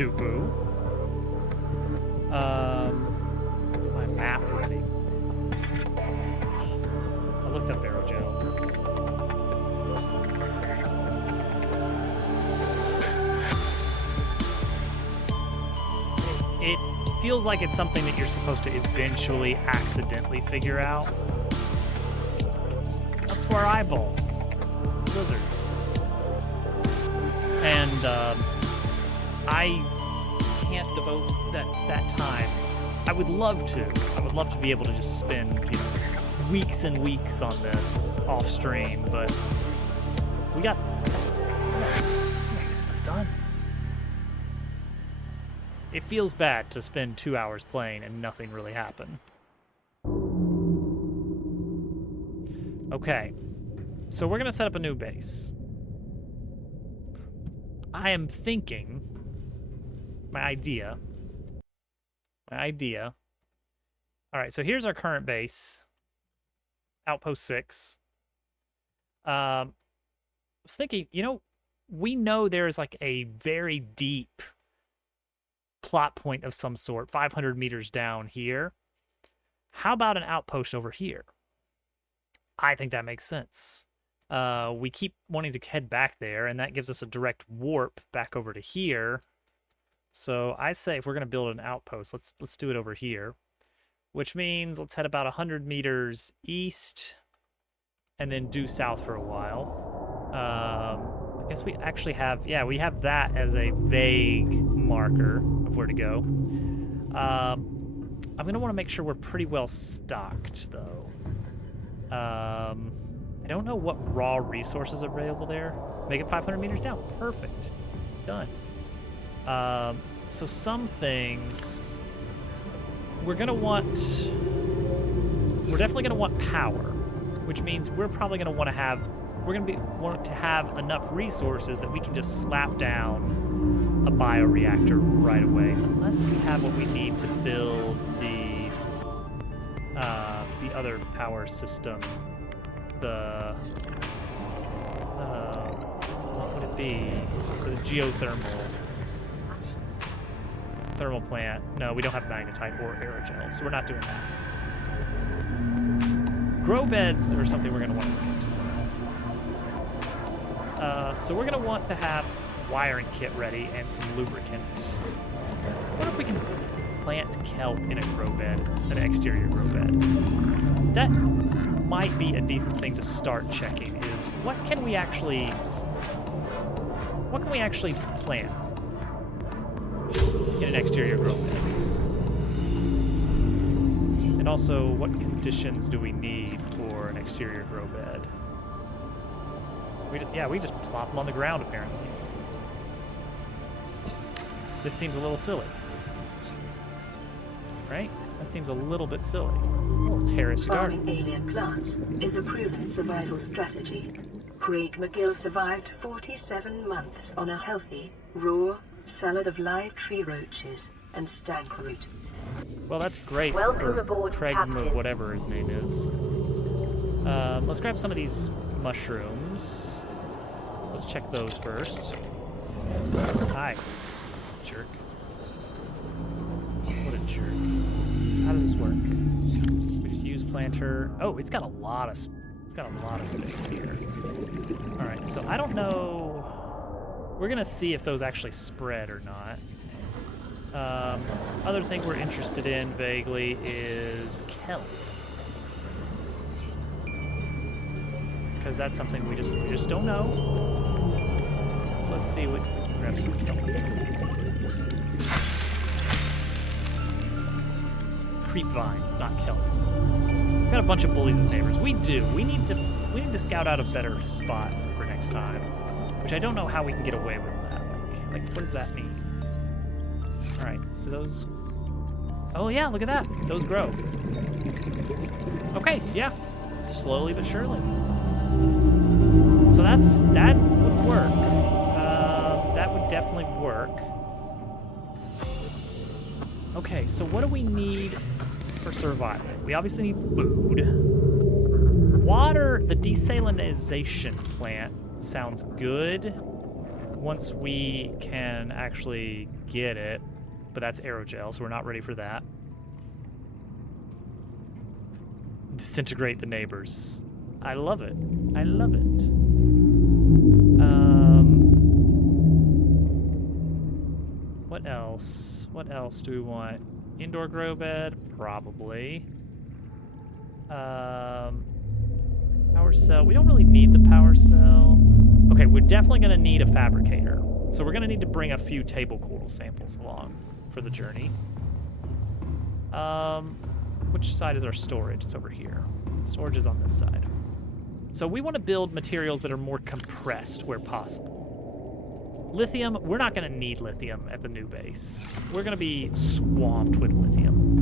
Dupu. Get my map ready. I looked up aerogel. It feels like it's something that you're supposed to eventually accidentally figure out. Up to our eyeballs. Lizards. And I can't devote that time. I would love to. I would love to be able to just spend, weeks and weeks on this off stream, but we got get stuff done. It feels bad to spend 2 hours playing and nothing really happen. Okay, so we're gonna set up a new base. I am thinking, my idea. All right, so here's our current base, Outpost 6. I was thinking, we know there's like a very deep plot point of some sort, 500 meters down here. How about an outpost over here? I think that makes sense. We keep wanting to head back there, and that gives us a direct warp back over to here. So I say if we're going to build an outpost, let's do it over here, which means let's head about 100 meters east and then due south for a while. I guess we actually have, we have that as a vague marker of where to go. I'm going to want to make sure we're pretty well stocked, though. I don't know what raw resources are available there. Make it 500 meters down. Perfect. Done. So some things we're definitely gonna want power, which means we're probably gonna want to have enough resources that we can just slap down a bioreactor right away, unless we have what we need to build the other power system. What would it be? For the geothermal thermal plant. No, we don't have magnetite or aerogel, so we're not doing that. Grow beds or something we're going to want to look into. So we're going to want to have a wiring kit ready and some lubricant. What if we can plant kelp in a grow bed, an exterior grow bed? That might be a decent thing to start checking, is what can we actually plant in an exterior grow bed? And also, what conditions do we need for an exterior grow bed? We just plop them on the ground, apparently. This seems a little silly. Right? That seems a little bit silly. A little terrace garden. Farming alien plants is a proven survival strategy. Craig McGill survived 47 months on a healthy, raw salad of live tree roaches and stank root. Well, that's great. Welcome aboard, Craig, Captain. whatever his name is. Let's grab some of these mushrooms. Let's check those first. Hi, jerk. What a jerk. So how does this work? We just use planter. Oh, it's got a lot of space here. All right, so I don't know. We're gonna see if those actually spread or not. Other thing we're interested in vaguely is kelp, because that's something we just don't know. So let's see what we can grab some kelp. Creep vine, it's not kelp. We've got a bunch of bullies as neighbors. We do. We need to scout out a better spot for next time, which I don't know how we can get away with that. Like what does that mean? All right, so those. Oh yeah, look at that. Those grow. Okay, yeah, slowly but surely. So that would work. That would definitely work. Okay, so what do we need for survival? We obviously need food. Water, the desalinization plant sounds good once we can actually get it, but that's aerogel, so we're not ready for that. Disintegrate the neighbors. I love it. I love it. What else? What else do we want? Indoor grow bed? Probably. Power cell. We don't really need the power cell. Okay, we're definitely going to need a fabricator. So we're going to need to bring a few table coral samples along for the journey. Which side is our storage? It's over here. Storage is on this side. So we want to build materials that are more compressed where possible. Lithium, we're not going to need lithium at the new base. We're going to be swamped with lithium.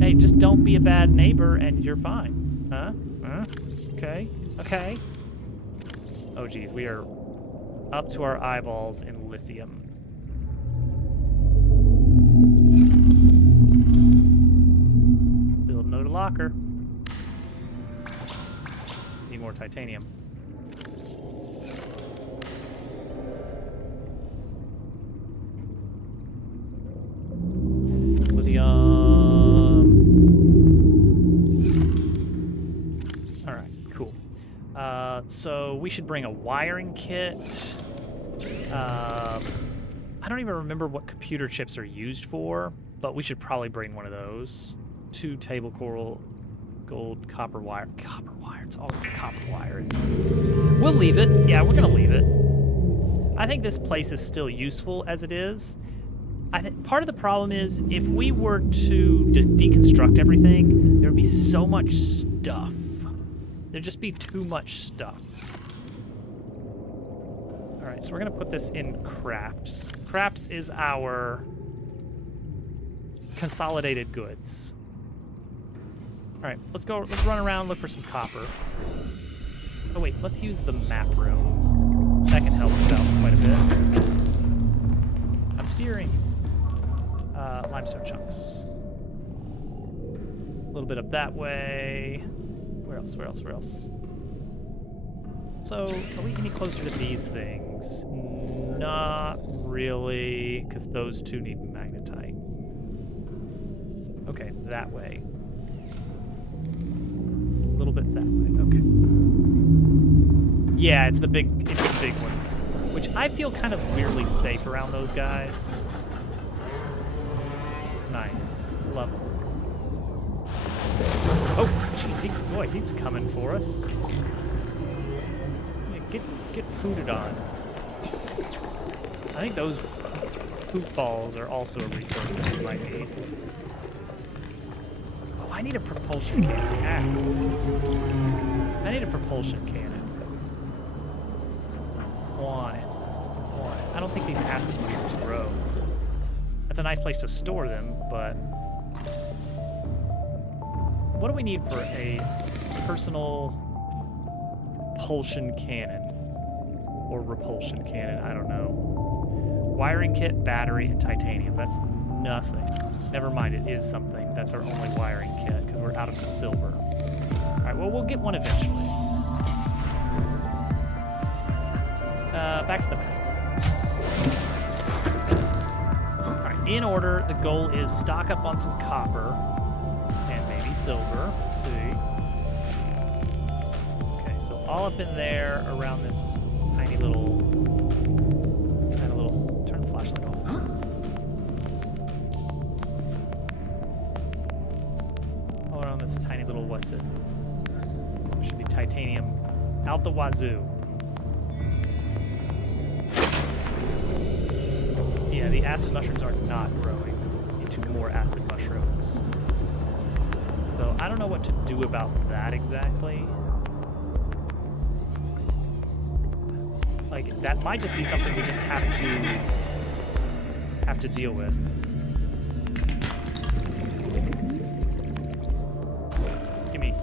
Hey, just don't be a bad neighbor and you're fine. Huh? Huh? Okay. Okay. Oh, geez. We are up to our eyeballs in lithium. Build another locker. Need more titanium. Alright, cool. So we should bring a wiring kit. I don't even remember what computer chips are used for, but we should probably bring one of those. 2 table coral, gold, copper wire. Copper wire, it's always copper wire, isn't it? We'll leave it. Yeah, we're gonna leave it. I think this place is still useful as it is. I think part of the problem is if we were to deconstruct everything, there would be so much stuff. There'd just be too much stuff. All right, so we're gonna put this in crafts. Crafts is our consolidated goods. All right, let's run around, look for some copper. Oh wait, let's use the map room. That can help us out quite a bit. I'm steering. Limestone chunks. A little bit up that way. Where else? Where else? Where else? So, are we any closer to these things? Not really, because those two need magnetite. Okay, that way. A little bit that way. Okay. Yeah, it's the big ones, which I feel kind of weirdly safe around those guys. Nice. Love it. Oh, jeez, he's coming for us. Yeah, get pooted on. I think those poop balls are also a resource that we might need. Oh, I need a propulsion cannon. I need a propulsion cannon. Why? Why? I don't think these acid mushrooms grow. That's a nice place to store them, but what do we need for a personal propulsion cannon? Or repulsion cannon, I don't know. Wiring kit, battery, and titanium. That's nothing. Never mind, it is something. That's our only wiring kit, because we're out of silver. Alright, well, we'll get one eventually. Back to the map. In order, the goal is stock up on some copper and maybe silver. We'll see. Okay, so all up in there around this tiny little. Turn the flashlight off. All around this tiny little, what's it? Should be titanium out the wazoo. Yeah, the acid mushrooms are not growing into more acid mushrooms. So I don't know what to do about that exactly. Like, that might just be something we just have to deal with. Gimme.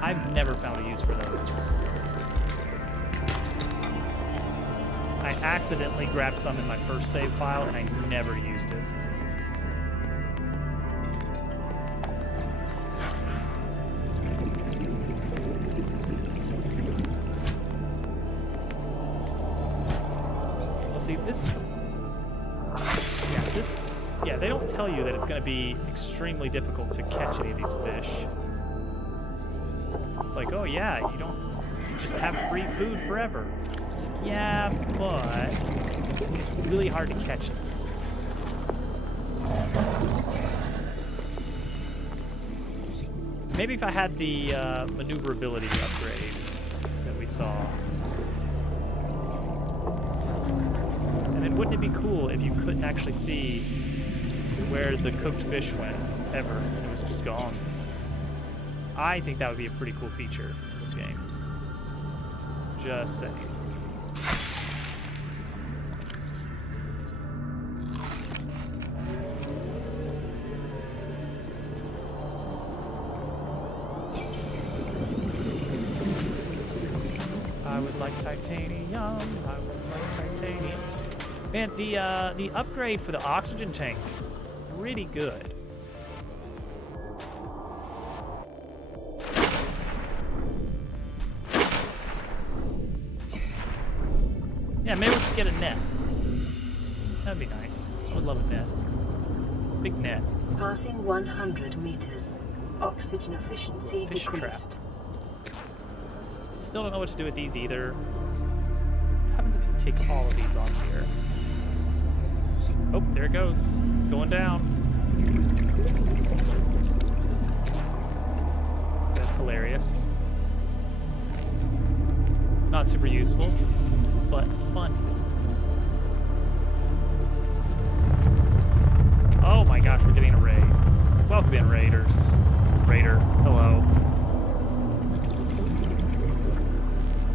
I've never found a use for those. I accidentally grabbed some in my first save file and I never used it. See, this... Yeah, this... Yeah, they don't tell you that it's going to be extremely difficult to catch any of these fish. It's like, oh yeah, you just have free food forever. It's like, yeah, but it's really hard to catch it. Maybe if I had the maneuverability upgrade that we saw. And then wouldn't it be cool if you couldn't actually see where the cooked fish went, ever? It was just gone. I think that would be a pretty cool feature in this game. Just saying. I would like titanium. I would like titanium. Man, the upgrade for the oxygen tank, pretty good. Yeah, maybe we could get a net. That'd be nice. I would love a net. Big net. Passing 100 meters. Oxygen efficiency Fish trap. decreased. Still don't know what to do with these either. What happens if you take all of these on here? Oh, there it goes. It's going down. That's hilarious. Not super useful, but fun. Oh my gosh, we're getting a raid. Welcome in, raiders. Raider, hello.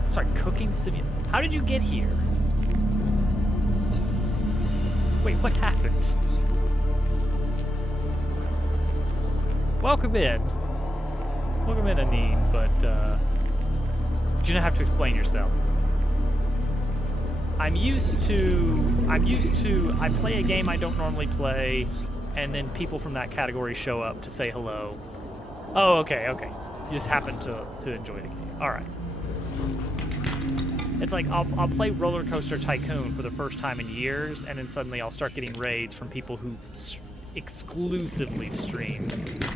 Sorry, cooking simulator. How did you get here? Wait, what happened? Welcome in. Welcome in, Anine, but you don't have to explain yourself. I'm used to I play a game I don't normally play, and then people from that category show up to say hello. Oh, okay. You just happen to enjoy the game. All right. It's like I'll play Roller Coaster Tycoon for the first time in years, and then suddenly I'll start getting raids from people who exclusively stream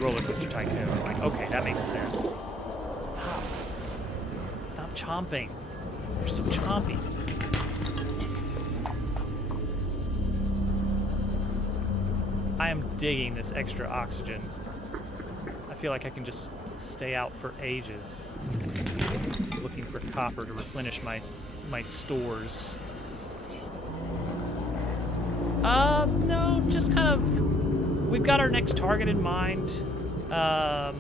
Roller Coaster Tycoon. I'm like, okay, that makes sense. Stop chomping. You're so chompy. I am digging this extra oxygen. I feel like I can just stay out for ages looking for copper to replenish my stores. No, just kind of, we've got our next target in mind. Got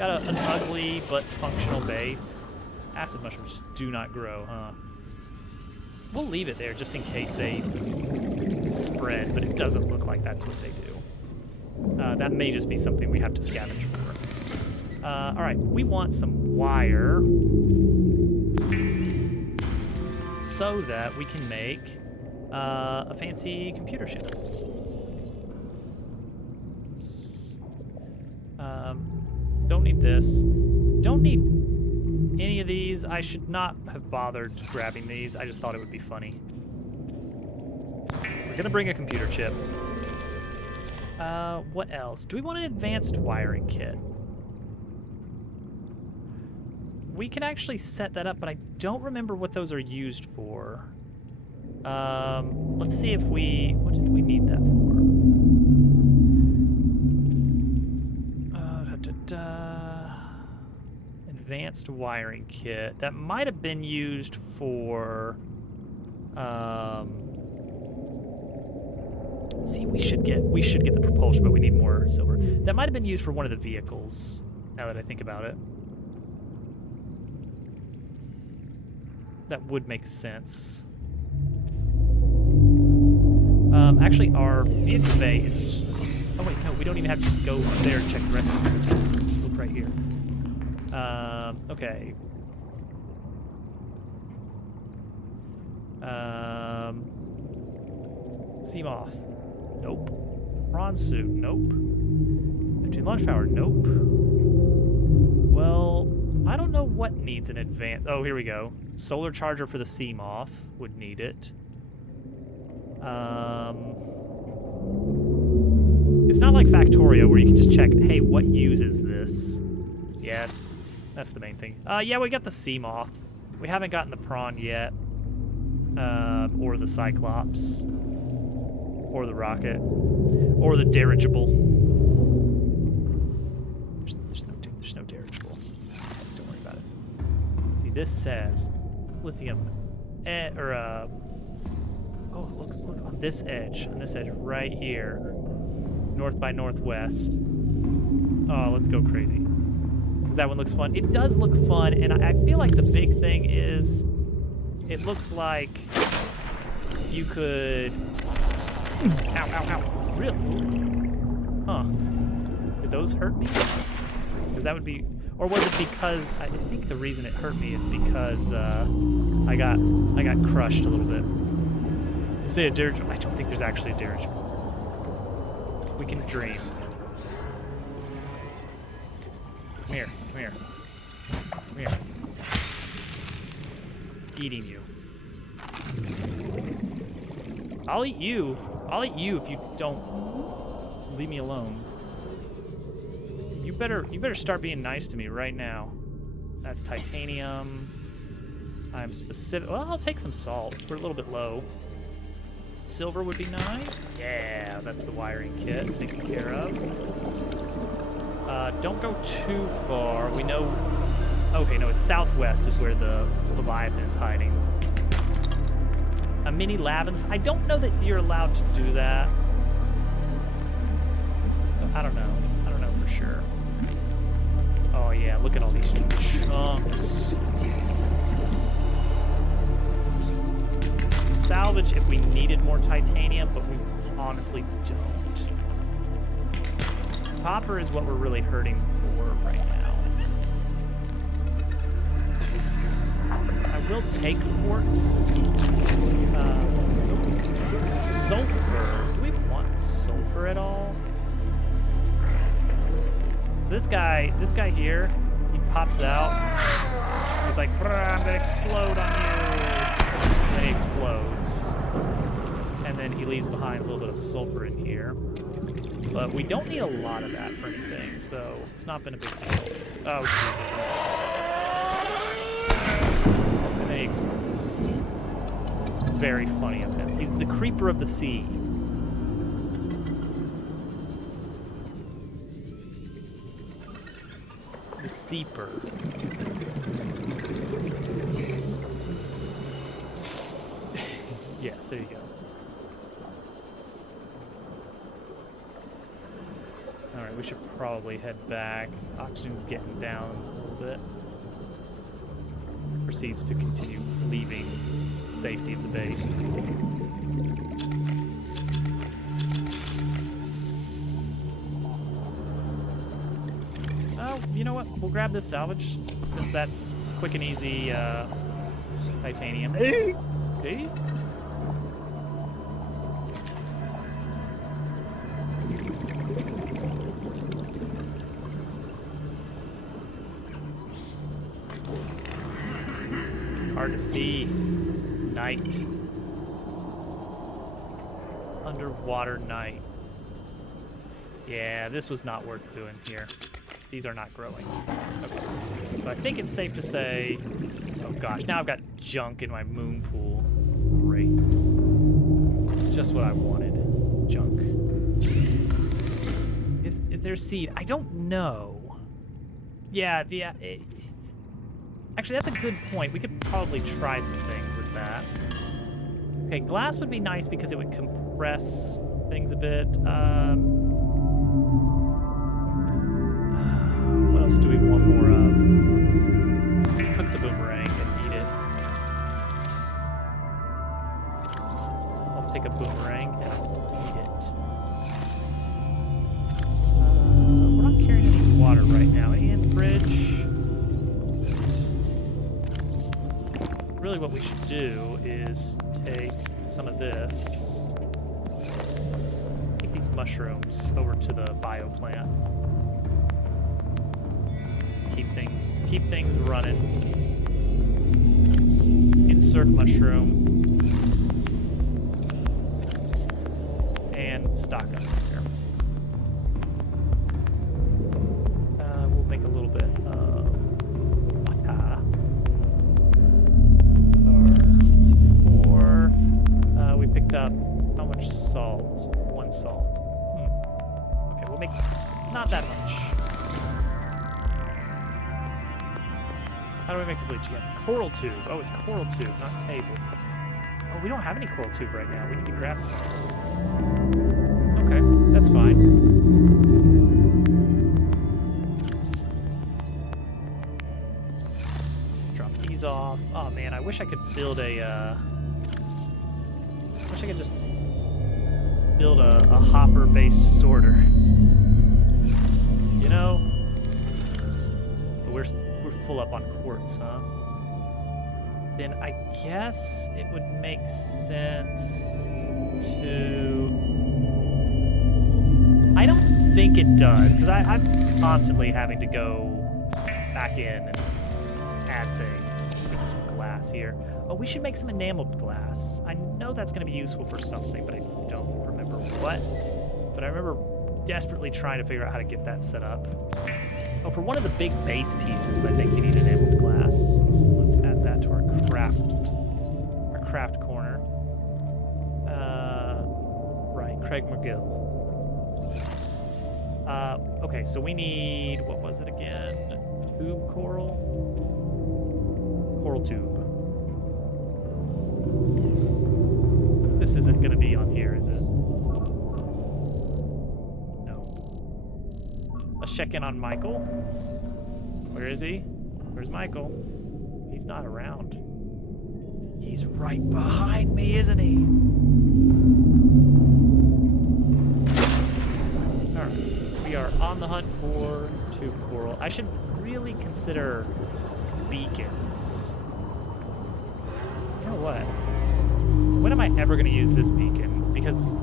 an ugly but functional base. Acid mushrooms just do not grow, huh? We'll leave it there just in case they spread, but it doesn't look like that's what they do. That may just be something we have to scavenge for. All right, we want some wire so that we can make a fancy computer ship. Don't need this. Don't need any of these. I should not have bothered grabbing these. I just thought it would be funny. We're gonna bring a computer chip. What else? Do we want an advanced wiring kit? We can actually set that up, but I don't remember what those are used for. Let's see if what did we need that for? Advanced wiring kit. That might have been used for, see, we should get the propulsion, but we need more silver. That might have been used for one of the vehicles, now that I think about it. That would make sense. Actually, our vehicle bay is just, oh wait, no, we don't even have to go up there and check the rest of it. Just look right here. Okay. Seamoth. Nope. Prawn suit. Nope. Neptune launch power. Nope. Well, I don't know what needs an advance. Oh, here we go. Solar charger for the Seamoth would need it. It's not like Factorio where you can just check, hey, what uses this? Yeah, that's the main thing. Yeah, we got the sea moth. We haven't gotten the prawn yet. Or the Cyclops. Or the rocket. Or the dirigible. There's no dirigible. Don't worry about it. See, this says lithium, oh, look on this edge right here, north by northwest. Oh, let's go crazy. Because that one looks fun. It does look fun, and I feel like the big thing is, it looks like you could. Ow, ow, ow. Really? Huh. Did those hurt me? Because that would be. Or was it because. I think the reason it hurt me is because I got crushed a little bit. Say a dirigible. I don't think there's actually a dirigible. We can dream. Come here. Come here. Come here. Eating you. I'll eat you. I'll eat you if you don't leave me alone. You better start being nice to me right now. That's titanium. I'm specific. Well, I'll take some salt. We're a little bit low. Silver would be nice. Yeah, that's the wiring kit taken care of. Don't go too far. We know. Okay, no, it's southwest is where the Leviathan is hiding. A mini Lavins. I don't know that you're allowed to do that. So I don't know. I don't know for sure. Oh yeah, look at all these chunks. Some salvage if we needed more titanium, but we honestly don't. Copper is what we're really hurting for right now. I will take quartz. Sulfur. Do we want sulfur at all? So this guy here, he pops out. He's like, I'm gonna explode on you. And then he explodes. And then he leaves behind a little bit of sulfur in here. But we don't need a lot of that for anything, so it's not been a big deal. Oh, Jesus. And then he explodes. It's very funny of him. He's the creeper of the sea. The seeper. Yeah, there you go. Alright, we should probably head back. Oxygen's getting down a little bit. Proceeds to continue leaving safety of the base. Oh, you know what? We'll grab this salvage, since that's quick and easy titanium. Hey! See? Hard to see. It's night. It's underwater night. Yeah, this was not worth doing here. These are not growing. Okay. So I think it's safe to say... Oh gosh, now I've got junk in my moon pool. Great. Just what I wanted. Junk. Is there a seed? I don't know. Yeah, actually, that's a good point. We could probably try some things with that. Okay, glass would be nice because it would compress things a bit. What else do we want more of? Let's cook the boomerang and eat it. I'll take a boomerang and eat it. We're not carrying any water right now. Any in the fridge? Really what we should do is take some of this. Let's take these mushrooms over to the bio plant. Keep things running. Insert mushroom. stock up here. We'll make a little bit of water. We picked up how much salt? 1 salt. Okay, we'll make not that much. How do we make the bleach again? Coral tube. Oh, it's coral tube, not table. Oh, we don't have any coral tube right now. We need to grab some. Okay, that's fine. Drop these off. Oh man, I wish I could build a. Wish I could just build a hopper-based sorter. You know, but we're full up on quartz, huh? Then I guess it would make sense to... I don't think it does, because I'm constantly having to go back in and add things. Make some glass here. Oh, we should make some enameled glass. I know that's going to be useful for something, but I don't remember what. But I remember desperately trying to figure out how to get that set up. Oh, for one of the big base pieces, I think we need enameled glass. So let's add that to our craft corner. Right, Craig McGill. Okay, so we need, what was it again? Tube coral? Coral tube. This isn't going to be on here, is it? No. Let's check in on Michael. Where is he? Where's Michael? He's not around. He's right behind me, isn't he? Alright. We are on the hunt for tube coral. I should really consider beacons. You know what? When am I ever going to use this beacon? Because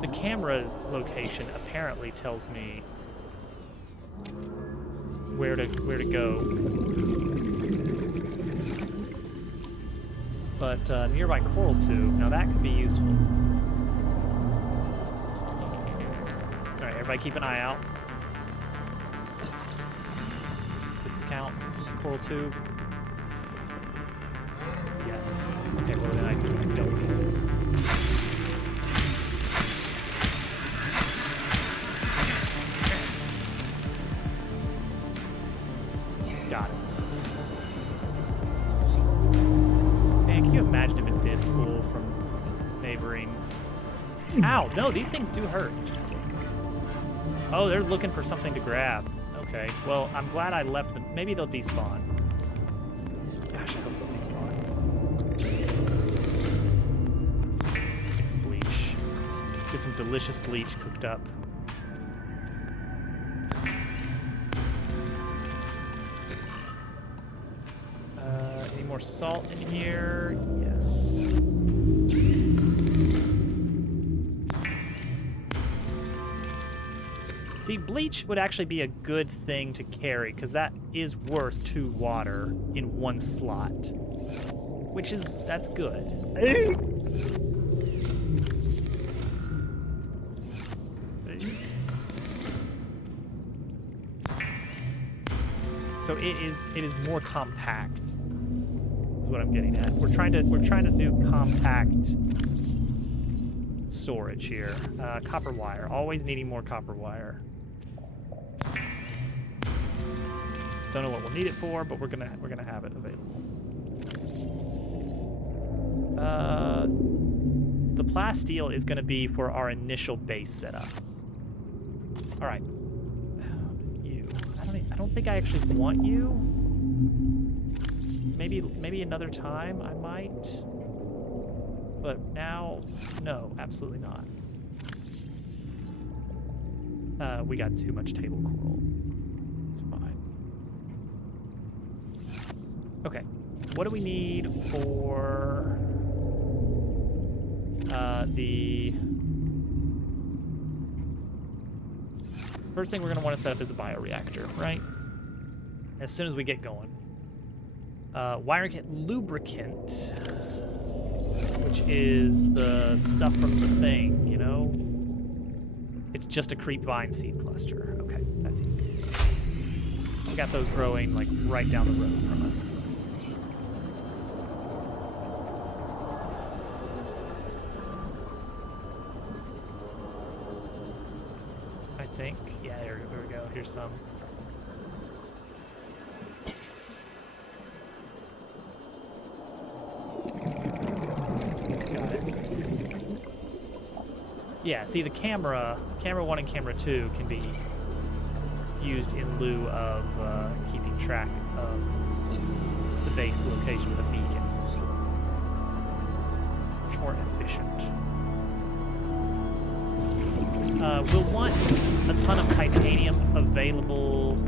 the camera location apparently tells me where to go. But nearby coral tube, now that could be useful. Alright, everybody keep an eye out. Does this count? Is this a coral tube? Yes. Okay, well then I don't know what it is. Got it. Man, can you imagine if it did pull from neighboring... Ow! No, these things do hurt. Oh, they're looking for something to grab. Okay, well, I'm glad I left them. Maybe they'll despawn. Gosh, I hope they'll despawn. Make some bleach. Let's get some delicious bleach cooked up. Any more salt in here? Yes. See, bleach would actually be a good thing to carry, because that is worth 2 water in 1 slot. Which is, that's good. So it is more compact. Is what I'm getting at. We're trying to do compact storage here. Copper wire. Always needing more copper wire. Don't know what we'll need it for, but we're gonna have it available. So the plasteel is gonna be for our initial base setup. All right. You. I don't think I actually want you. Maybe another time I might. But now, no, absolutely not. We got too much table coral. It's fine. Okay, what do we need for the... First thing we're gonna want to set up is a bioreactor, right? As soon as we get going. Wiring kit lubricant, which is the stuff from the thing, you know? It's just a creep vine seed cluster. Okay, that's easy. We got those growing like right down the road from us. I think. Yeah, there we go. Here's some. Yeah, see the camera 1 and camera 2 can be used in lieu of keeping track of the base location with a beacon. Much more efficient. We'll want a ton of titanium available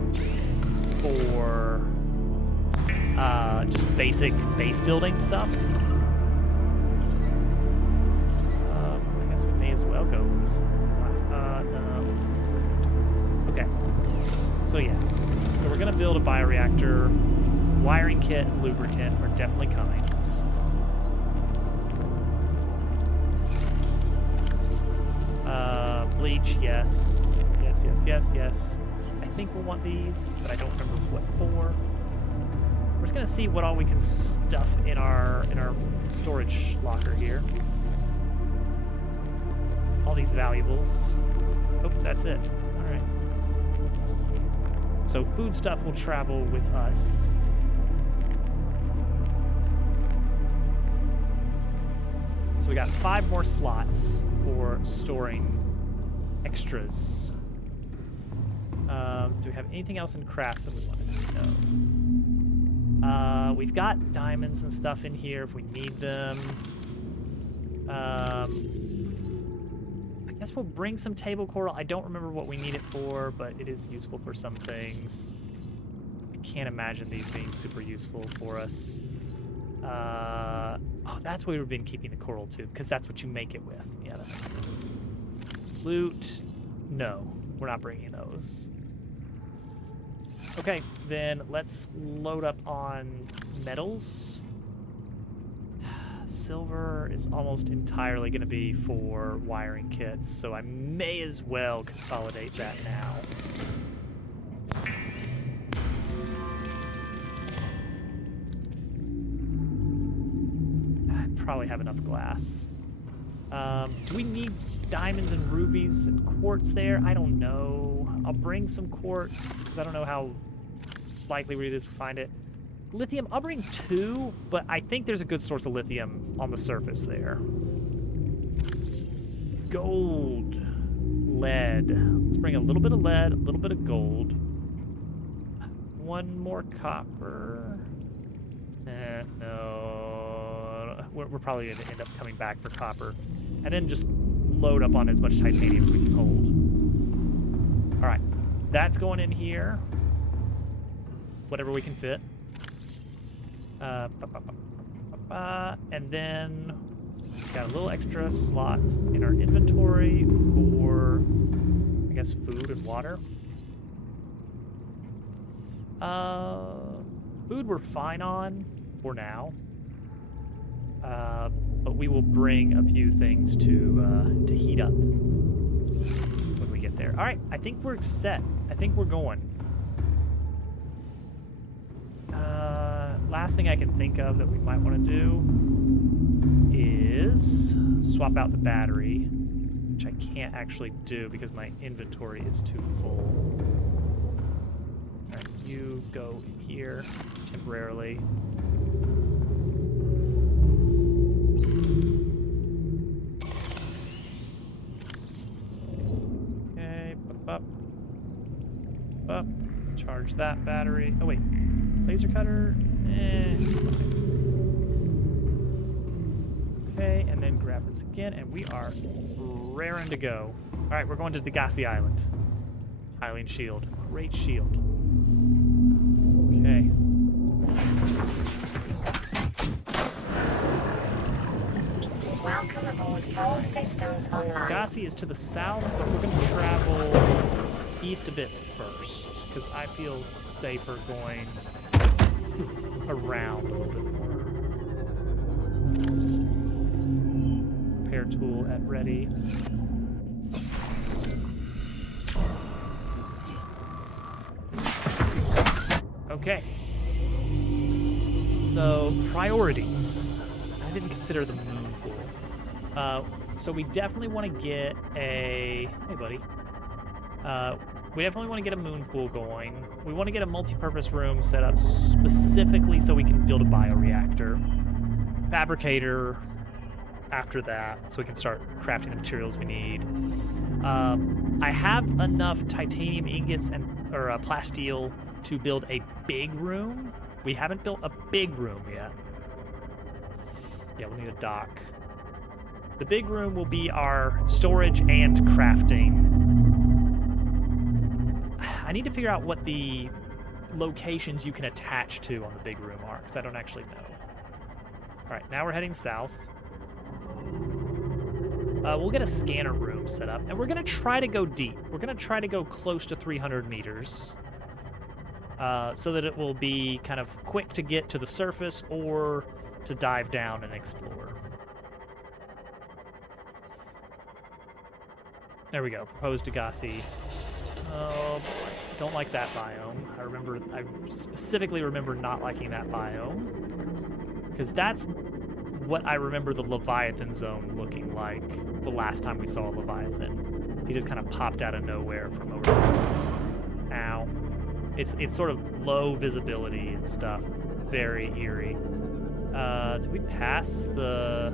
for just basic base building stuff. Okay. So yeah. So we're gonna build a bioreactor. Wiring kit and lubricant are definitely coming. Bleach, yes. Yes. I think we'll want these, but I don't remember what for. We're just gonna see what all we can stuff in our storage locker here. All these valuables. Oh, that's it. All right. So food stuff will travel with us. So we got 5 more slots for storing extras. Do we have anything else in crafts that we want to know? We've got diamonds and stuff in here if we need them. I guess we'll bring some table coral. I don't remember what we need it for, but it is useful for some things. I can't imagine these being super useful for us. Oh, that's where we've been keeping the coral too, because that's what you make it with. Yeah, that makes sense. Loot, no, we're not bringing those. Okay, then let's load up on metals. Silver is almost entirely going to be for wiring kits, so I may as well consolidate that now. I probably have enough glass. Do we need diamonds and rubies and quartz there? I don't know. I'll bring some quartz, because I don't know how likely it is to find it. Lithium, I'll bring 2, but I think there's a good source of lithium on the surface there. Gold. Lead. Let's bring a little bit of lead, a little bit of gold. 1 more copper. No. We're probably going to end up coming back for copper. And then just load up on as much titanium as we can hold. All right. That's going in here. Whatever we can fit. And then we've got a little extra slots in our inventory for, I guess, food and water. Food we're fine on for now. But we will bring a few things to heat up when we get there. All right, I think we're set. I think we're going. Last thing I can think of that we might want to do is swap out the battery, which I can't actually do because my inventory is too full. All right, you go in here temporarily. Okay, up. Charge that battery. Oh wait, laser cutter. Okay, and then grab this again, and we are raring to go. All right, we're going to Degassi Island. Hylian shield. Great shield. Okay. Welcome aboard. All systems online. Degassi is to the south, but we're going to travel east a bit first, because I feel safer going around a little bit more. Repair tool at ready. Okay. So, priorities. I didn't consider the moon pool. So we definitely want to get a... Hey, buddy. We definitely want to get a moon pool going. We want to get a multi-purpose room set up specifically so we can build a bioreactor. Fabricator after that, so we can start crafting the materials we need. I have enough titanium ingots or plasteel to build a big room. We haven't built a big room yet. Yeah, we'll need a dock. The big room will be our storage and crafting. I need to figure out what the locations you can attach to on the big room are, because I don't actually know. All right, now we're heading south. We'll get a scanner room set up, and we're going to try to go deep. We're going to try to go close to 300 meters so that it will be kind of quick to get to the surface or to dive down and explore. There we go, proposed Degassi. Oh boy, don't like that biome. I specifically remember not liking that biome, because that's what I remember the Leviathan zone looking like the last time we saw a Leviathan. He just kind of popped out of nowhere from over there. Ow. It's sort of low visibility and stuff. Very eerie. Did we pass the...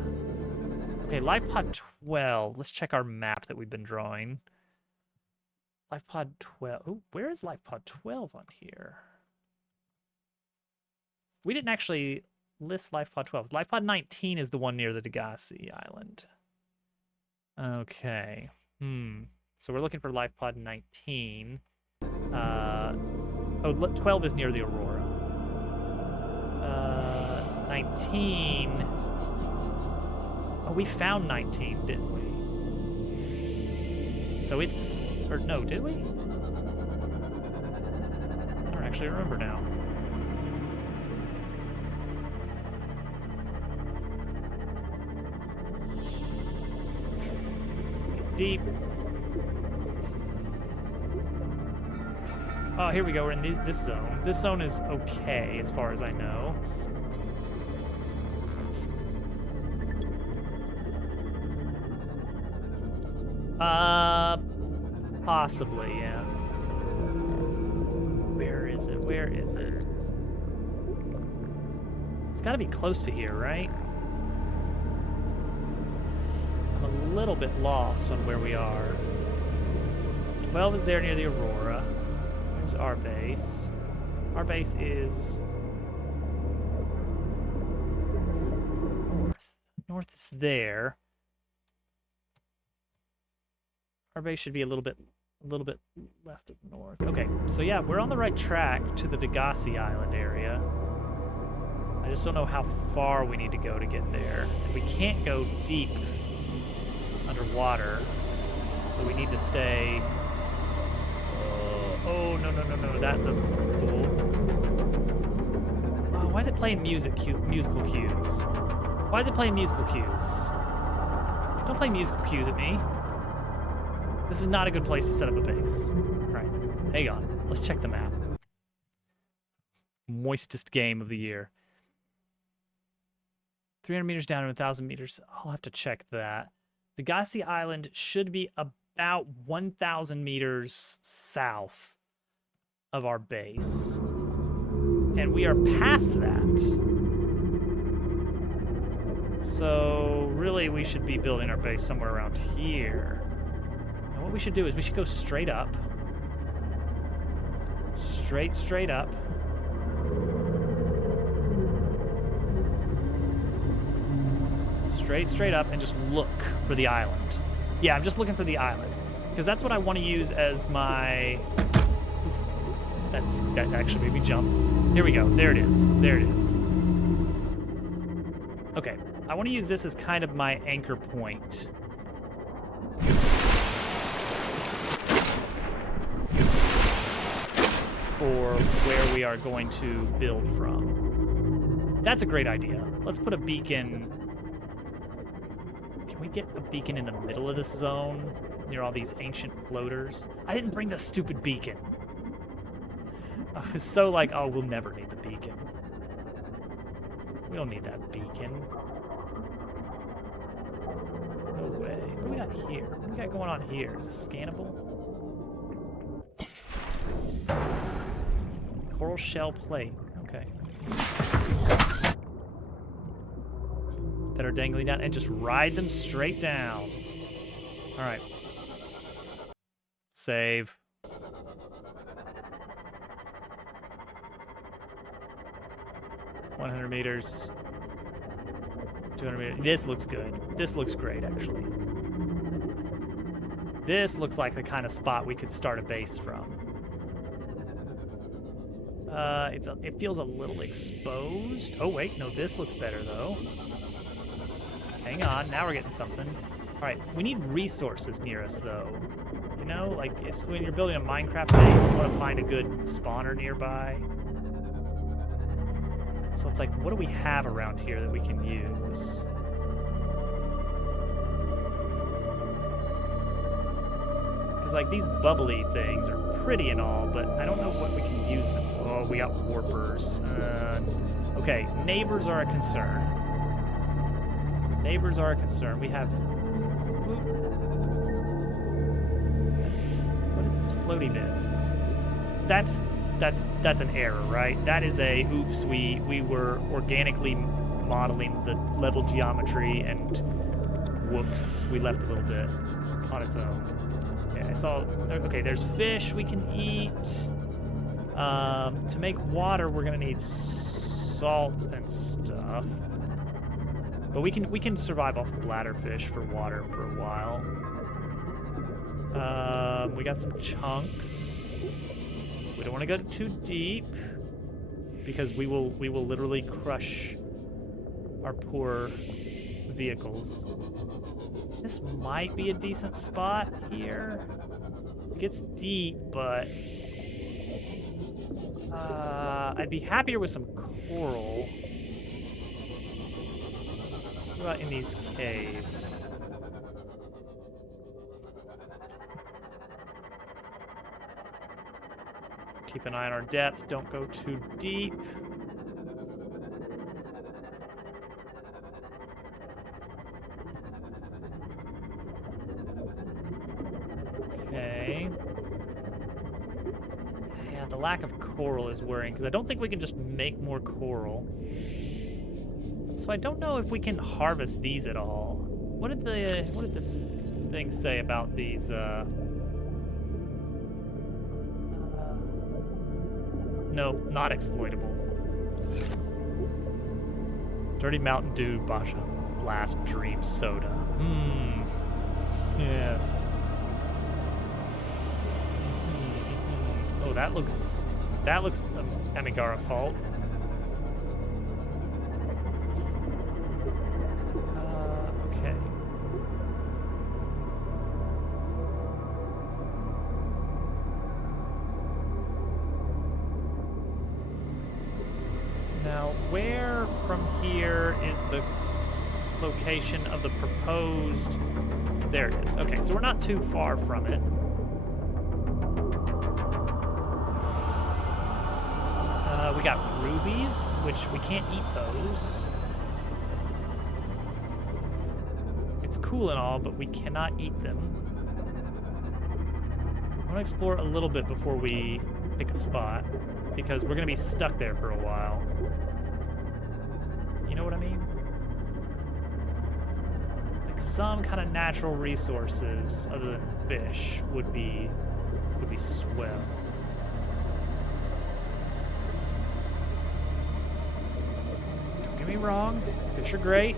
Okay, life pod 12. Let's check our map that we've been drawing. Life pod 12. Ooh, where is life pod 12 on here? We didn't actually list life pod 12. Life pod 19 is the one near the Degassi Island. Okay. So we're looking for life pod 19. 12 is near the Aurora. 19. Oh, we found 19, didn't we? So it's... Or no, did we? I don't actually remember now. Get deep. Oh, here we go. We're in this zone. This zone is okay, as far as I know. Possibly, yeah. Where is it? Where is it? It's gotta be close to here, right? I'm a little bit lost on where we are. 12 is there near the Aurora. There's our base. Our base is... north. North is there. Our base should be a little bit left of north. Okay, so yeah, we're on the right track to the Degassi Island area. I just don't know how far we need to go to get there. And we can't go deep underwater, so we need to stay... Oh, no, that doesn't look cool. Oh, why is it playing musical cues? Why is it playing musical cues? Don't play musical cues at me. This is not a good place to set up a base. All right, hang on. Let's check the map. Moistest game of the year. 300 meters down to 1,000 meters. I'll have to check that. The Degassi Island should be about 1,000 meters south of our base. And we are past that. So really we should be building our base somewhere around here. What we should do is we should go straight up. Straight up. Straight up and just look for the island. Yeah, I'm just looking for the island. Because that's what I want to use as my... That actually made me jump. Here we go. There it is. There it is. Okay. I want to use this as kind of my anchor point. For where we are going to build from. That's a great idea. Let's put a beacon. Can we get a beacon in the middle of this zone near all these ancient floaters? I didn't bring the stupid beacon. I was so like, oh, we'll never need the beacon. We don't need that beacon. No way. What do we got here? What do we got going on here? Is this scannable? Coral shell plate. Okay. That are dangling down and just ride them straight down. All right. Save. $100 meters. 200 meters. This looks good. This looks great, actually. This looks like the kind of spot we could start a base from. It feels a little exposed. Oh wait, no, this looks better though. Hang on, now we're getting something. All right, we need resources near us though. You know, like it's when you're building a Minecraft base, you want to find a good spawner nearby. So it's like, what do we have around here that we can use? Because like these bubbly things are pretty and all, but I don't know what we can use them for. Oh, we got warpers. Okay, neighbors are a concern. Neighbors are a concern. We have... What is this floaty bit? That's an error, right? That is a oops. We were organically modeling the level geometry, and whoops, we left a little bit on its own. Okay, I saw. Okay, there's fish we can eat. To make water, we're gonna need salt and stuff. But we can survive off bladderfish for water for a while. We got some chunks. We don't want to go too deep because we will literally crush our poor vehicles. This might be a decent spot here. It gets deep, but I'd be happier with some coral. What about in these caves? Keep an eye on our depth. Don't go too deep. Okay. Yeah, the lack of coral is worrying because I don't think we can just make more coral. So I don't know if we can harvest these at all. What did this thing say about these? No, not exploitable. Dirty Mountain Dew Basha Blast Dream Soda. Yes. Oh, that looks Amigara fault. Okay. Now, where from here is the location of the proposed... There it is. Okay, so we're not too far from it. We got rubies, which we can't eat those. It's cool and all, but we cannot eat them. I want to explore a little bit before we pick a spot, because we're going to be stuck there for a while. You know what I mean? Like some kind of natural resources other than fish would be swell. Don't get me wrong, fish are great,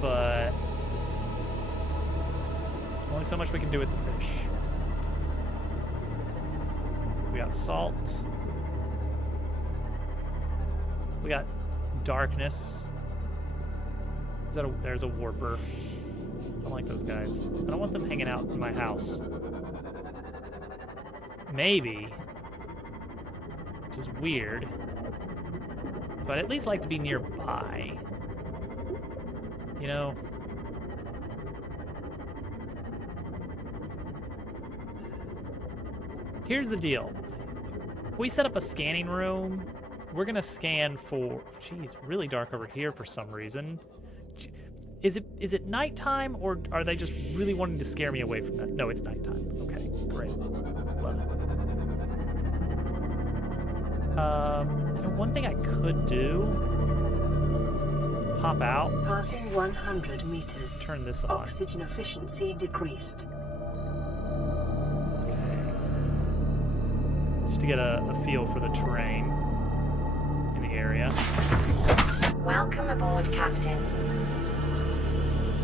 but there's only so much we can do with the fish. We got salt. We got darkness. There's a warper. I don't like those guys. I don't want them hanging out in my house. Maybe. Which is weird. So I'd at least like to be nearby. You know? Here's the deal. If we set up a scanning room, we're gonna scan for. Geez, really dark over here for some reason. Is it nighttime, or are they just really wanting to scare me away from that? No, it's nighttime. Okay, great. Love it. You know, one thing I could do is pop out. Passing 100 meters. Turn this on. Oxygen efficiency decreased. Okay. Just to get a feel for the terrain in the area. Welcome aboard, Captain.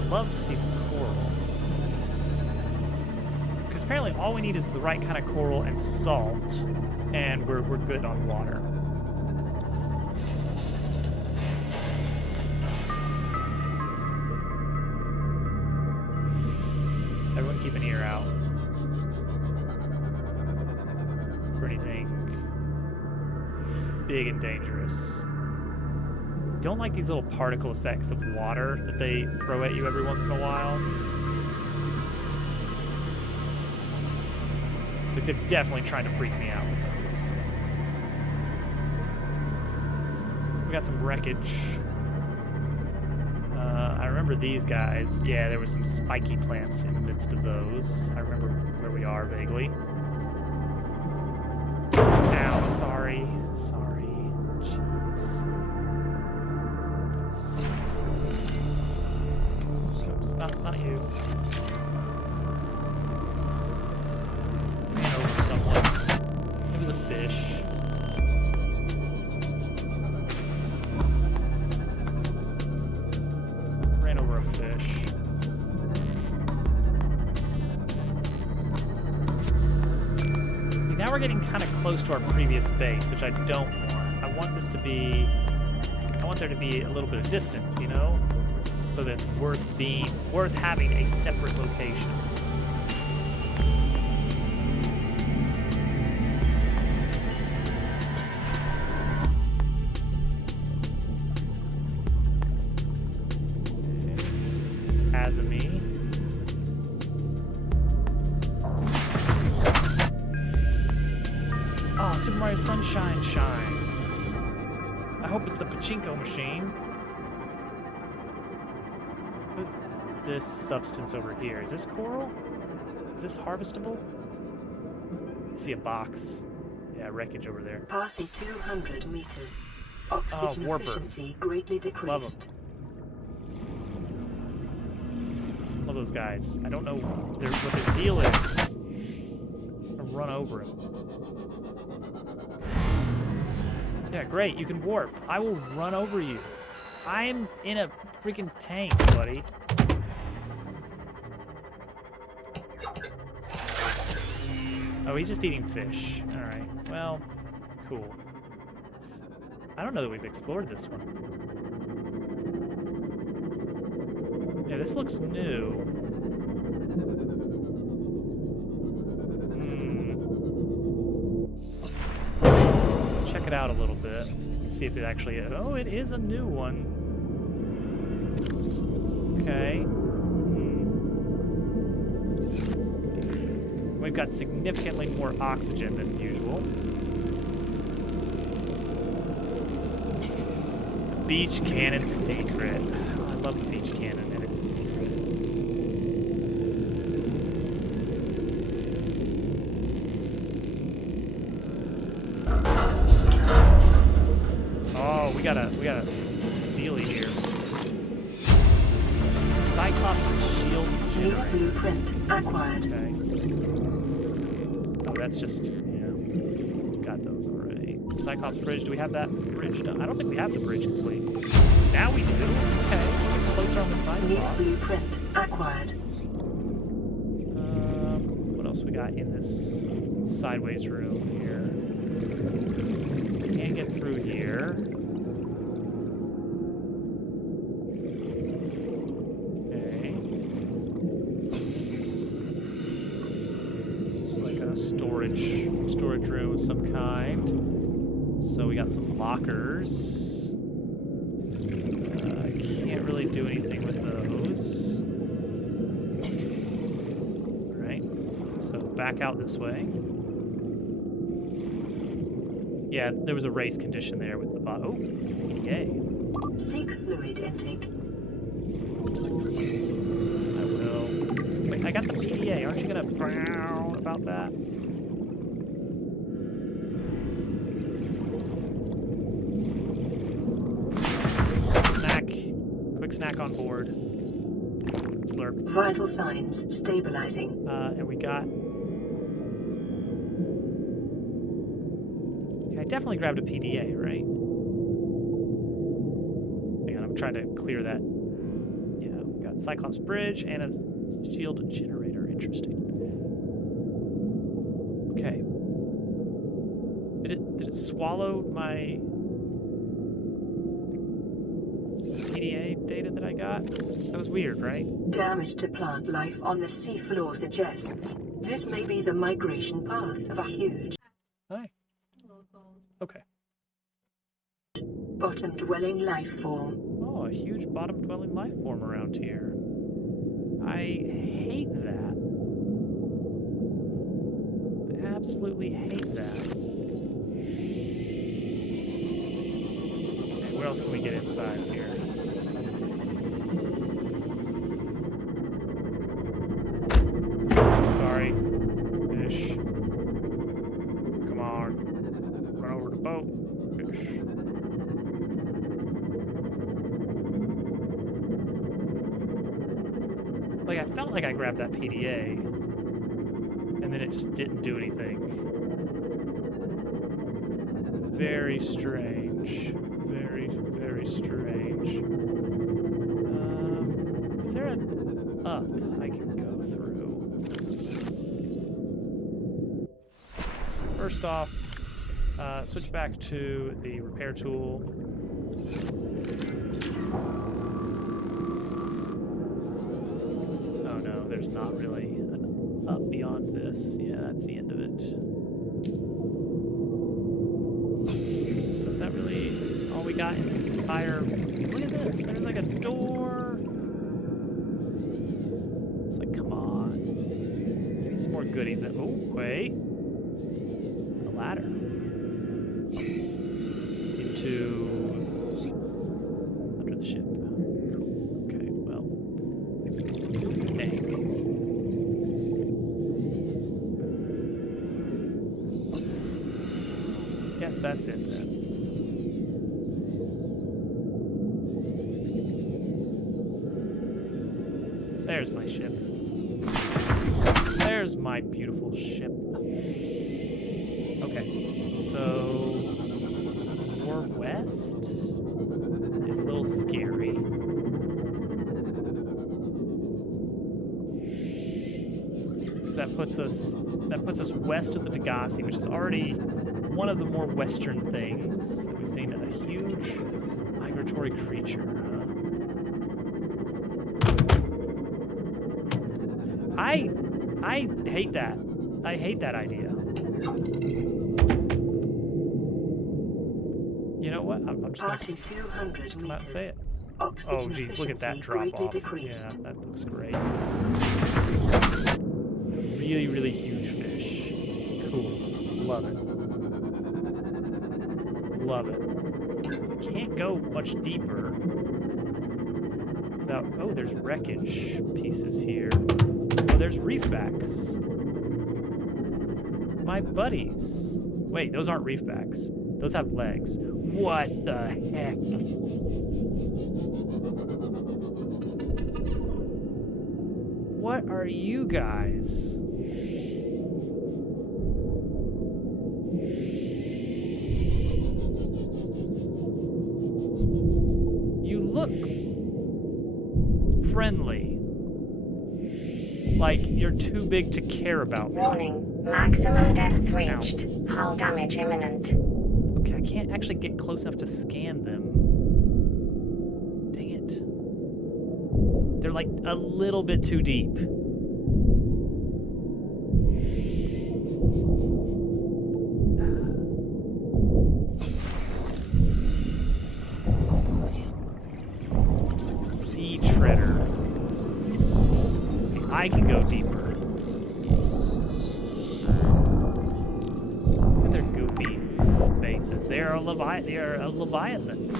Love to see some coral. Because apparently all we need is the right kind of coral and salt, and we're good on water. Everyone keep an ear out for anything big and dangerous. Don't like these little particle effects of water that they throw at you every once in a while. So they're definitely trying to freak me out with those. We got some wreckage. I remember these guys. Yeah, there was some spiky plants in the midst of those. I remember where we are vaguely. Ow, sorry. Sorry. Jeez. Oops, not you. Ran over someone. It was a fish. Ran over a fish. See, now we're getting kind of close to our previous base, which I don't want. I want this to be... I want there to be a little bit of distance, you know? So that it's worth having a separate location. Azami. Oh, Super Mario Sunshine shines. I hope it's the pachinko machine. What is this substance over here? Is this coral? Is this harvestable? I see a box. Yeah, wreckage over there. Passing 200 meters. Oxygen warper. efficiency greatly decreased. Love those guys. I don't know what their deal is. I'll run over him. Yeah, great. You can warp. I will run over you. I'm in a freaking tank, buddy. Oh, he's just eating fish. All right. Well, cool. I don't know that we've explored this one. Yeah, this looks new. Check it out a little bit. See if it actually is. Oh, it is a new one. Okay. We've got significantly more oxygen than usual. Beach cannon secret. Oh, I love the beach cannon and its secret. Oh, we got a dealie here. Cyclops shield New generator. blueprint acquired. Okay. Oh, that's just, yeah. We've got those already. Cyclops bridge. Do we have that bridge done? I don't think we have the bridge complete. Now we do. Okay. Get closer on the New Cyclops. blueprint acquired. What else we got in this sideways room here? Can't get through here. Okay. This is like a storage room of some kind. So we got some lockers. Can't really do anything with those. Alright, so back out this way. Yeah, there was a race condition there with the bot. Oh, PDA. Seek fluid intake. I will. Wait, I got the PDA. Aren't you gonna frown about that? Quick snack on board. Slurp. Vital signs stabilizing. And we got... Okay, I definitely grabbed a PDA, right? Hang on, I'm trying to clear that. Yeah, we got Cyclops Bridge and a shield generator. Interesting. Okay. Did it swallow my PDA data that I got? That was weird, right? Damage to plant life on the seafloor suggests this may be the migration path of a huge Hi. Okay. bottom-dwelling life form. Oh, a huge bottom-dwelling life form around here. I hate that. I absolutely hate that. Okay, where else can we get inside here? Sorry. Fish. Come on. Run over the boat. Fish. Like, I felt like I grabbed that PDA, and then it just didn't do anything. Very strange. Very, very strange. Is there an up I can go through? So first off, switch back to the repair tool. Oh no, there's not really an up beyond this. Yeah, that's the end of it. So is that really all we got in this entire... Look at this, there's like a door. It's like, come on. Give me some more goodies. That... Oh, wait. A ladder. Into... under the ship. Cool. Okay, well. Dang. Guess that's it then. There's my ship. There's my beautiful ship. Okay, so more west is a little scary. That puts us west of the Degassi, which is already one of the more western things that we've seen. A huge migratory creature. I hate that. I hate that idea. You know what? I'm just gonna Passing 200 come out and say meters. it. Oxygen Oh, geez, look at that efficiency drop greatly off. decreased. Yeah, that looks great. Really, really huge fish. Cool. Love it. Love it. Can't go much deeper without... Oh, there's wreckage pieces here. Oh, there's reefbacks. My buddies. Wait, those aren't reefbacks. Those have legs. What the heck? What are you guys? You look friendly. Like you're too big to care about. Warning, maximum depth reached. Hull damage imminent. Okay, I can't actually get close enough to scan them. Dang it. They're like a little bit too deep. Sea treader. I can go deeper. Look at their goofy face. defenses. They are a leviathan.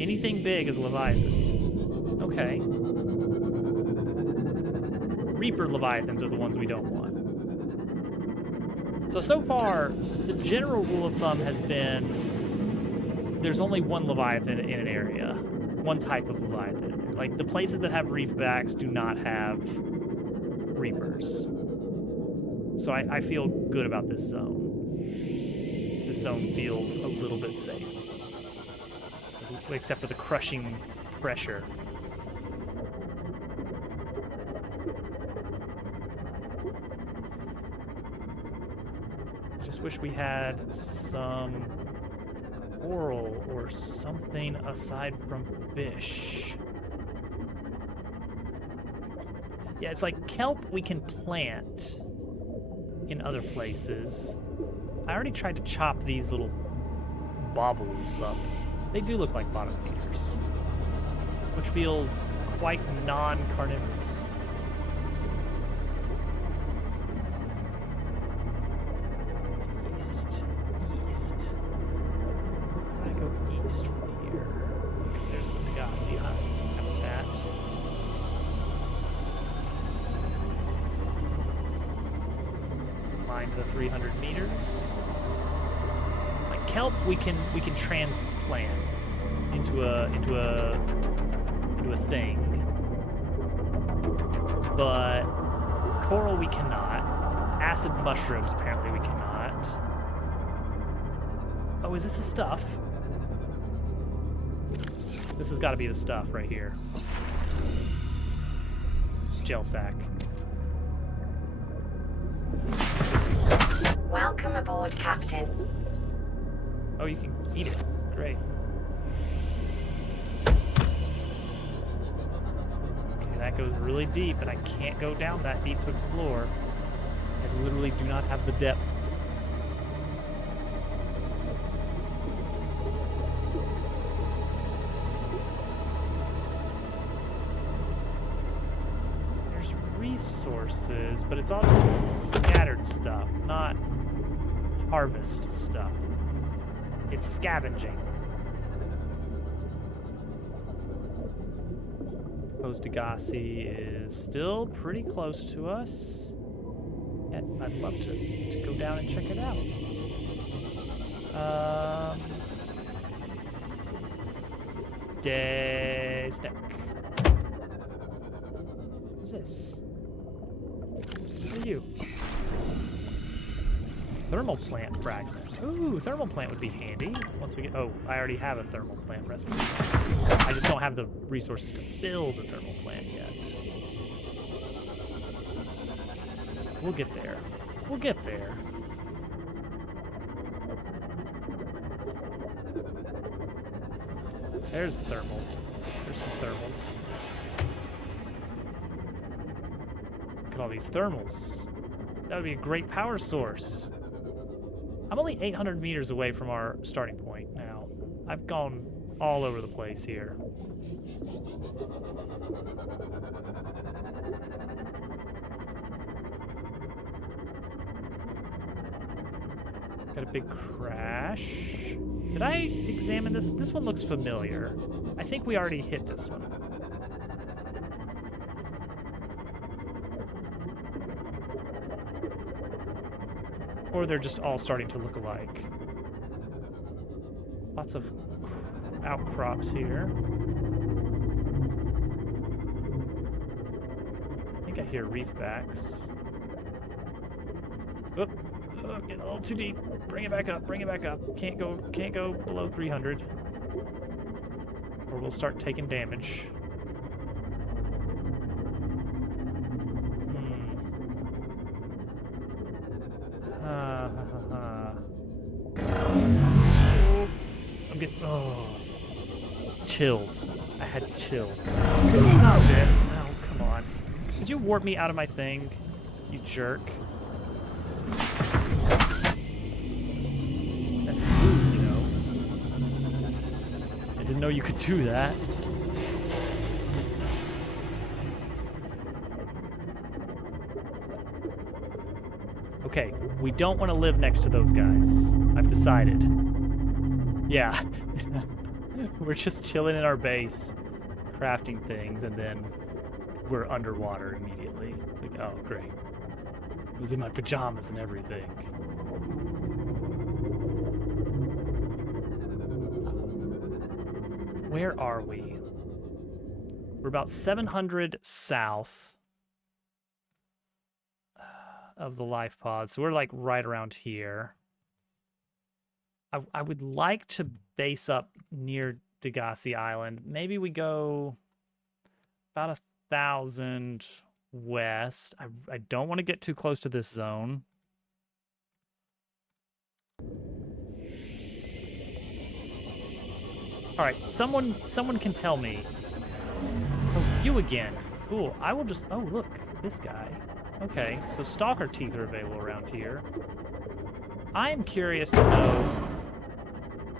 Anything big is leviathan. Okay. Reaper leviathans are the ones we don't want. So far, the general rule of thumb has been there's only one leviathan in an area. One type of leviathan. Like, the places that have reefbacks do not have reapers. So I feel good about this zone. This zone feels a little bit safe. Except for the crushing pressure. Just wish we had some coral or something aside from fish. Yeah, it's like kelp we can plant in other places. I already tried to chop these little baubles up. They do look like bottom feeders, which feels quite non-carnivorous. East. How do I go east from here? Okay, there's the Degassi habitat. Mind the 300 meters. Like kelp, we can transplant into a thing, but coral we cannot. Acid mushrooms apparently we cannot. Oh, is this the stuff? This has got to be the stuff right here. Gel sack. Welcome aboard, Captain. Oh, you can eat it. Great. Okay, that goes really deep, and I can't go down that deep to explore. I literally do not have the depth. There's resources, but it's all just scattered stuff, not harvest stuff. It's scavenging. Degassi is still pretty close to us. And I'd love to go down and check it out. Stack. What's this? What are you? Thermal plant fragment. Ooh, thermal plant would be handy once we get... Oh, I already have a thermal plant recipe. I just don't have the resources to build a thermal plant yet. We'll get there. We'll get there. There's thermal. There's some thermals. Look at all these thermals. That would be a great power source. I'm only 800 meters away from our starting point now. I've gone all over the place here. Got a big crash. Did I examine this? This one looks familiar. I think we already hit this one. Or they're just all starting to look alike. Lots of outcrops here. I think I hear reefbacks. Oh, getting a little too deep. Bring it back up, bring it back up. Can't go below 300. Or we'll start taking damage. I'm getting... Oh. Chills. I had chills. Not this. Oh, come on. Did you warp me out of my thing? You jerk. That's rude, you know. I didn't know you could do that. Okay, We don't want to live next to those guys. I've decided. Yeah. We're just chilling in our base, crafting things, and then we're underwater immediately. It's like, oh, great. I was in my pajamas and everything. Where are we? We're about 700 south of the life pod, so we're like right around here. I would like to base up near Degassi Island. Maybe we go about 1,000 west. I don't want to get too close to this zone. All right, someone can tell me. Oh, you again. Cool. I will just. Oh, look, this guy. Okay, so stalker teeth are available around here. I am curious to know,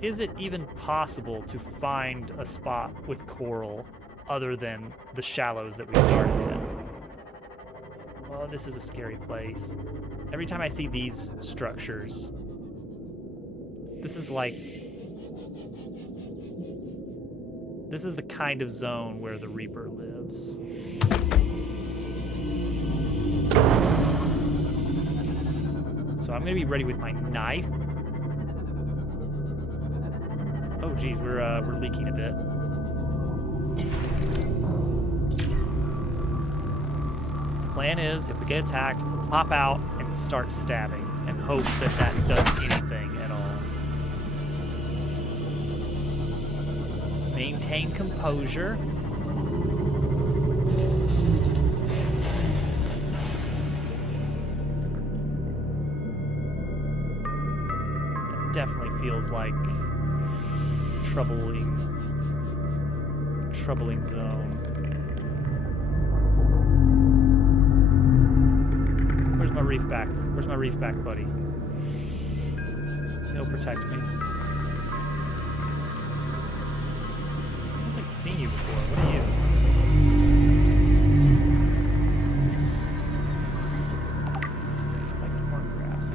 is it even possible to find a spot with coral other than the shallows that we started in? Oh, this is a scary place. Every time I see these structures, this is like... This is the kind of zone where the Reaper lives. So I'm gonna be ready with my knife. Oh geez, we're leaking a bit. Plan is, if we get attacked, pop out and start stabbing, and hope that that does anything at all. Maintain composure. That definitely feels like troubling zone. Where's my reef back? Where's my reef back, buddy? He'll protect me. I don't think I've seen you before. What are you? Spiked corn grass.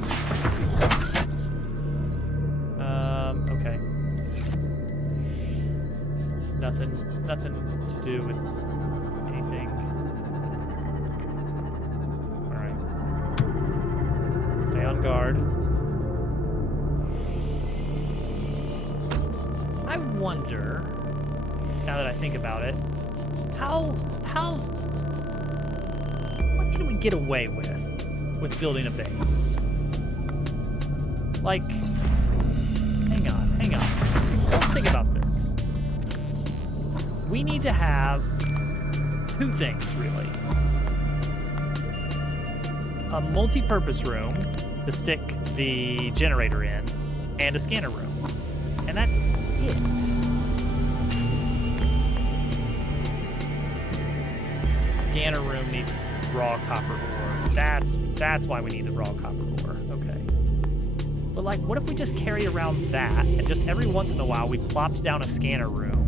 Okay. Nothing to do with anything. Alright. Stay on guard. I wonder, now that I think about it, what can we get away with building a base? Like, hang on. Let's think about this. We need to have two things, really. A multi-purpose room to stick the generator in, and a scanner room. And that's it. Scanner room needs raw copper ore. That's why we need the raw copper ore. Okay. But like, what if we just carry around that, and just every once in a while we plopped down a scanner room,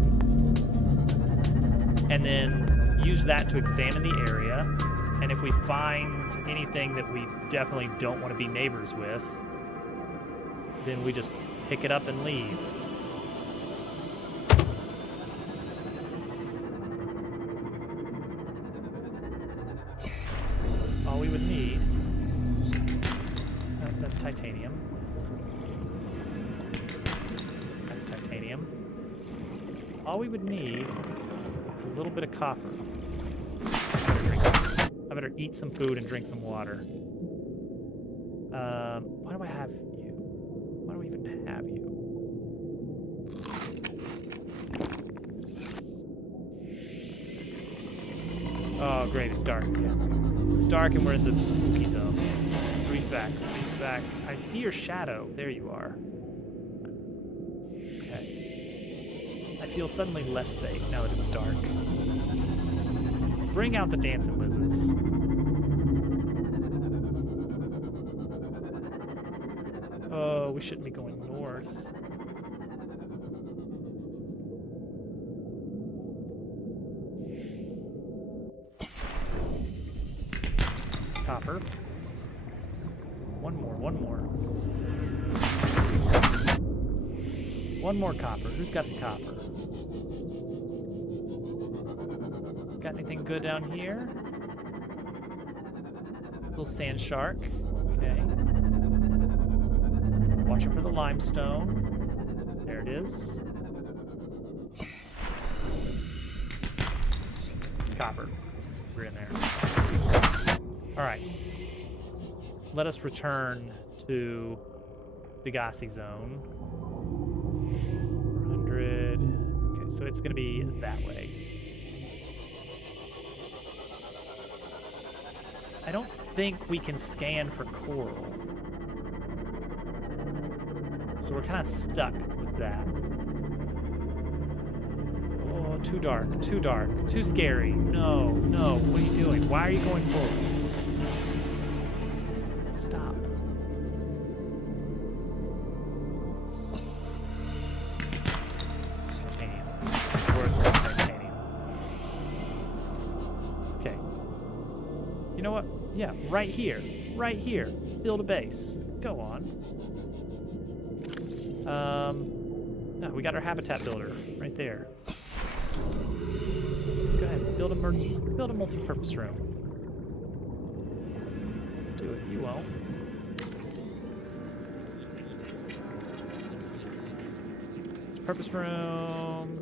and then use that to examine the area, and if we find anything that we definitely don't want to be neighbors with, then we just pick it up and leave. All we would need... that's titanium. That's titanium. All we would need is a little bit of copper. I better eat some food and drink some water. Why do I have you? Why do we even have you? Oh, great, it's dark. Yeah. It's dark and we're in the spooky zone. Reach back. I see your shadow. There you are. Okay. I feel suddenly less safe now that it's dark. Bring out the dancing lizards. Oh, we shouldn't be going north. Copper. One more. One more copper. Who's got the copper? Got anything good down here? Little sand shark. Okay. Watching for the limestone. There it is. Copper. We're in there. Alright. Let us return to Degassi zone. 400. Okay, so it's going to be that way. I don't think we can scan for coral. So we're kind of stuck with that. Oh, too dark, too dark, too scary. No, no, what are you doing? Why are you going forward? Stop. Titanium. Worth titanium. Okay. You know what? Yeah, right here. Right here. Build a base. Go on. No, we got our habitat builder right there. Go ahead, build a multi-purpose room. Do it. You won't. Purpose room.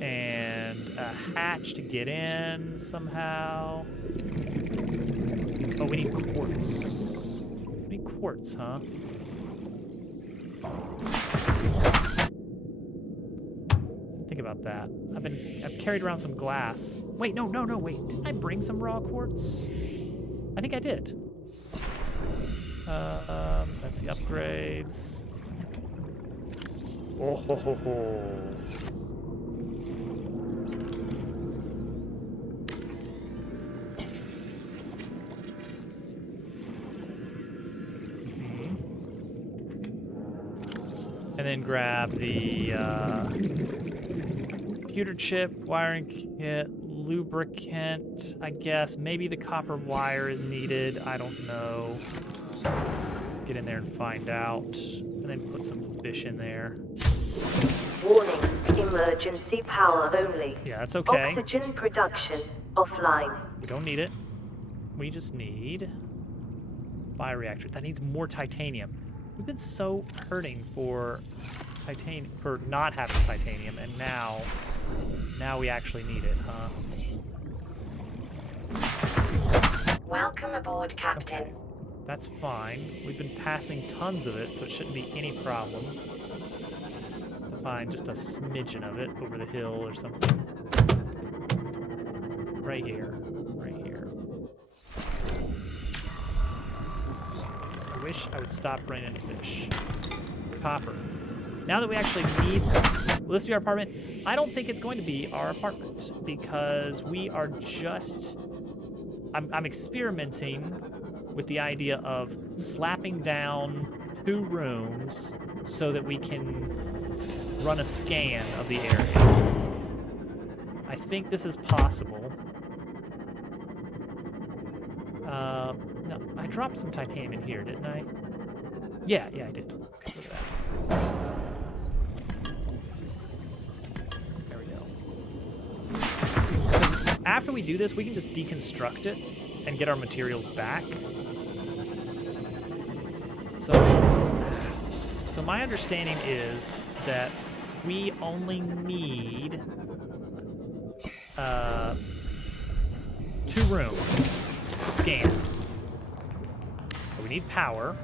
And a hatch to get in somehow. Oh, we need quartz. We need quartz, huh? Think about that. I've carried around some glass. Wait, no, wait. Didn't I bring some raw quartz? I think I did. That's the upgrades. Oh ho ho ho. And then grab the computer chip, wiring kit, lubricant, I guess. Maybe the copper wire is needed. I don't know. Let's get in there and find out. And then put some fish in there. Warning, emergency power only. Yeah, that's okay. Oxygen production offline. We don't need it. We just need bioreactor. That needs more titanium. We've been so hurting for titanium, for not having titanium, and now we actually need it, huh? Welcome aboard, Captain. Okay. That's fine. We've been passing tons of it, so it shouldn't be any problem to find just a smidgen of it over the hill or something. Right here. Right here. I wish I would stop running into fish. Copper. Now that we actually need... Will this be our apartment? I don't think it's going to be our apartment because we are just... I'm experimenting with the idea of slapping down 2 rooms so that we can run a scan of the area. I think this is possible. No, I dropped some titanium in here, didn't I? Yeah, I did. Okay, look at that. There we go. So after we do this, we can just deconstruct it and get our materials back. So my understanding is that we only need 2 rooms to scan. But we need power.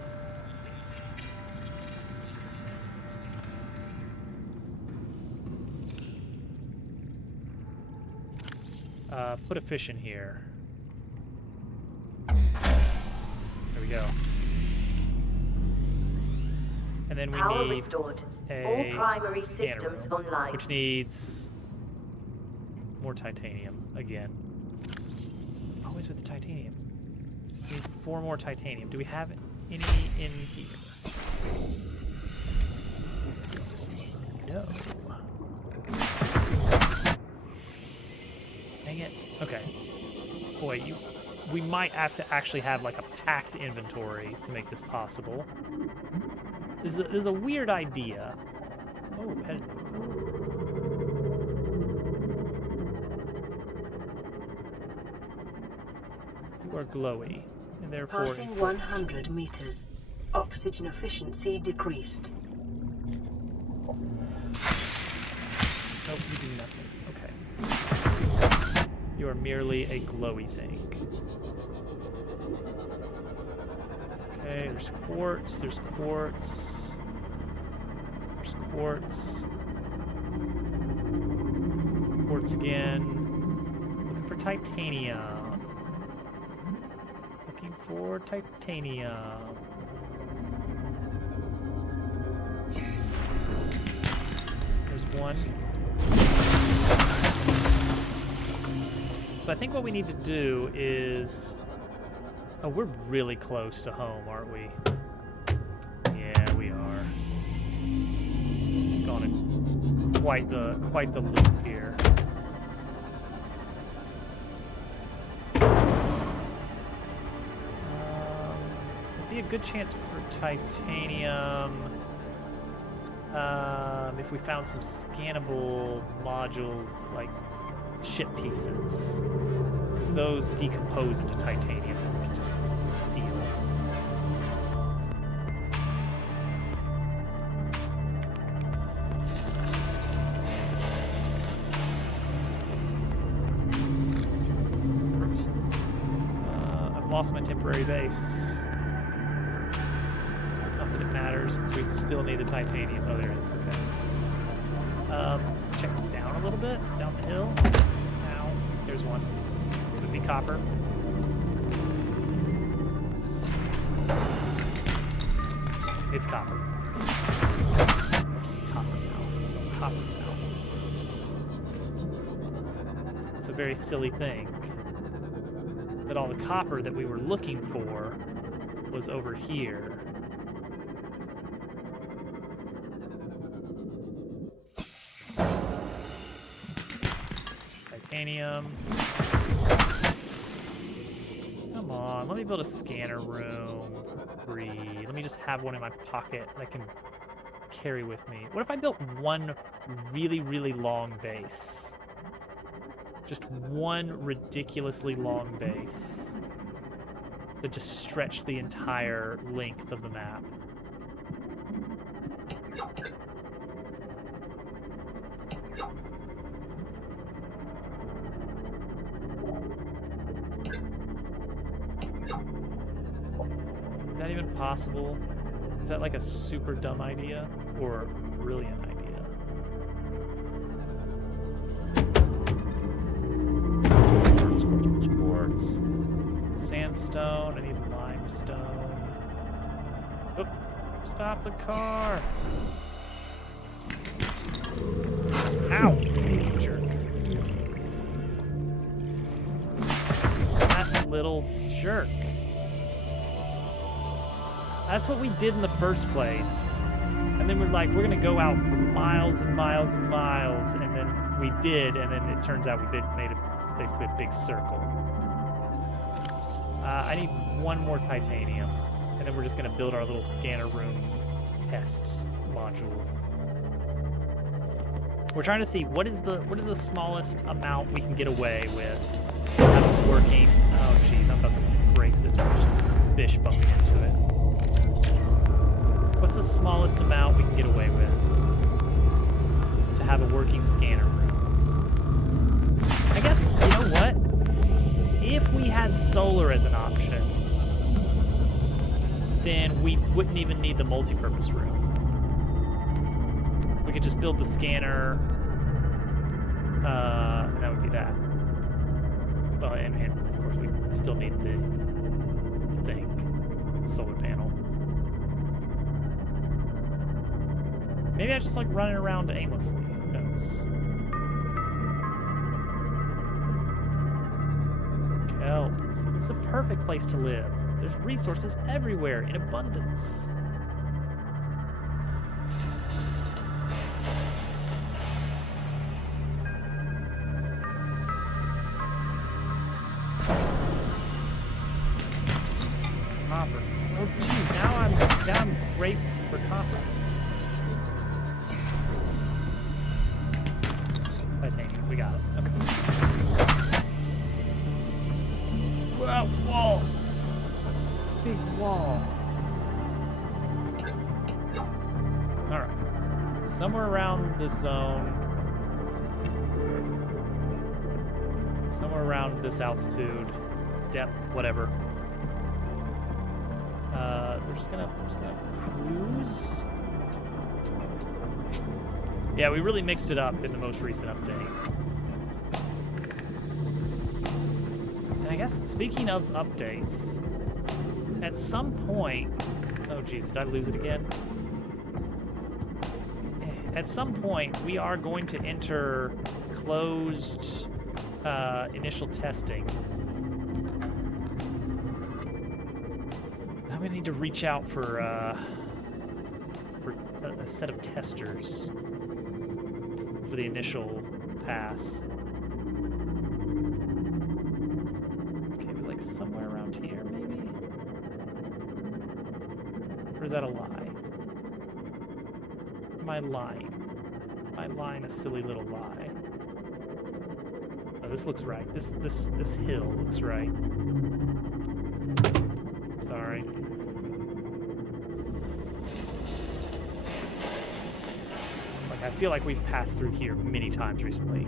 Put a fish in here. There we go. And then we Power need restored. a All primary scanner systems room, online. which needs more titanium again. Always with the titanium. We need 4 more titanium. Do we have any in here? No. Dang it. Okay. Boy, we might have to actually have like a packed inventory to make this possible. This is a weird idea. Oh, you are glowy, and therefore Passing 100 meters. Oxygen efficiency decreased. Nope, you do nothing. Okay. You are merely a glowy thing. Okay, there's quartz, there's quartz. There's quartz. Quartz again. Looking for titanium. Looking for titanium. There's one. So I think what we need to do is... Oh, we're really close to home, aren't we? Yeah, we are. Gone in quite the loop here. It'd be a good chance for titanium. If we found some scannable module, like ship pieces, because those decompose into titanium that we can just steal. I've lost my temporary base. Not that it matters, because we still need the titanium. Oh, there it is. Okay. Let's check down a little bit, down the hill. Ow, there's one. Could be copper. It's copper. Of course it's copper now. Copper now. It's a very silly thing that all the copper that we were looking for was over here. Titanium. Come on, let me build a scanner room. Breathe. Let me just have one in my pocket that I can carry with me. What if I built one really, really long base? Just one ridiculously long base that just stretched the entire length of the map. Is that even possible? Is that like a super dumb idea or a brilliant idea? Quartz. Sandstone. I need limestone. Oh, stop the car! Ow! Jerk. That little jerk. That's what we did in the first place. And then we're like, we're gonna go out for miles and miles and miles, and then we did, and then it turns out we made basically a big circle. I need one more titanium, and then we're just gonna build our little scanner room test module. We're trying to see what is the smallest amount we can get away with without working. Oh jeez, I'm about to break this fish bumping into it. What's the smallest amount we can get away with to have a working scanner room? I guess, you know what? If we had solar as an option, then we wouldn't even need the multi-purpose room. We could just build the scanner, and that would be that. Well, and of course we still need the thing, solar panel. Maybe I just like running around aimlessly. Who knows? Kelp. See, this is a perfect place to live. There's resources everywhere in abundance. now I'm great for copper. Titanium, we got it. Okay. Wow, wall! Big wall. Alright. Somewhere around this zone. Somewhere around this altitude. Depth, whatever. We're just gonna cruise. Yeah, we really mixed it up in the most recent update. And I guess, speaking of updates, at some point... Oh, geez, did I lose it again? At some point, we are going to enter closed initial testing. Now we need to reach out for a set of testers for the initial pass. Okay, it was like somewhere around here, maybe? Or is that a lie? Am I lying? Am I lying a silly little lie? Oh, this looks right. This hill looks right. Sorry. I feel like we've passed through here many times recently.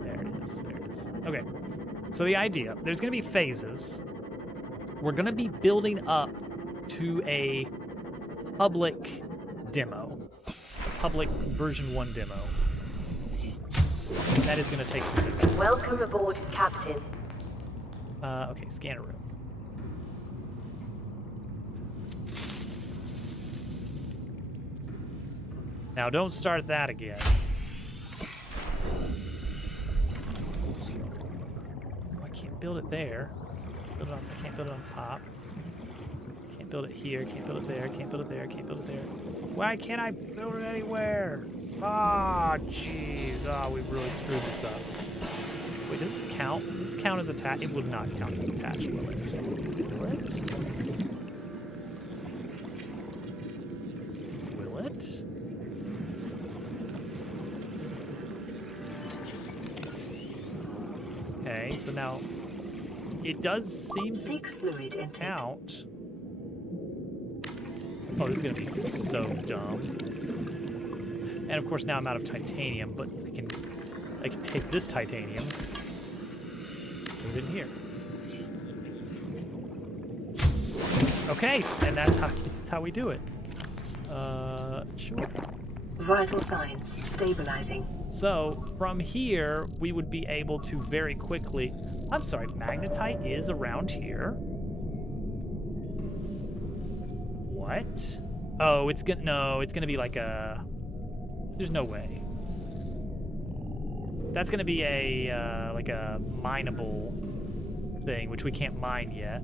There it is, there it is. Okay, so the idea, there's gonna be phases. We're gonna be building up to a public demo. Public version 1 demo. That is gonna take some time. Welcome aboard, Captain. Okay, scanner room. Now, don't start that again. Oh, I can't build it there. I can't build it on top. Can't build it here. Can't build it there. Can't build it there. Can't build it there. Why can't I build it anywhere? Ah, jeez. Ah, we really screwed this up. Wait, does this count? Does this count as attached? It would not count as attached, will it? Will it? Will it? Okay, so now it does seem Seek fluid intake. count. Oh, this is gonna be so dumb. And of course now I'm out of titanium, but I can take this titanium, put it in here. Okay, and that's how we do it. Sure. Vital signs stabilizing. So, from here, we would be able to very quickly... I'm sorry, magnetite is around here. What? Oh, it's gonna be like a... There's no way. That's gonna be a, like a mineable thing, which we can't mine yet.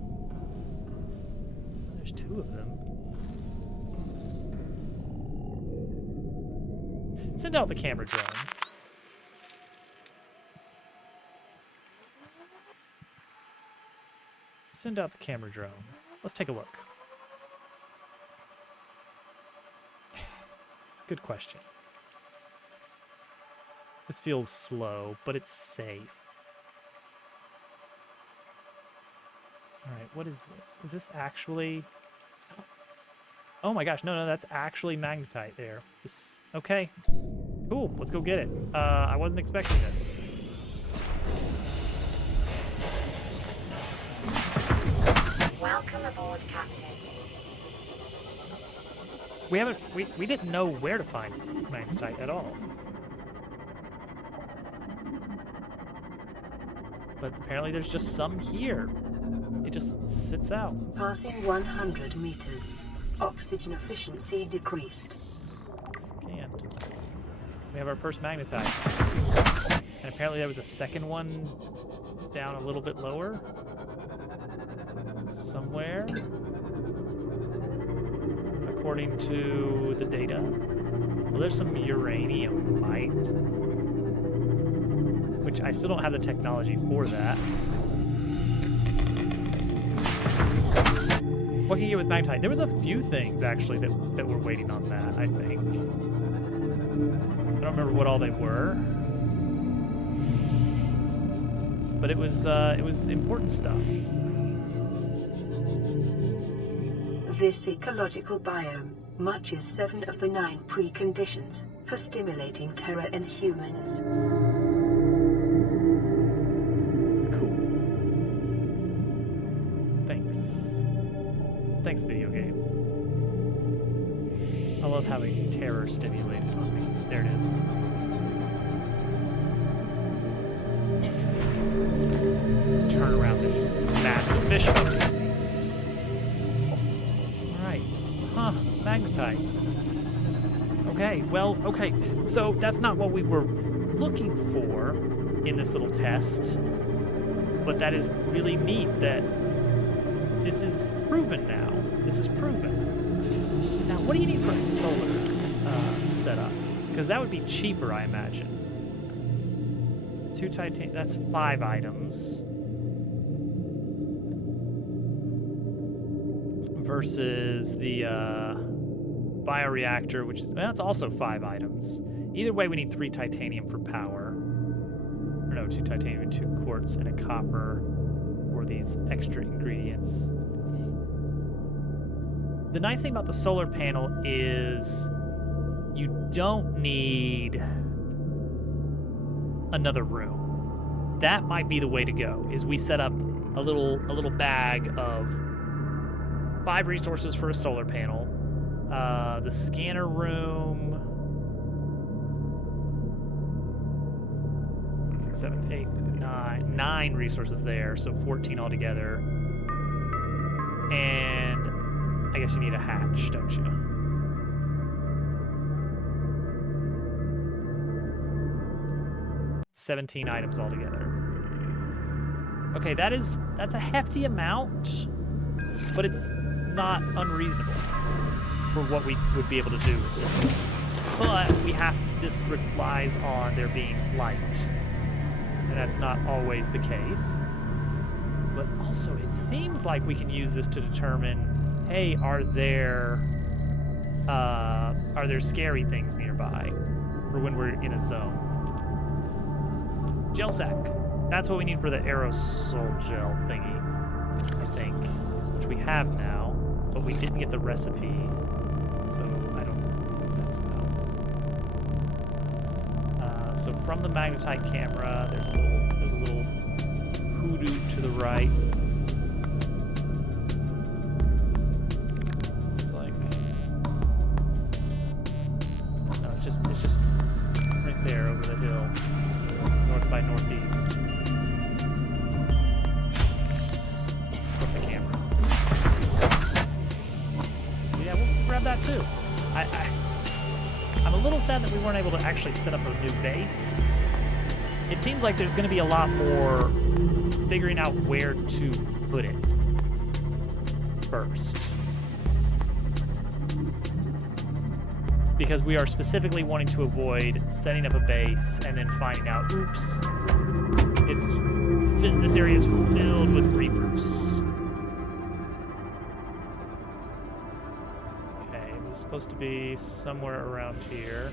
There's 2 of them. Send out the camera drone. Send out the camera drone. Let's take a look. It's a good question. This feels slow, but it's safe. Alright, what is this? Is this actually... Oh my gosh, no, that's actually magnetite there. Just, okay. Cool, let's go get it. I wasn't expecting this. Welcome aboard, Captain. We didn't know where to find magnetite at all. But apparently there's just some here. It just sits out. Passing 100 meters. Oxygen efficiency decreased. Scanned. We have our first magnetite. And apparently there was a second one down a little bit lower. Somewhere. According to the data. Well, there's some uranium mite. Which I still don't have the technology for that. What can you get with magnetite? There was a few things actually that were waiting on that, I think. I don't remember what all they were. But it was important stuff. This ecological biome matches 7 of the 9 preconditions for stimulating terror in humans. Cool. Thanks. Thanks, video game. I love having terror stimulated on me. There it is. Turn around, there's just massive fish underneath me. Alright. Huh, magnetite. Okay, well, okay. So that's not what we were looking for in this little test. But that is really neat that this is proven now. This is proven. Now, what do you need for a solar setup? Because that would be cheaper, I imagine. 2 titanium, that's 5 items. Versus the bioreactor, which is, well, that's also 5 items. Either way, we need 3 titanium for power. Or no, 2 titanium and 2 quartz and a copper, or these extra ingredients. The nice thing about the solar panel is you don't need another room. That might be the way to go, is we set up a little bag of 5 resources for a solar panel. The scanner room. 6, 7, 8, 9. 9 resources there, so 14 altogether. And I guess you need a hatch, don't you? $17 items altogether. Okay, that's a hefty amount, but it's not unreasonable for what we would be able to do with this. But this relies on there being light, and that's not always the case. But also, it seems like we can use this to determine, hey, are there scary things nearby for when we're in a zone? Gel sack. That's what we need for the aerosol gel thingy, I think, which we have now, but we didn't get the recipe, so I don't know what that's about. So from the magnetite camera, there's a little hoodoo to the right. Looks like no, it's just right there over the hill, north by northeast. From the camera. So yeah, we'll grab that too. I'm a little sad that we weren't able to actually set up a new base. It seems like there's going to be a lot more figuring out where to put it first. Because we are specifically wanting to avoid setting up a base and then finding out, oops, this area is filled with reapers. Okay, it was supposed to be somewhere around here.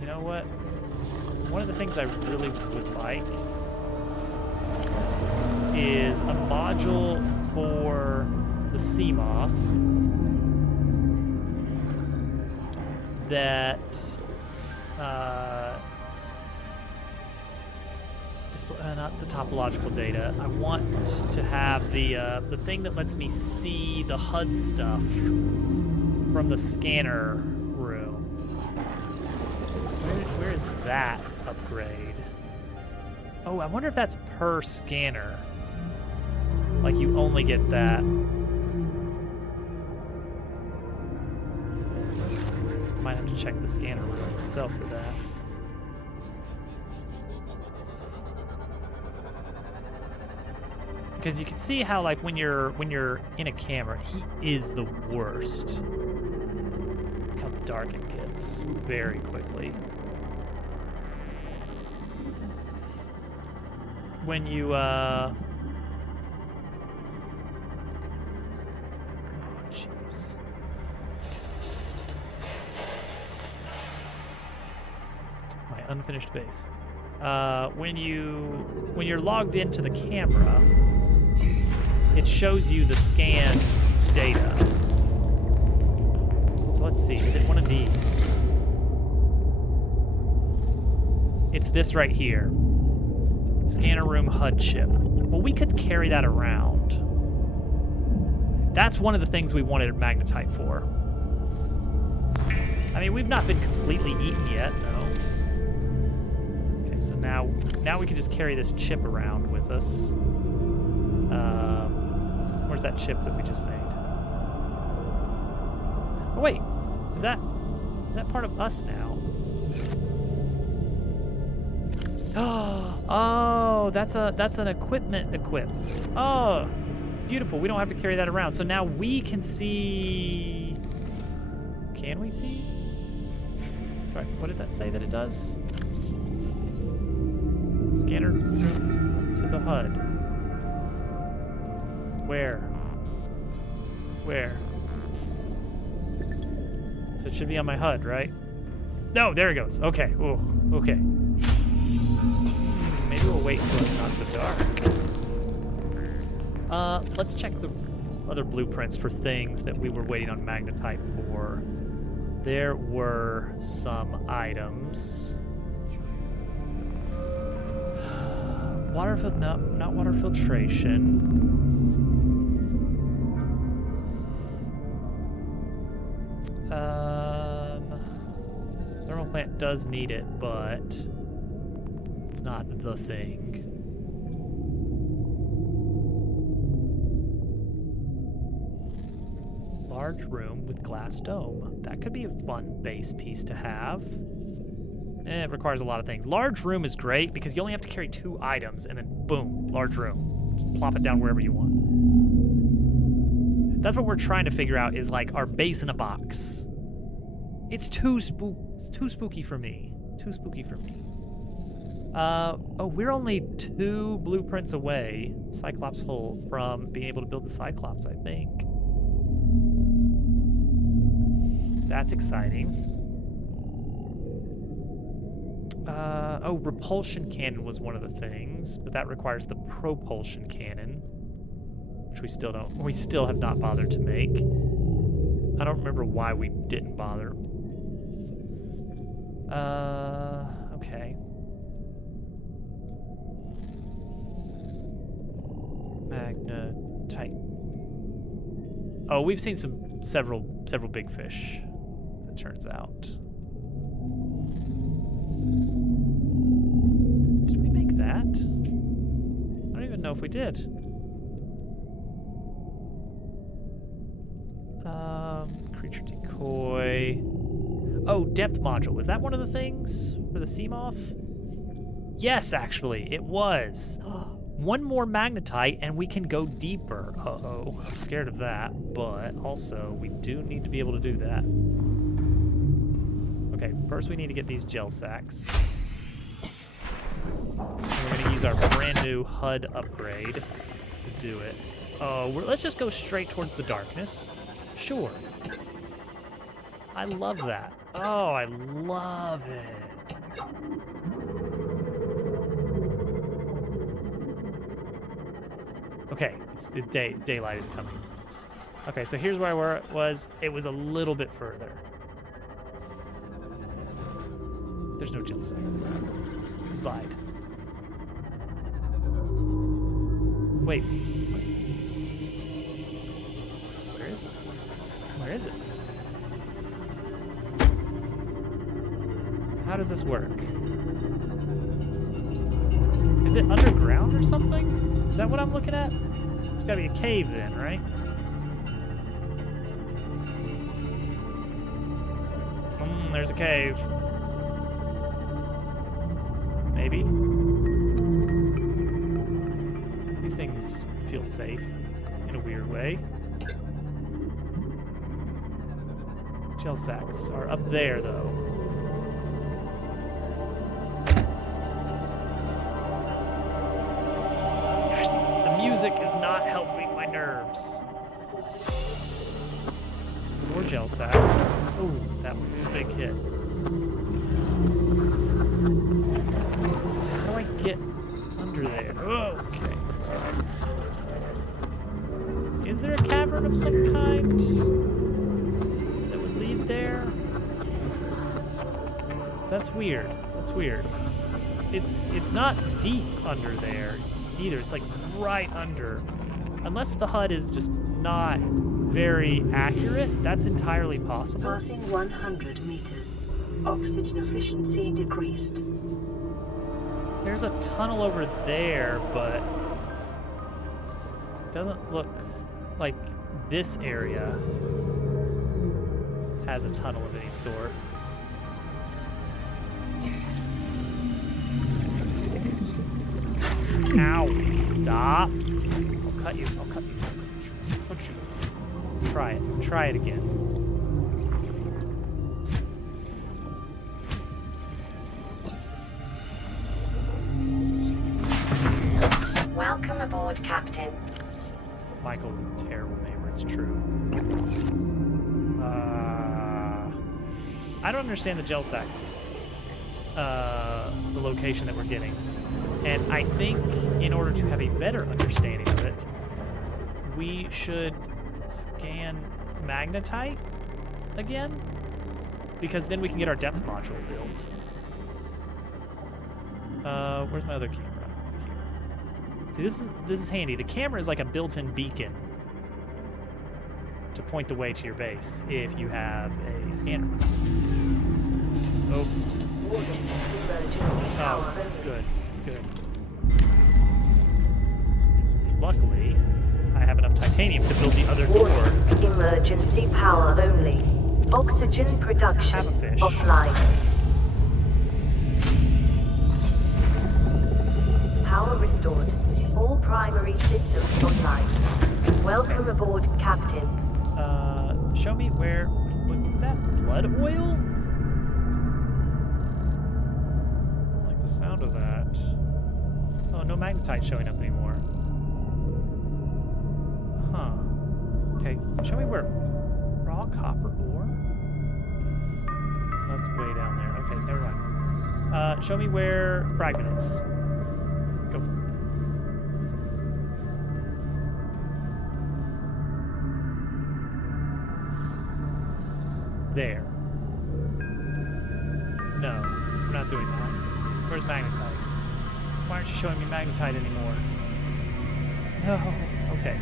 You know what? One of the things I really would like is a module for the sea moth that not the topological data. I want to have the thing that lets me see the HUD stuff from the scanner room. Where is that upgrade? Oh, I wonder if that's per scanner. Like you only get that. Might have to check the scanner room itself for that. Because you can see how, like, when you're in a camera, he is the worst. Look how dark it gets very quickly. When you oh, jeez. My unfinished base. When you're logged into the camera, it shows you the scan data. So let's see, is it one of these? It's this right here. Scanner room HUD chip. Well, we could carry that around. That's one of the things we wanted magnetite for. I mean, we've not been completely eaten yet, though. Okay, so now we can just carry this chip around with us. Where's that chip that we just made? Oh wait, is that part of us now? Oh, that's an equipment equip. Oh, beautiful. We don't have to carry that around. So now we can see. Can we see? Sorry, what did that say that it does? Scanner to the HUD. Where? So it should be on my HUD, right? No, there it goes. Okay. Ooh, okay. Maybe we'll wait until it's not so dark. Let's check the other blueprints for things that we were waiting on magnetite for. There were some items. Water no, not water filtration. Thermal plant does need it, but it's not the thing. Large room with glass dome. That could be a fun base piece to have. It requires a lot of things. Large room is great because you only have to carry 2 items and then boom, large room. Just plop it down wherever you want. That's what we're trying to figure out is like our base in a box. It's too spooky for me. Too spooky for me. Oh, we're only 2 blueprints away, Cyclops hull, from being able to build the Cyclops, I think. That's exciting. Oh, repulsion cannon was one of the things, but that requires the propulsion cannon, which we still have not bothered to make. I don't remember why we didn't bother. Okay. Magnetite. Oh, we've seen several big fish, it turns out. Did we make that? I don't even know if we did. Creature decoy. Oh, depth module. Was that one of the things for the sea moth? Yes, actually, it was. One more magnetite and we can go deeper. Uh-oh, I'm scared of that, but also we do need to be able to do that. Okay, first we need to get these gel sacks. And we're gonna use our brand new HUD upgrade to do it. Oh, let's just go straight towards the darkness. Sure. I love that. Oh, I love it. Okay, the daylight is coming. Okay, so here's where I was. It was a little bit further. There's no gel sack. Lied. Wait. Where is it? Where is it? How does this work? Is it underground or something? Is that what I'm looking at? There's gotta be a cave then, right? There's a cave. Maybe. These things feel safe in a weird way. Gel sacks are up there, though. Gosh, the music is not helping my nerves. Some more gel sacks. Oh, that was a big hit. How do I get under there? Oh, okay. Is there a cavern of some kind that would lead there? That's weird. That's weird. It's not deep under there either. It's like right under. Unless the HUD is just not very accurate, that's entirely possible. Passing 100 meters. Oxygen efficiency decreased. There's a tunnel over there, but it doesn't look like this area has a tunnel of any sort. Ow, stop. I'll cut you, I'll cut you. Cut you. Try it, try it again. Welcome aboard, Captain. Michael is a terrible neighbor, it's true. I don't understand the gel sacks. The location that we're getting. And I think in order to have a better understanding of it, we should scan magnetite again, because then we can get our depth module built. Where's my other camera? Here. See, this is handy. The camera is like a built-in beacon to point the way to your base if you have a scanner. Oh. Emergency power only. Good. Good. Luckily, I have enough titanium to build the other door. Warning, emergency power only. Oxygen production Have a fish. offline. Power restored. All primary systems online. Welcome aboard, Captain. Show me where. What was that? Blood oil? I don't like the sound of that. Oh, no magnetite showing up anymore. Huh. Okay, show me where. Raw copper ore? That's way down there. Okay, never mind. Show me where fragment is. Go for it. There. No, we're not doing that. Where's magnetite? Why aren't you showing me magnetite anymore? No. Okay.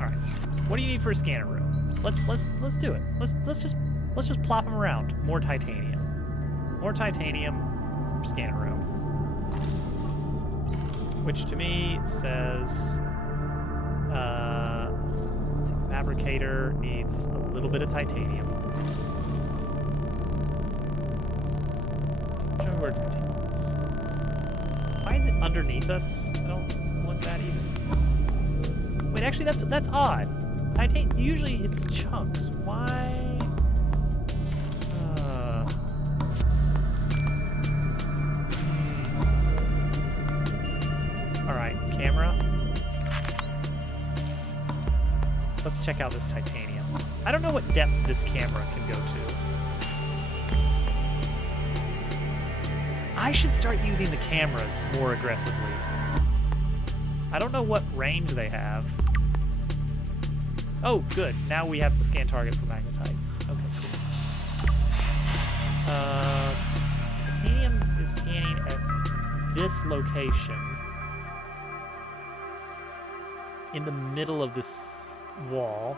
All right. What do you need for a scanner room? Let's do it. Let's just plop them around. More titanium. More titanium. Scanner room. Which to me says. Let's see, fabricator needs a little bit of titanium. Show me where titanium is. Why is it underneath us? I don't want that either. Wait, actually, that's odd. Titanium, usually it's chunks. Why? All right, camera. Let's check out this titanium. I don't know what depth this camera can go to. I should start using the cameras more aggressively. I don't know what range they have. Oh, good. Now we have the scan target for magnetite. Okay, cool. Titanium is scanning at this location. In the middle of this wall.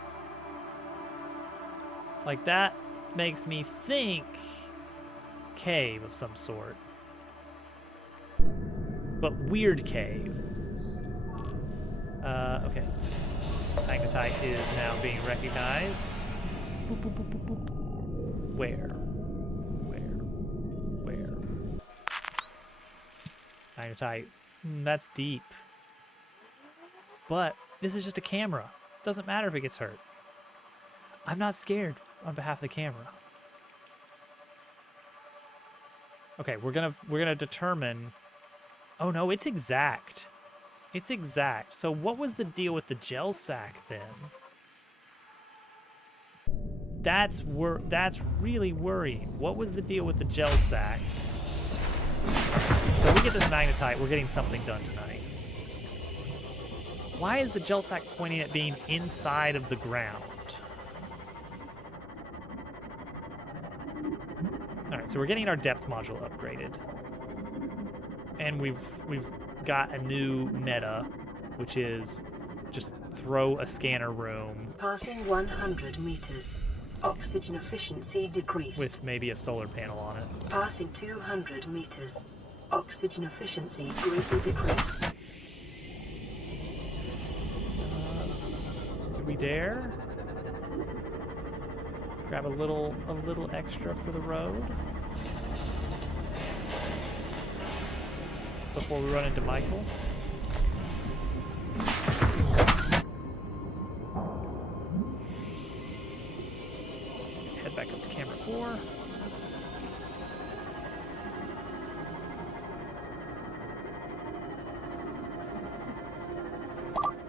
Like, that makes me think cave of some sort. But weird cave. Okay. Magnetite is now being recognized. Boop, boop, boop, boop, boop. Where? Magnetite. That's deep. But this is just a camera. Doesn't matter if it gets hurt. I'm not scared on behalf of the camera. Okay, we're gonna determine. Oh no, it's exact. It's exact. So what was the deal with the gel sack then? That's really worrying. What was the deal with the gel sack? So we get this magnetite, we're getting something done tonight. Why is the gel sack pointing at being inside of the ground? All right, so we're getting our depth module upgraded. And we've got a new meta, which is just throw a scanner room. Passing 100 meters. Oxygen efficiency decreased. With maybe a solar panel on it. Passing 200 meters. Oxygen efficiency greatly decreased. Do we dare? Grab a little extra for the road before we run into Michael. Head back up to camera 4.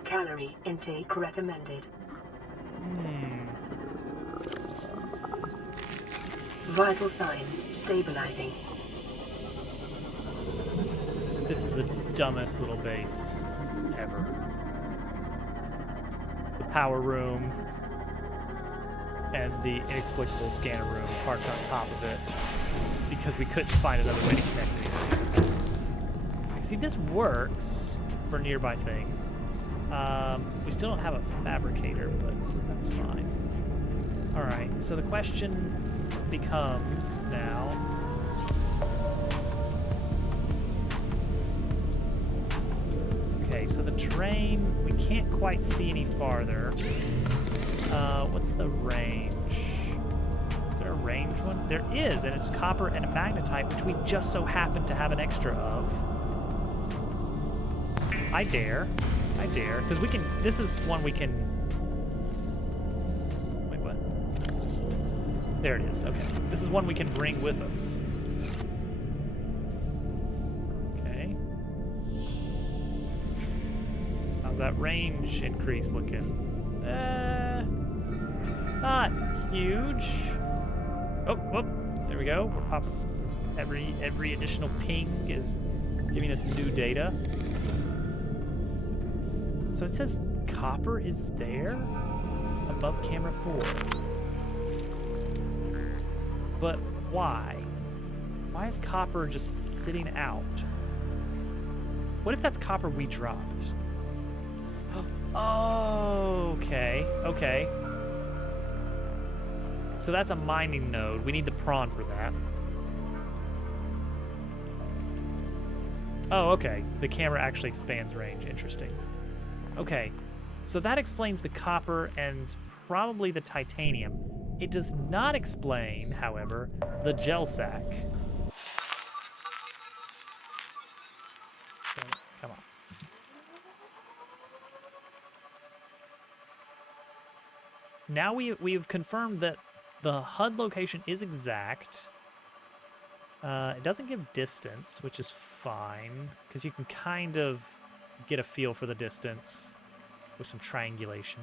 Calorie intake recommended. Vital signs stabilizing. This is the dumbest little base ever. The power room and the inexplicable scanner room parked on top of it because we couldn't find another way to connect anything. See, this works for nearby things. We still don't have a fabricator, but that's fine. All right, so the question becomes now, okay, so the terrain, we can't quite see any farther. What's the range? Is there a range one? There is, and it's copper and a magnetite, which we just so happen to have an extra of. I dare, because we can, this is one we can, wait, what? There it is, okay. This is one we can bring with us. Okay. How's that range increase looking? Not huge. Oh, whoop, there we go. We're popping, every additional ping is giving us new data. So it says copper is there above camera 4. But why? Why is copper just sitting out? What if that's copper we dropped? Oh, okay, okay. So that's a mining node. We need the prawn for that. Oh, okay. The camera actually expands range. Interesting. Okay, so that explains the copper and probably the titanium. It does not explain, however, the gel sack. Damn it, come on. Now we've confirmed that the HUD location is exact. It doesn't give distance, which is fine, because you can kind of get a feel for the distance with some triangulation.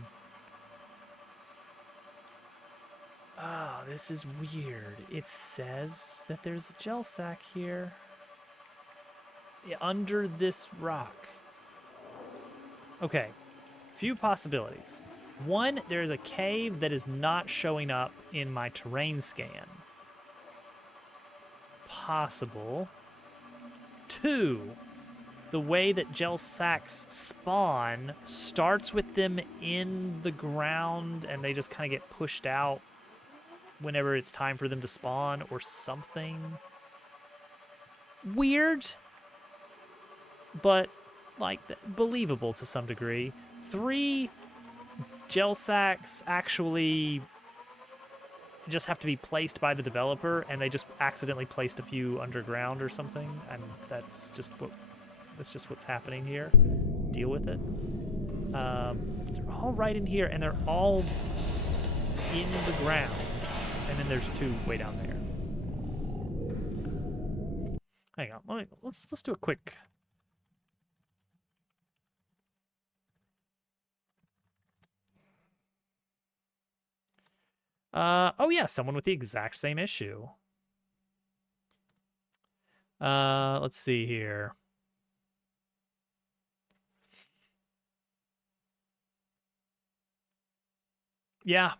Oh, this is weird. It says that there's a gel sack here. Yeah, under this rock. Okay, few possibilities. One, there's a cave that is not showing up in my terrain scan. Possible. Two, the way that gel sacks spawn starts with them in the ground and they just kind of get pushed out whenever it's time for them to spawn or something. Weird, but like believable to some degree. Three, gel sacks actually just have to be placed by the developer and they just accidentally placed a few underground or something, and that's just what That's just what's happening here. Deal with it. They're all right in here, and they're all in the ground. And then there's 2 way down there. Hang on, let's do a quick. Oh yeah, someone with the exact same issue. Let's see here. Yeah.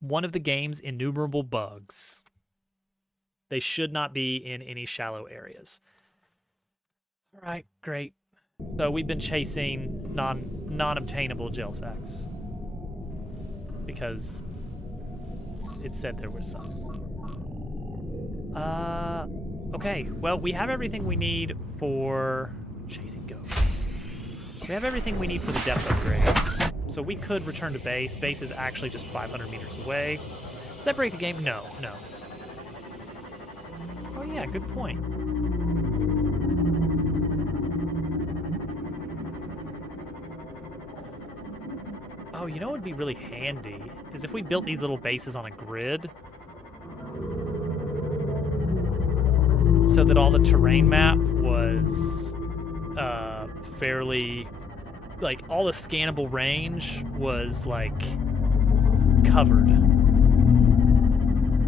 One of the game's innumerable bugs. They should not be in any shallow areas. All right, great. So we've been chasing non-obtainable gel sacks because it said there was some. Okay. Well, we have everything we need for chasing ghosts. We have everything we need for the depth upgrade. So we could return to base. Base is actually just 500 meters away. Does that break the game? No, no. Oh yeah, good point. Oh, you know what would be really handy is if we built these little bases on a grid so that all the terrain map was fairly, like, all the scannable range was, like, covered.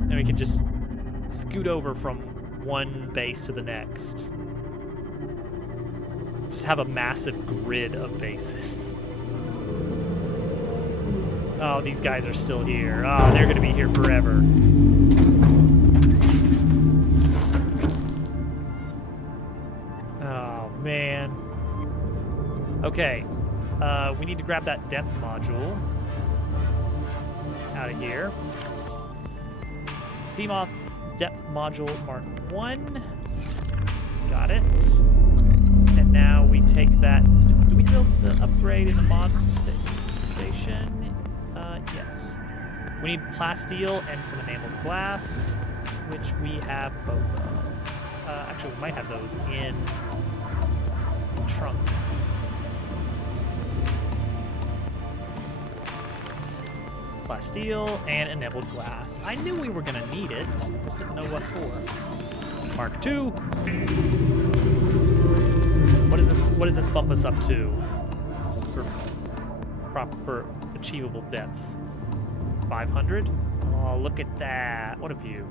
And we could just scoot over from one base to the next. Just have a massive grid of bases. Oh, these guys are still here. Oh, they're gonna be here forever. Oh, man. Okay. We need to grab that depth module out of here. Seamoth depth module Mark 1. Got it. And now we take that. Do we build the upgrade in the mod station? Yes. We need plasteel and some enameled glass, which we have both of. Actually, we might have those in the trunk. Plasteel and enameled glass. I knew we were gonna need it, just didn't know what for. Mark 2. What is this? What does this bump us up to for achievable depth? 500? Oh, look at that. What a view.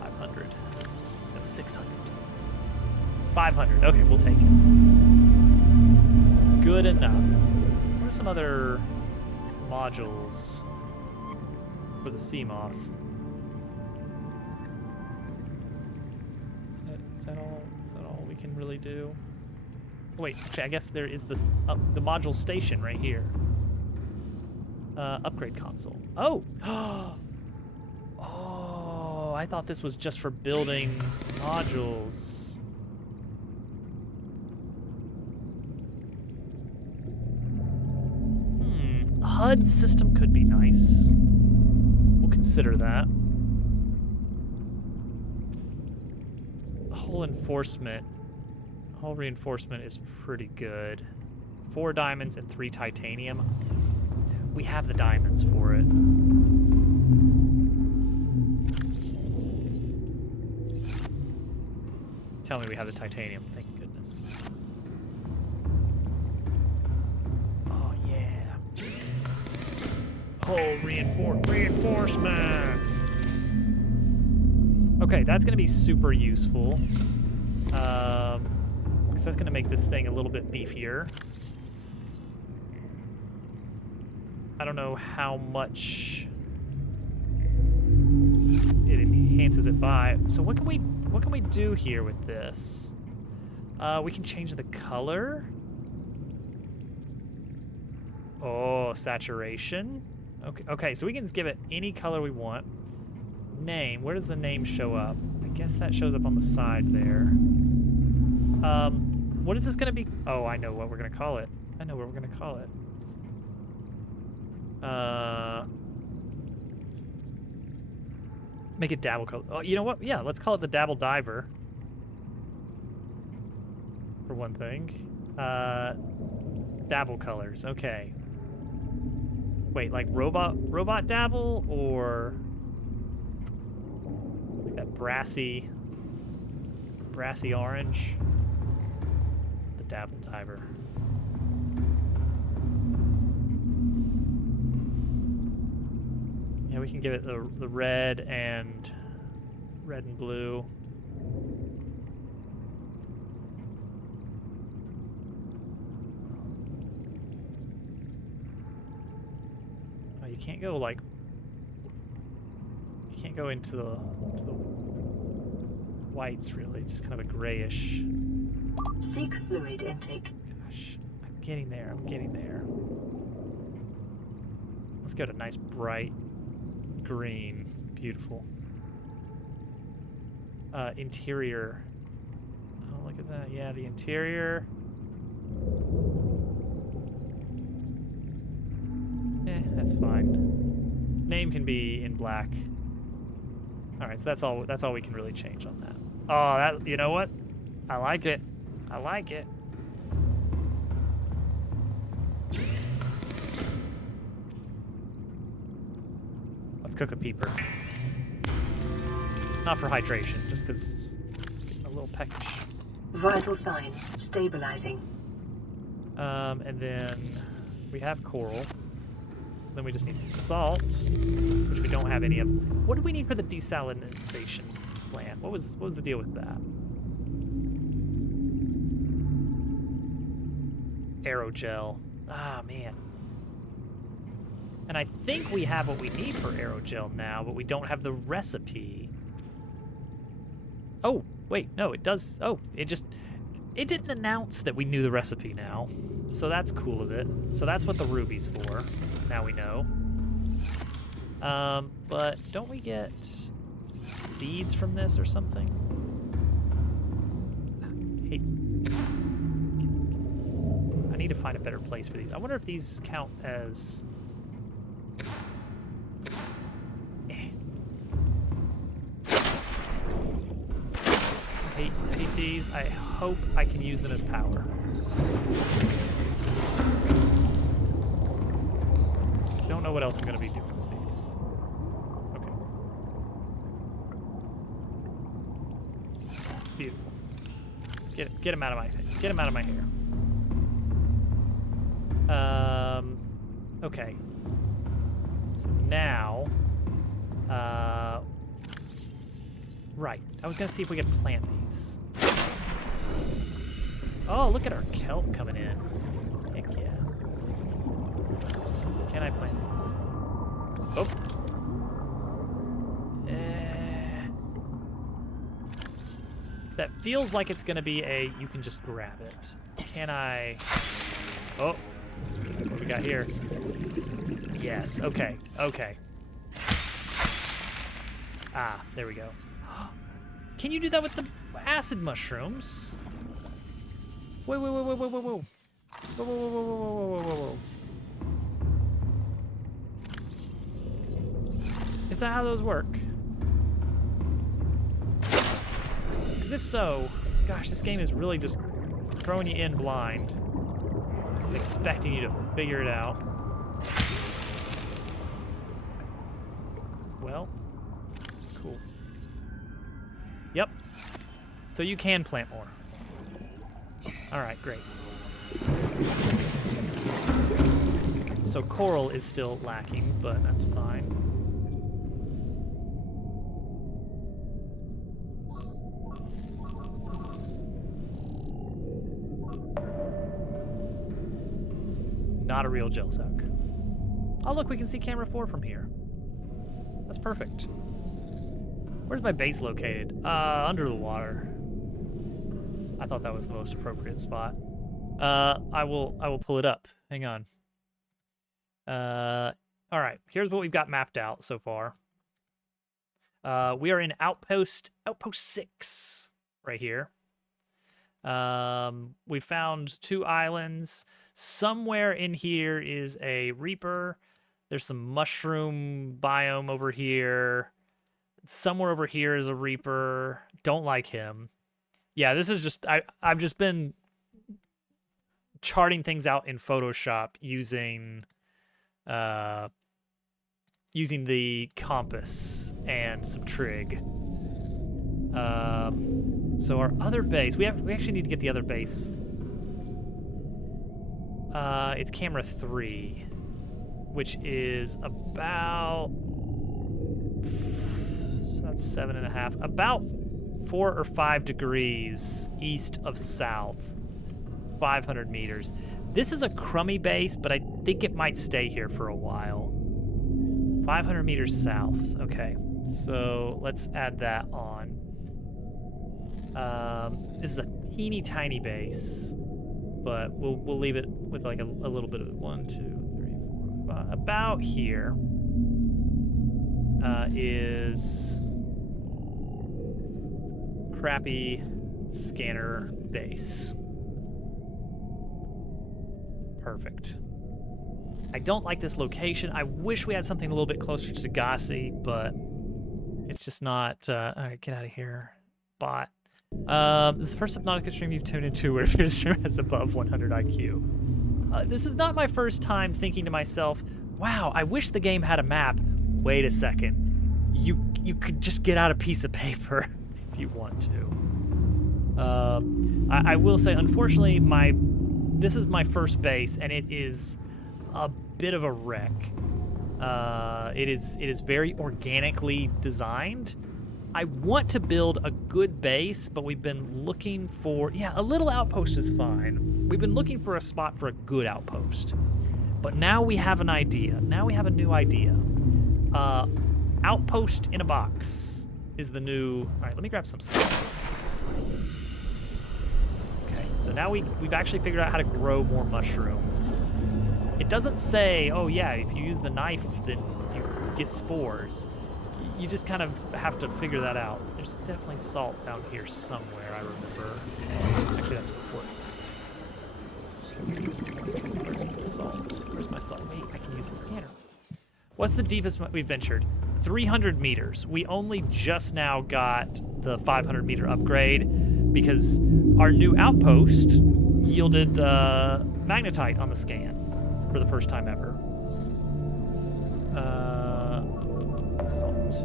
500. No, 600. 500. Okay, we'll take it. Good enough. What are some other modules for the Seamoth? Is that all we can really do? Wait, actually, I guess there is this the module station right here. Upgrade console. Oh! Oh, I thought this was just for building modules. A HUD system could be nice. We'll consider that. Hull reinforcement is pretty good. 4 diamonds and 3 titanium. We have the diamonds for it. Tell me we have the titanium, thank goodness. Oh yeah. Hull reinforcement. Okay, that's gonna be super useful. Because that's gonna make this thing a little bit beefier. I don't know how much it enhances it by. So what can we do here with this? We can change the color. Oh, saturation. Okay, so we can give it any color we want. Name, where does the name show up? I guess that shows up on the side there. What is this gonna be? Oh, I know what we're gonna call it. I know what we're gonna call it. Make it dabble color. Oh, you know what? Yeah, let's call it the Dabble Diver. For one thing. Dabble colors. Okay. Wait, like robot dabble or like that brassy orange? The Dabble Diver. Yeah, we can give it the red and blue. Oh, you can't go like you can't go into the whites really. It's just kind of a grayish. Seek fluid intake. Gosh, I'm getting there. I'm getting there. Let's go to nice bright green. Beautiful. Interior. Oh, look at that. Yeah, the interior. That's fine. Name can be in black. All right, so that's all we can really change on that. Oh, that, you know what? I like it. I like it. Let's cook a peeper. Not for hydration, just because getting a little peckish. Vital signs stabilizing. And then we have coral. So then we just need some salt, which we don't have any of. What do we need for the desalinization plant? What was the deal with that? Aerogel. Ah, man. And I think we have what we need for aerogel now, but we don't have the recipe. Oh, wait, no, it does. Oh, it didn't announce that we knew the recipe now. So that's cool of it. So that's what the ruby's for. Now we know. But don't we get seeds from this or something? Hey. I need to find a better place for these. I wonder if these count as... I hate these. I hope I can use them as power. Don't know what else I'm going to be doing with these. Okay. Beautiful. Get him out of my hair. Okay. So now, right. I was gonna see if we could plant these. Oh, look at our kelp coming in. Heck yeah. Can I plant these? Oh. That feels like it's gonna be a, you can just grab it. Can I? Oh. What do we got here? Yes, okay, okay. Ah, there we go. Can you do that with the acid mushrooms? Wait, wait, wait, wait, wait, wait, whoa. Whoa, whoa, whoa, whoa, whoa, whoa, whoa, whoa. Is that how those work? Because if so, gosh, this game is really just throwing you in blind. Expecting you to figure it out. Well, cool. Yep. So you can plant more. All right, great. So coral is still lacking, but that's fine. Not a real gel soak. Oh, look, we can see camera 4 from here. That's perfect. Where's my base located? Under the water. I thought that was the most appropriate spot. I will pull it up. Hang on. All right, here's what we've got mapped out so far. We are in Outpost 6 right here. We found 2 islands. Somewhere in here is a Reaper. There's some mushroom biome over here. Somewhere over here is a Reaper. Don't like him. Yeah, this is just I've just been charting things out in Photoshop using using the compass and some trig. So our other base, we actually need to get the other base. It's camera 3, which is about, so that's 7.5, about 4 or 5 degrees east of south, 500 meters. This is a crummy base, but I think it might stay here for a while. 500 meters south. Okay, so let's add that on. This is a teeny tiny base, but we'll leave it with like a little bit of 1, 2, 3, 4, 5. About here is crappy scanner base. Perfect. I don't like this location. I wish we had something a little bit closer to Degassi, but it's just not. All right, get out of here, bot. This is the first Subnautica stream you've tuned into where your stream has above 100 IQ. This is not my first time thinking to myself, wow, I wish the game had a map. Wait a second. You could just get out a piece of paper if you want to. I will say, unfortunately, this is my first base, and it is a bit of a wreck. It is very organically designed. I want to build a good base, but we've been looking for, a little outpost is fine. We've been looking for a spot for a good outpost. But now we have an idea. Now we have a new idea. Outpost in a box is the new, all right, let me grab some salt. Okay, so now we've actually figured out how to grow more mushrooms. It doesn't say, oh yeah, if you use the knife, then you get spores. You just kind of have to figure that out. There's definitely salt down here somewhere, I remember. Actually, that's quartz. Where's my salt? Where's my salt? Wait, I can use the scanner. What's the deepest we've ventured? 300 meters. We only just now got the 500 meter upgrade because our new outpost yielded magnetite on the scan for the first time ever. Salt.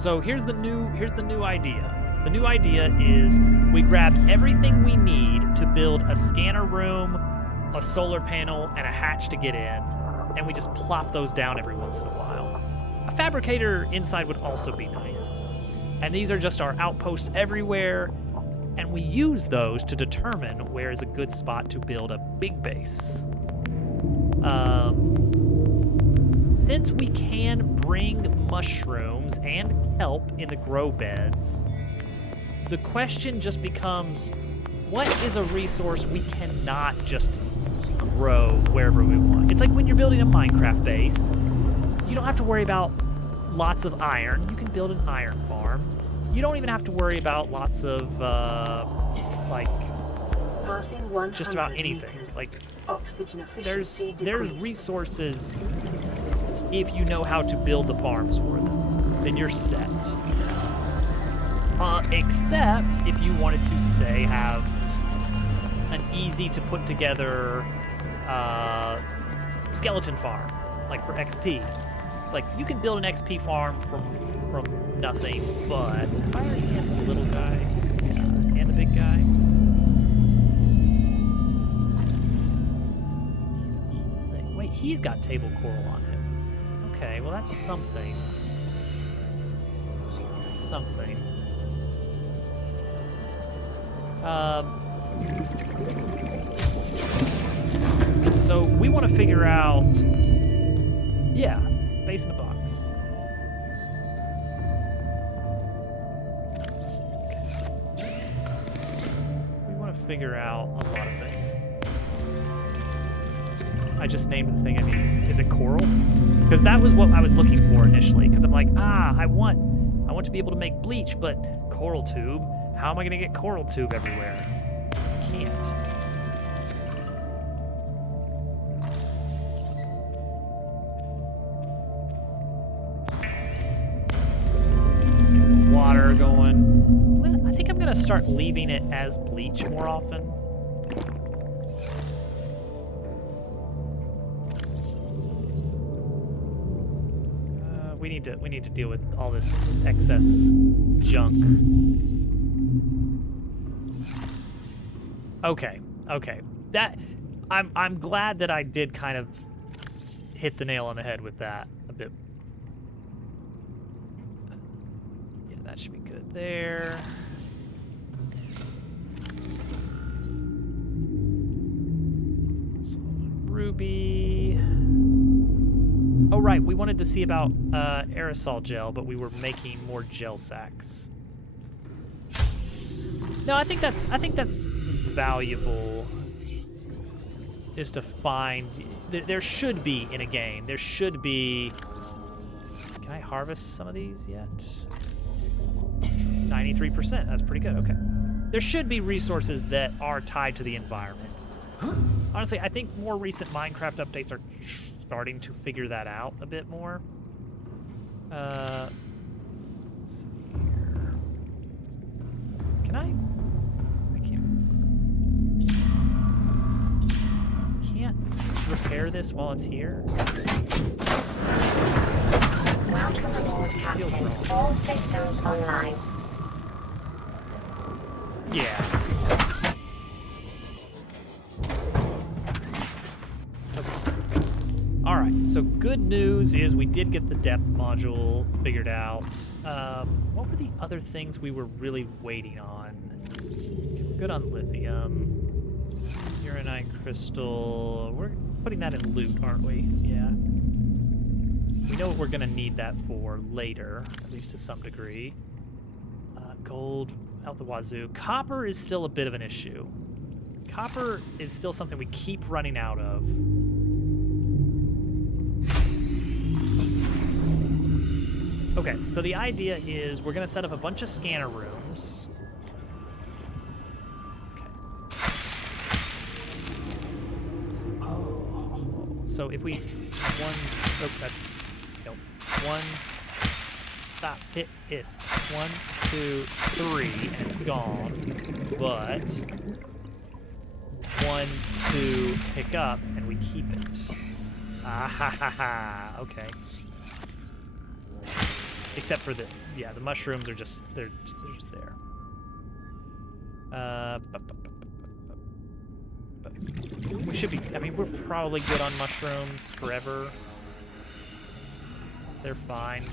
So here's the new idea. The new idea is we grab everything we need to build a scanner room, a solar panel, and a hatch to get in, and we just plop those down every once in a while. A fabricator inside would also be nice. And these are just our outposts everywhere, and we use those to determine where is a good spot to build a big base. Since we can bring mushrooms and kelp in the grow beds, the question just becomes, what is a resource we cannot just grow wherever we want? It's like when you're building a Minecraft base, you don't have to worry about lots of iron. You can build an iron farm. You don't even have to worry about lots of, just about anything. Meters. Like, Oxygen efficiency there's resources if you know how to build the farms for them. Then you're set. Except if you wanted to, say, have an easy to put together skeleton farm, like for XP. It's like you can build an XP farm from nothing, but I understand the little guy and the big guy. He's a whole thing. Wait, he's got table coral on him. Okay, well that's something. That's something. So we want to figure out, base in a box. We want to figure out a lot of things. I just named the thing. I mean, is it coral? Because that was what I was looking for initially. Because I'm like, I want to be able to make bleach, but coral tube. How am I going to get coral tube everywhere? I can't. fire going. Well, I think I'm gonna start leaving it as bleach more often. We need to deal with all this excess junk. Okay, okay. That I'm glad that I did kind of hit the nail on the head with that a bit. Yeah, that should be good there. Solid ruby. Oh right, we wanted to see about aerosol gel, but we were making more gel sacks. No, I think that's valuable. Is to find. There should be in a game. There should be. Can I harvest some of these yet? 93%. That's pretty good. Okay. There should be resources that are tied to the environment. Honestly, I think more recent Minecraft updates are starting to figure that out a bit more. Let's see here. Can I can't repair this while it's here. Welcome aboard, Captain. All systems online. Yeah. Okay. All right. So good news is we did get the depth module figured out. What were the other things we were really waiting on? Good on lithium. Uranite crystal. We're putting that in loot, aren't we? Yeah. We know what we're gonna need that for later, at least to some degree. Gold out the wazoo. Copper is still a bit of an issue. Copper is still something we keep running out of. Okay, so the idea is we're gonna set up a bunch of scanner rooms. So if we stop, hit is 1, 2, 3, and it's gone. But 1, 2, pick up, and we keep it. Ah ha ha ha. Okay. Except for the mushrooms are just they're just there. But we should be. I mean, we're probably good on mushrooms forever. They're fine.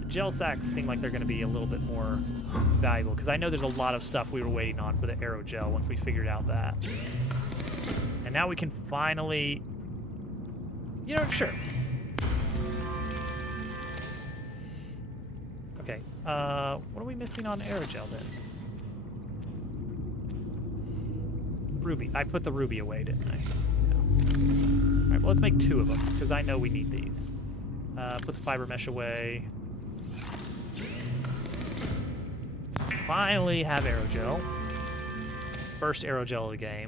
The gel sacks seem like they're going to be a little bit more valuable because I know there's a lot of stuff we were waiting on for the aerogel once we figured out that. And now we can finally, sure. Okay. What are we missing on aerogel then? Ruby. I put the ruby away, didn't I? Yeah. All right, well, let's make 2 of them, because I know we need these. Put the fiber mesh away. Finally have aerogel. First aerogel of the game.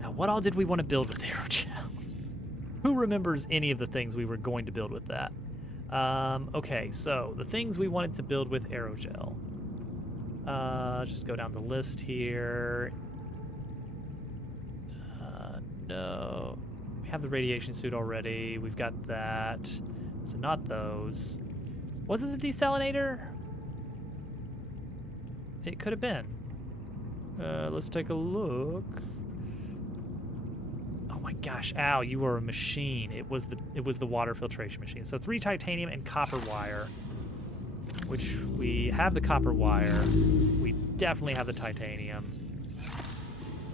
Now, what all did we want to build with aerogel? Who remembers any of the things we were going to build with that? Okay, so the things we wanted to build with aerogel. Just go down the list here. No. We have the radiation suit already. We've got that. So not those. Was it the desalinator? It could have been. Let's take a look. Oh my gosh, Al, you are a machine. It was the water filtration machine. So 3 titanium and copper wire. Which we have the copper wire. We definitely have the titanium.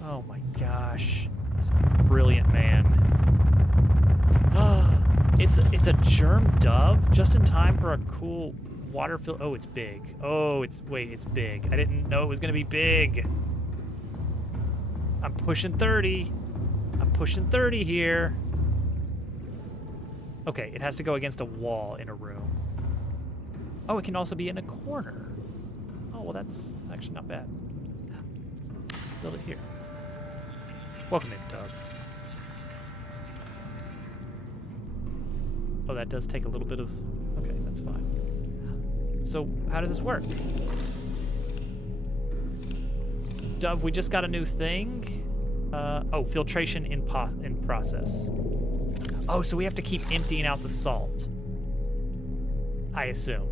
Oh my gosh. This brilliant man. It's a germ dove just in time for a cool water oh, it's big. Oh, it's big. I didn't know it was gonna be big. I'm pushing 30. I'm pushing 30 here. Okay, it has to go against a wall in a room. Oh, it can also be in a corner. Oh, well, that's actually not bad. Build it here. Welcome in, Doug. Oh, that does take a little bit of... Okay, that's fine. So, how does this work? Dove, we just got a new thing. Oh, filtration in process. Oh, so we have to keep emptying out the salt. I assume.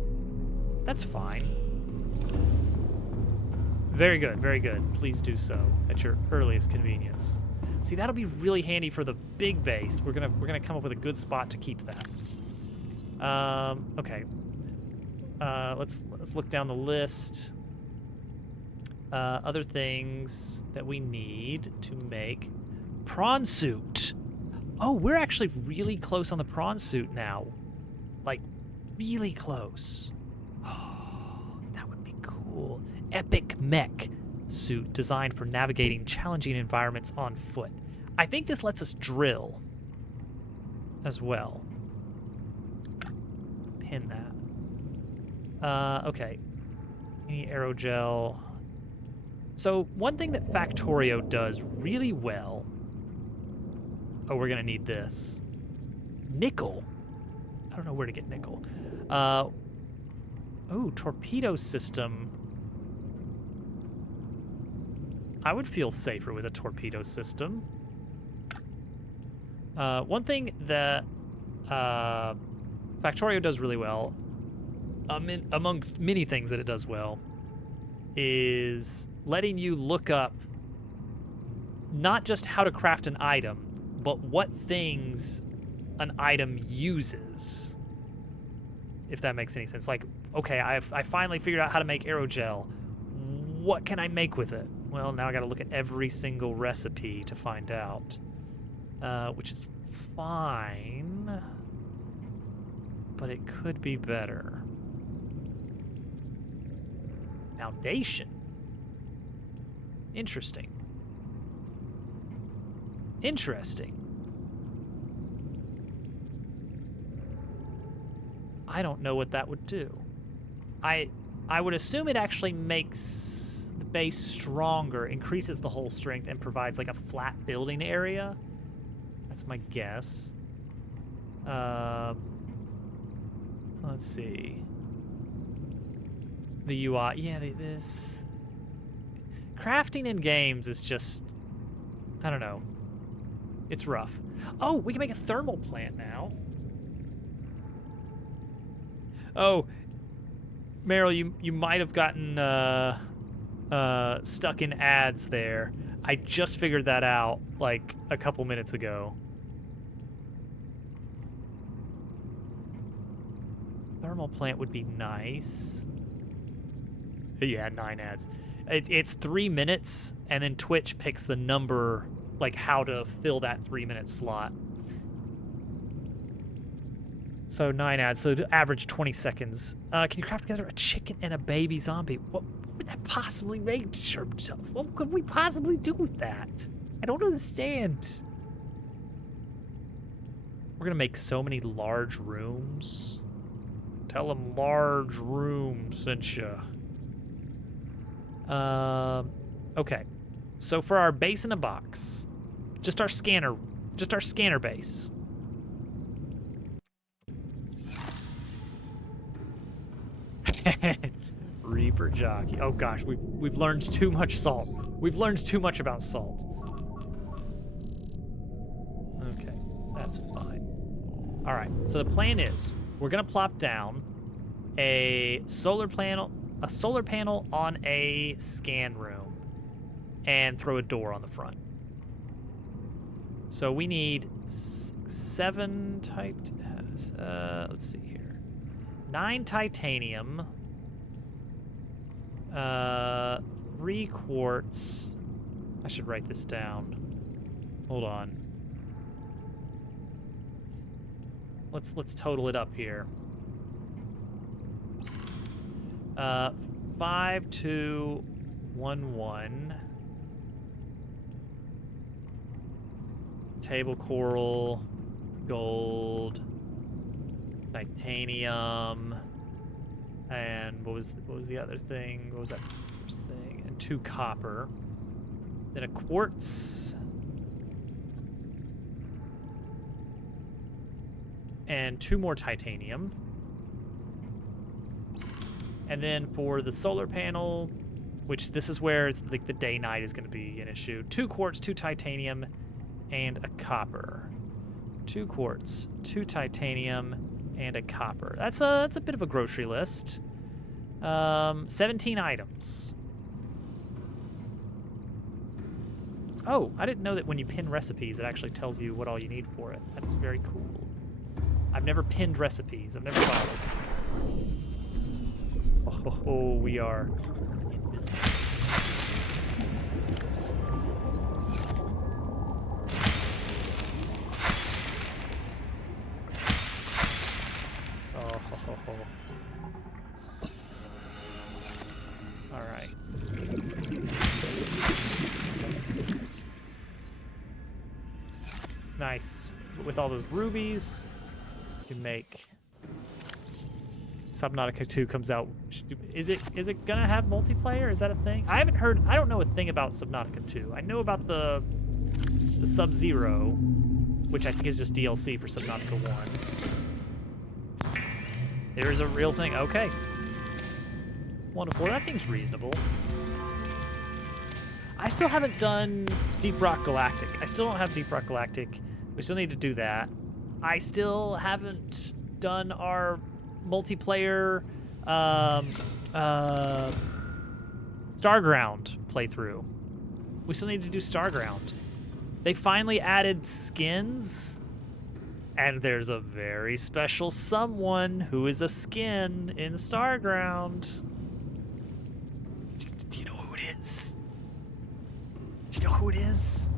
That's fine. Very good, very good. Please do so at your earliest convenience. See, that'll be really handy for the big base. We're gonna come up with a good spot to keep that. Okay. Let's look down the list. Other things that we need to make prawn suit. Oh, we're actually really close on the prawn suit now. Like, really close. Oh, that would be cool. Epic mech suit designed for navigating challenging environments on foot. I think this lets us drill as well. Pin that. Okay. Any aerogel. So one thing that Factorio does really well. Oh, we're gonna need this. Nickel. I don't know where to get nickel. Oh, torpedo system. I would feel safer with a torpedo system. One thing that Factorio does really well, amongst many things that it does well, is letting you look up not just how to craft an item, but what things an item uses. If that makes any sense. Like, okay, I finally figured out how to make aerogel. What can I make with it? Well, now I gotta look at every single recipe to find out. Which is fine. But it could be better. Foundation. Interesting. Interesting. I don't know what that would do. I would assume it actually makes the base stronger, increases the hull strength, and provides like a flat building area. That's my guess. Let's see. The UI, yeah, this crafting in games is just, I don't know. It's rough. Oh, we can make a thermal plant now. Oh, Meryl, you might have gotten stuck in ads there. I just figured that out like a couple minutes ago. Thermal plant would be nice. Yeah, 9 ads. It's 3 minutes, and then Twitch picks the number, like how to fill that 3-minute slot. So 9 ads, so to average 20 seconds. Can you craft together a chicken and a baby zombie? What would that possibly make? What could we possibly do with that? I don't understand. We're gonna make so many large rooms. Tell them large rooms sent ya. Okay. So for our base in a box, just our scanner base. Reaper jockey. Oh gosh, we've learned too much salt. We've learned too much about salt. Okay, that's fine. All right. So the plan is we're gonna plop down a solar panel on a scan room and throw a door on the front. So we need 7 let's see here. 9 titanium, 3 quartz. I should write this down. Hold on. Let's total it up here. 5211. Table coral, gold, titanium, and what was the other thing? What was that first thing? And 2 copper. Then a quartz. and 2 more titanium. And then for the solar panel, which this is where it's like the day-night is going to be an issue. 2 quartz, 2 titanium, and a copper. 2 quartz, 2 titanium, and a copper. That's a bit of a grocery list. 17 items. Oh, I didn't know that when you pin recipes, it actually tells you what all you need for it. That's very cool. I've never pinned recipes. I've never bothered. Oh, we are in business. Oh. All right. Nice. With all those rubies, you can make... Subnautica 2 comes out. Is it gonna have multiplayer? Is that a thing? I haven't heard. I don't know a thing about Subnautica 2. I know about the Sub-Zero, which I think is just DLC for Subnautica 1. There is a real thing. Okay. 1 to 4. That seems reasonable. I still haven't done Deep Rock Galactic. I still don't have Deep Rock Galactic. We still need to do that. I still haven't done our multiplayer Starground playthrough. We still need to do Starground. They finally added skins, and there's a very special someone who is a skin in Starground. Do you know who it is? Do you know who it is?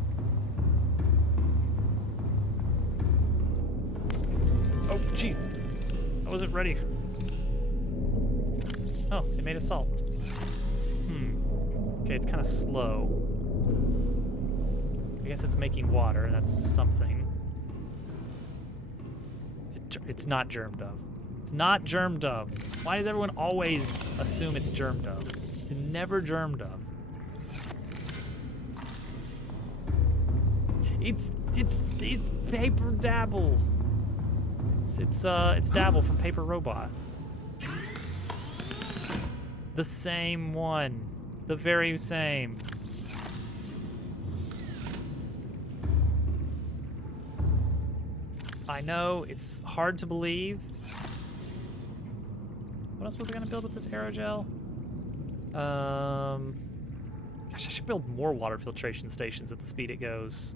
Oh, jeez. I wasn't ready. Oh, they made a salt. Okay, it's kind of slow. I guess it's making water. That's something. It's not germ dove. It's not germ dove. Why does everyone always assume it's germ dove? It's never germ dove. It's Paper Dabble. It's Dabble from Paper Robot. The same one. The very same. I know, it's hard to believe. What else was I gonna build with this aerogel? Gosh, I should build more water filtration stations at the speed it goes.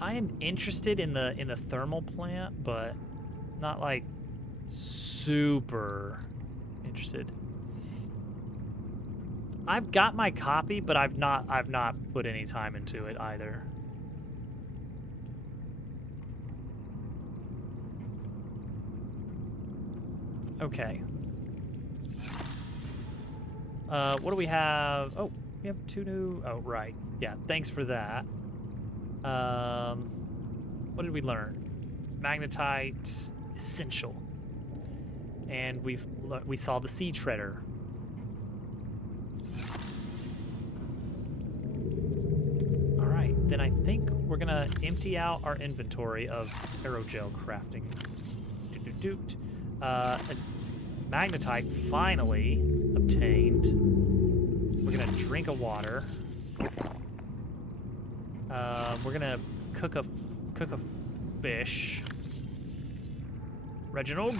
I am interested in the thermal plant, but not like super interested. I've got my copy, but I've not put any time into it either. Okay. What do we have? Oh, we have 2 new. Oh, right. Yeah. Thanks for that. What did we learn? Magnetite essential, and we saw the sea treader. All right, then I think we're gonna empty out our inventory of aerogel crafting. Magnetite finally obtained. We're gonna drink a water. We're gonna cook a fish. Reginald?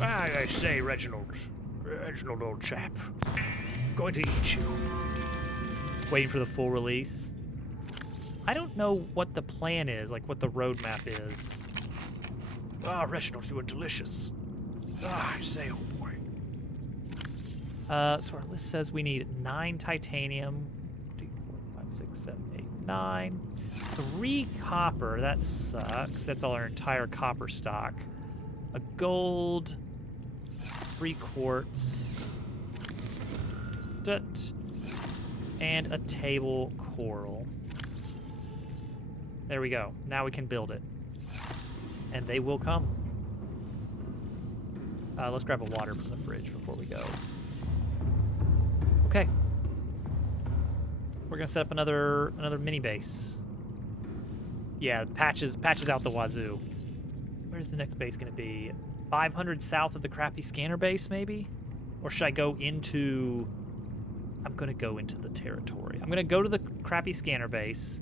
I say, Reginald, old chap. I'm going to eat you. Waiting for the full release. I don't know what the plan is, like what the roadmap is. Ah, Reginald, you are delicious. Ah, I say, oh boy. So our list says we need 9 titanium. 2, 4, 5, 6, 7, 8, 9. 3 copper, that sucks. That's all our entire copper stock. A gold, 3 quartz, and a table coral. There we go. Now we can build it. And they will come. Let's grab a water from the fridge before we go. Okay. We're gonna set up another mini base. Yeah, patches out the wazoo. Where's the next base gonna be? 500 south of the crappy scanner base, maybe? Or should I go into... I'm gonna go into the territory. I'm gonna go to the crappy scanner base,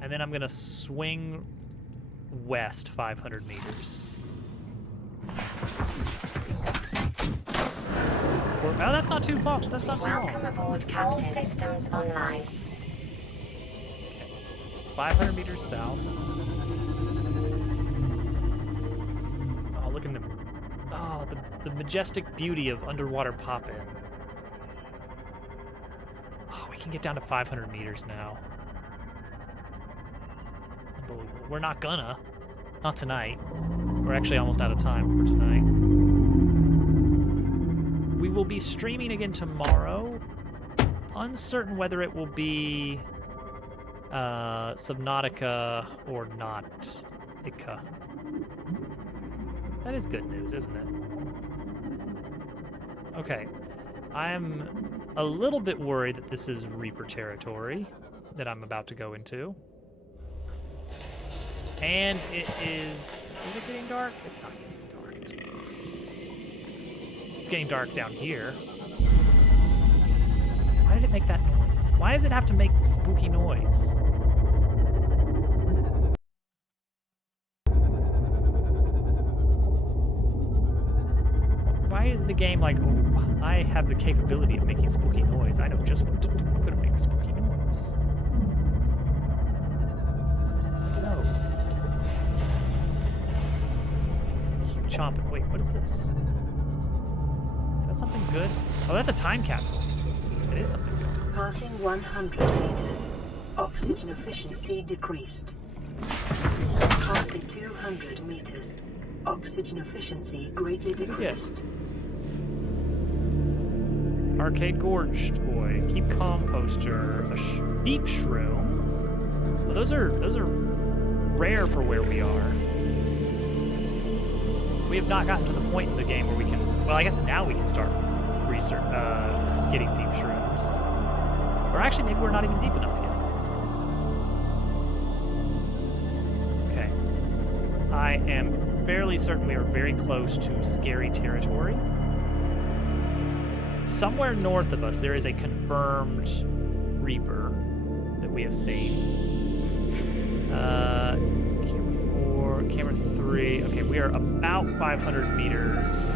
and then I'm gonna swing west 500 meters. Oh, that's not too far. That's not too long. Welcome aboard, Captain. Systems online. 500 meters south. Oh, look at the majestic beauty of underwater pop-in. Oh, we can get down to 500 meters now. Unbelievable. We're not gonna. Not tonight. We're actually almost out of time for tonight. We will be streaming again tomorrow. Uncertain whether it will be Subnautica or not. Ica. That is good news, isn't it? Okay. I'm a little bit worried that this is Reaper territory that I'm about to go into. And it is... Is it getting dark? It's not getting dark. It's getting dark down here. Why did it make that noise? Why does it have to make spooky noise? Why is the game like, oh, I have the capability of making spooky noise. I know just what to do. I'm gonna make a spooky noise. It's like, no. Keep chomping. Wait, what is this? Is that something good? Oh, that's a time capsule. It is something good. Passing 100 meters. Oxygen efficiency decreased. Passing 200 meters. Oxygen efficiency greatly decreased. Arcade Gorge toy. Keep calm poster. A deep shroom. Well, those are rare for where we are. We have not gotten to the point in the game where we can. Well, I guess now we can start research, getting deep shrooms. Or actually, maybe we're not even deep enough yet. Okay. I am fairly certain we are very close to scary territory. Somewhere north of us, there is a confirmed Reaper that we have seen. Camera 4, camera 3. Okay, we are about 500 meters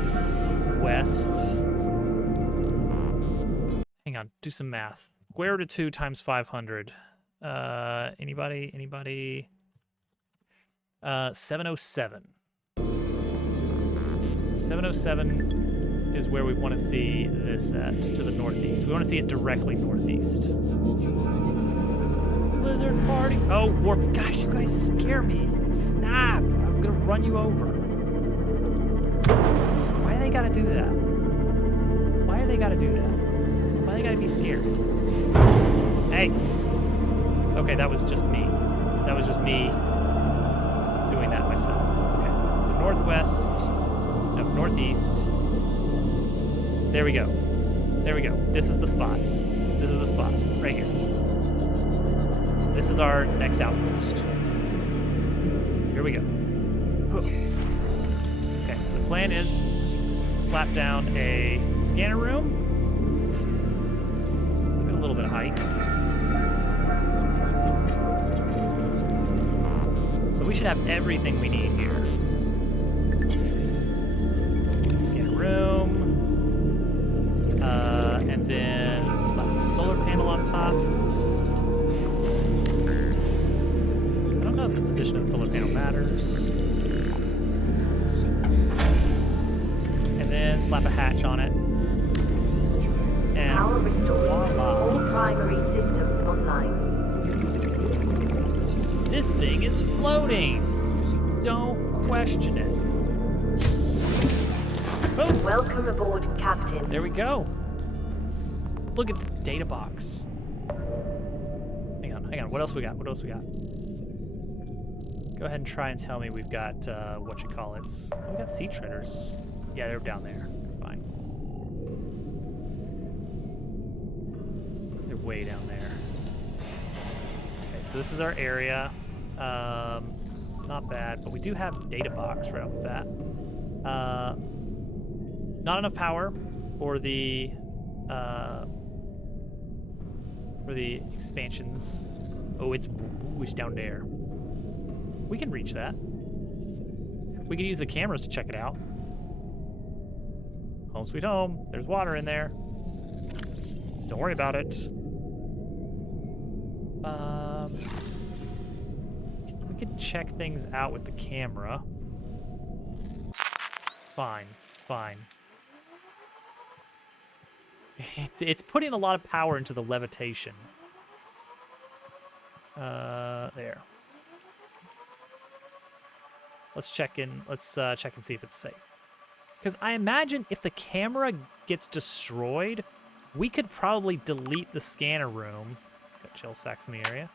west. Hang on, do some math. Square root of 2 times 500. Anybody? 707. 707 is where we want to see this at, to the northeast. We want to see it directly northeast. Blizzard party. Oh, warp. Gosh, you guys scare me. Snap. I'm going to run you over. Why do they got to do that? Why do they got to do that? Why do they got to be scared? Hey. Okay, that was just me. That was just me doing that myself. Okay. Northwest. No, northeast. There we go. There we go. This is the spot. This is the spot. Right here. This is our next outpost. Here we go. Okay, so the plan is slap down a scanner room. Give it a little bit of height. So we should have everything we need here. Scanner room. And then slap a solar panel on top. I don't know if the position of the solar panel matters. And then slap a hatch on it. And Power restored. voila. All primary systems online. This thing is floating. Don't question it. Boom. Welcome aboard, Captain. There we go. Look at the data box. Hang on. What else we got? Go ahead and try and tell me we've got, whatchamacallits. Oh, we got sea treaders. Yeah, they're down there. They're fine. They're way down there. Okay, so this is our area. Not bad, but we do have data box right off the bat. Not enough power for the expansions. Oh, it's down there. We can reach that. We can use the cameras to check it out. Home sweet home. There's water in there. Don't worry about it. We could check things out with the camera. It's fine. It's fine. It's putting a lot of power into the levitation. There. Let's check in. Let's check and see if it's safe. Because I imagine if the camera gets destroyed, we could probably delete the scanner room. Got chill sacks in the area.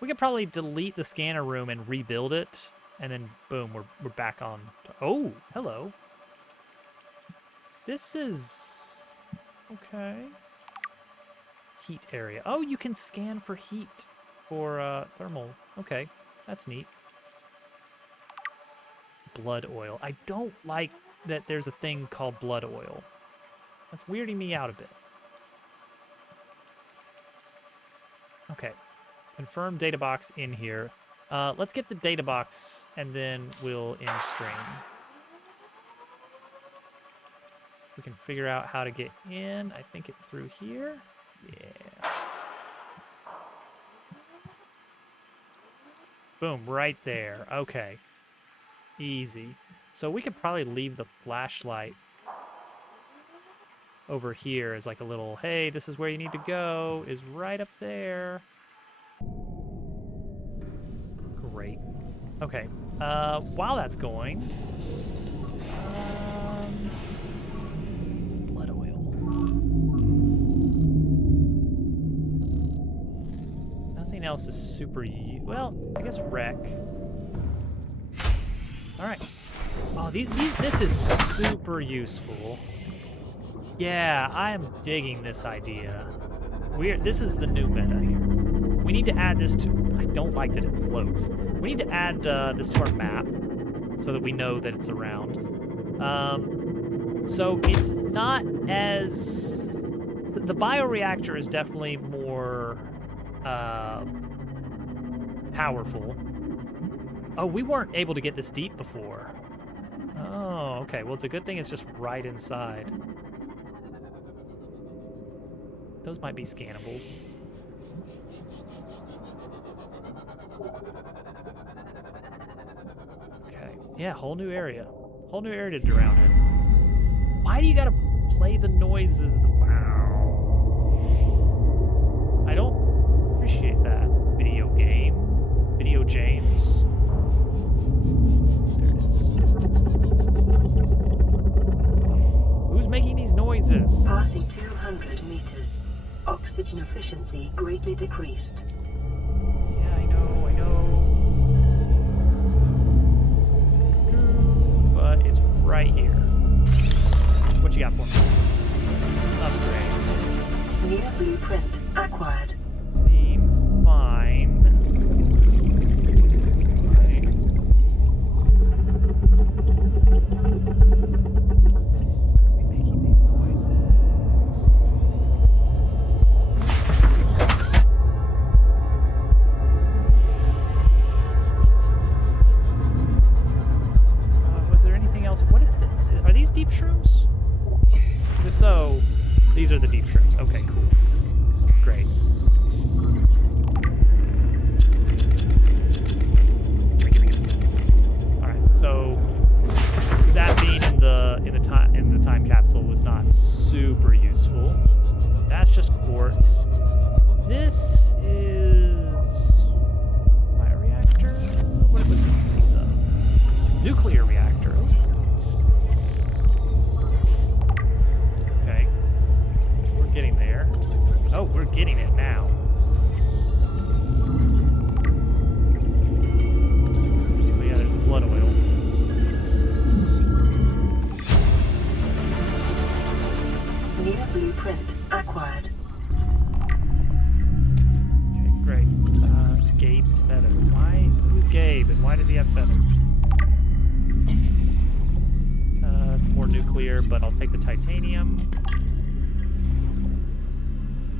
We could probably delete the scanner room and rebuild it, and then boom, we're back on. Oh, hello. This is okay. Heat area. Oh, you can scan for heat for thermal. Okay, that's neat. Blood oil. I don't like that there's a thing called blood oil. That's weirding me out a bit. Okay, confirm data box in here. Let's get the data box and then we'll end stream. If we can figure out how to get in, I think it's through here. Yeah. Boom, right there. Okay. Easy. So we could probably leave the flashlight over here as like a little, hey, this is where you need to go, is right up there. Great. Okay. While that's going, blood oil. Nothing else is super, well, I guess wreck. All right. Oh, this is super useful. Yeah, I am digging this idea. This is the new meta here. We need to add this to... I don't like that it floats. We need to add this to our map so that we know that it's around. So it's not as... The bioreactor is definitely more powerful. Oh, we weren't able to get this deep before. Oh, okay. Well, it's a good thing it's just right inside. Those might be scannables. Okay. Yeah, whole new area. Whole new area to drown in. Why do you gotta play the noises? I don't appreciate that. Video game. Video James. There it is. Who's making these noises? Passing 200 meters. Oxygen efficiency greatly decreased. Yeah, I know. But it's right here. What you got for me? Upgrade. New blueprint acquired. Fine. Making these noises. Was there anything else? What is this? Are these deep shrooms? If so, these are the deep shrooms. Okay, cool. Great. All right, so that being in the time capsule was not super useful. That's just quartz. This is bioreactor. What was this piece of? Nuclear reactor. Okay. We're getting there. Oh, we're getting it now. But yeah, there's blood oil. New blueprint acquired. Gabe, and why does he have feathers? It's more nuclear, but I'll take the titanium.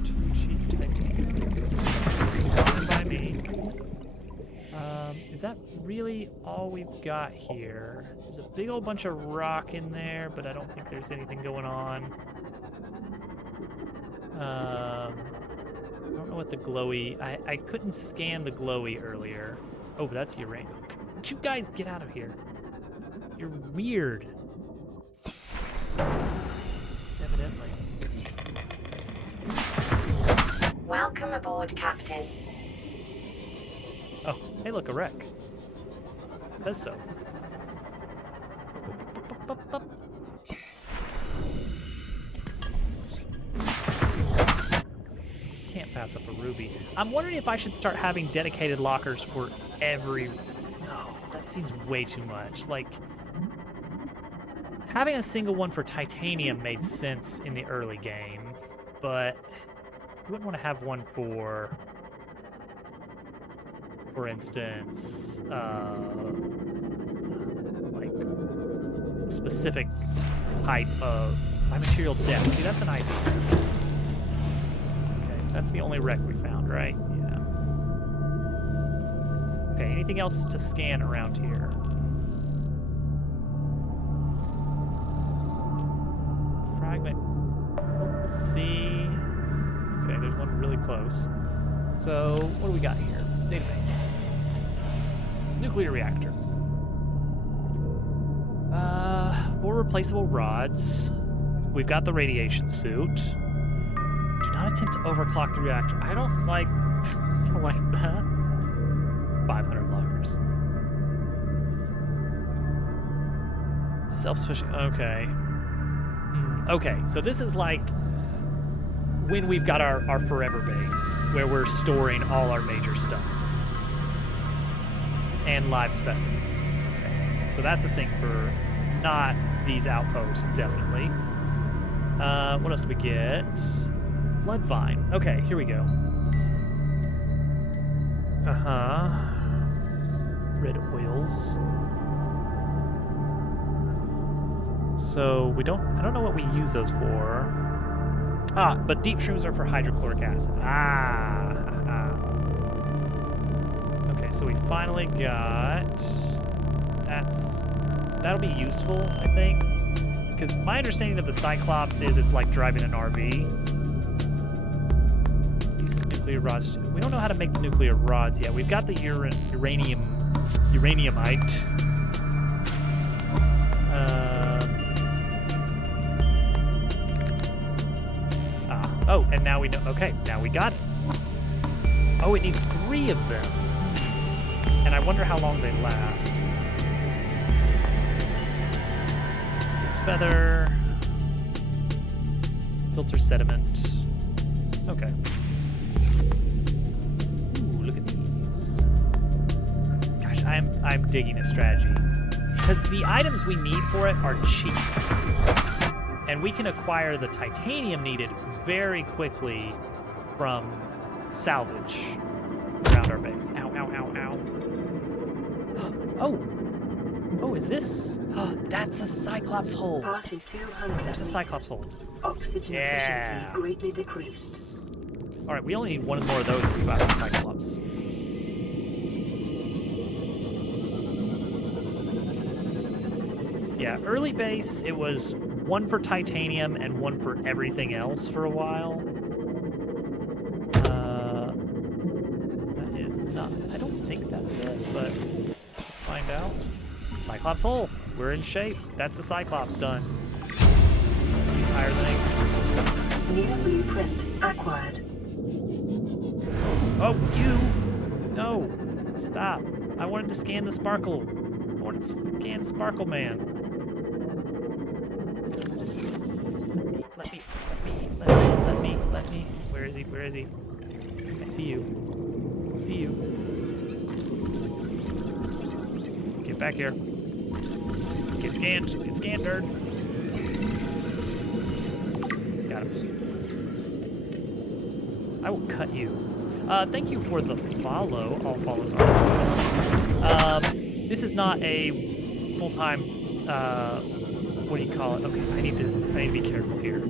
2 cheap titanium. Fine by me. Is that really all we've got here? There's a big old bunch of rock in there, but I don't think there's anything going on. I don't know what the glowy... I couldn't scan the glowy earlier. Oh, but that's uranium. Would you guys get out of here? You're weird. Evidently. Welcome aboard, Captain. Oh, hey, look, a wreck. Says so. Can't pass up a ruby. I'm wondering if I should start having dedicated lockers for every... No, that seems way too much. Like, having a single one for titanium made sense in the early game, but you wouldn't want to have one for instance, like a specific type of my material depth. See, that's an idea. Okay, that's the only wreck we found, right? Yeah. Okay, anything else to scan around here? Fragment C. Okay, there's one really close. So, what do we got here? Database. Nuclear reactor. 4 replaceable rods. We've got the radiation suit. Do not attempt to overclock the reactor. I don't like that. 500 lockers. Self-sufficient. Okay. Okay, so this is like when we've got our forever base, where we're storing all our major stuff. And live specimens. Okay. So that's a thing for not these outposts, definitely. What else do we get? Blood vine. Okay, here we go. Red oils. So I don't know what we use those for. But deep shrooms are for hydrochloric acid. Okay, so we finally got... That'll be useful, I think. Because my understanding of the Cyclops is it's like driving an RV. Uses nuclear rods. We don't know how to make the nuclear rods yet. We've got the uraniumite. Oh, and now we know. Okay, now we got it. Oh, it needs 3 of them. And I wonder how long they last. Feather. Filter sediment. Okay. Ooh, look at these. Gosh, I'm digging this strategy. Because the items we need for it are cheap. And we can acquire the titanium needed very quickly from salvage around our base. Ow, ow, ow, ow. Oh! Oh, is this? That's a Cyclops hole. Passing 200 That's a Cyclops hole. Oxygen efficiency greatly decreased. All right, we only need 1 more of those to move out of the Cyclops. Yeah, early base, it was 1 for titanium and 1 for everything else for a while. That is not... I don't think that's it, but let's find out. Cyclops hole. We're in shape. That's the Cyclops done. Entire thing. New blueprint acquired. Oh, you! No! Stop. I wanted to scan the Sparkle. I wanted to scan Sparkle Man. Let me. Where is he? Where is he? I see you. I see you. Get back here. Get scanned, nerd. Got him. I will cut you. Thank you for the follow. All follows are follows. this is not a full-time, what do you call it? Okay, I need to be careful here.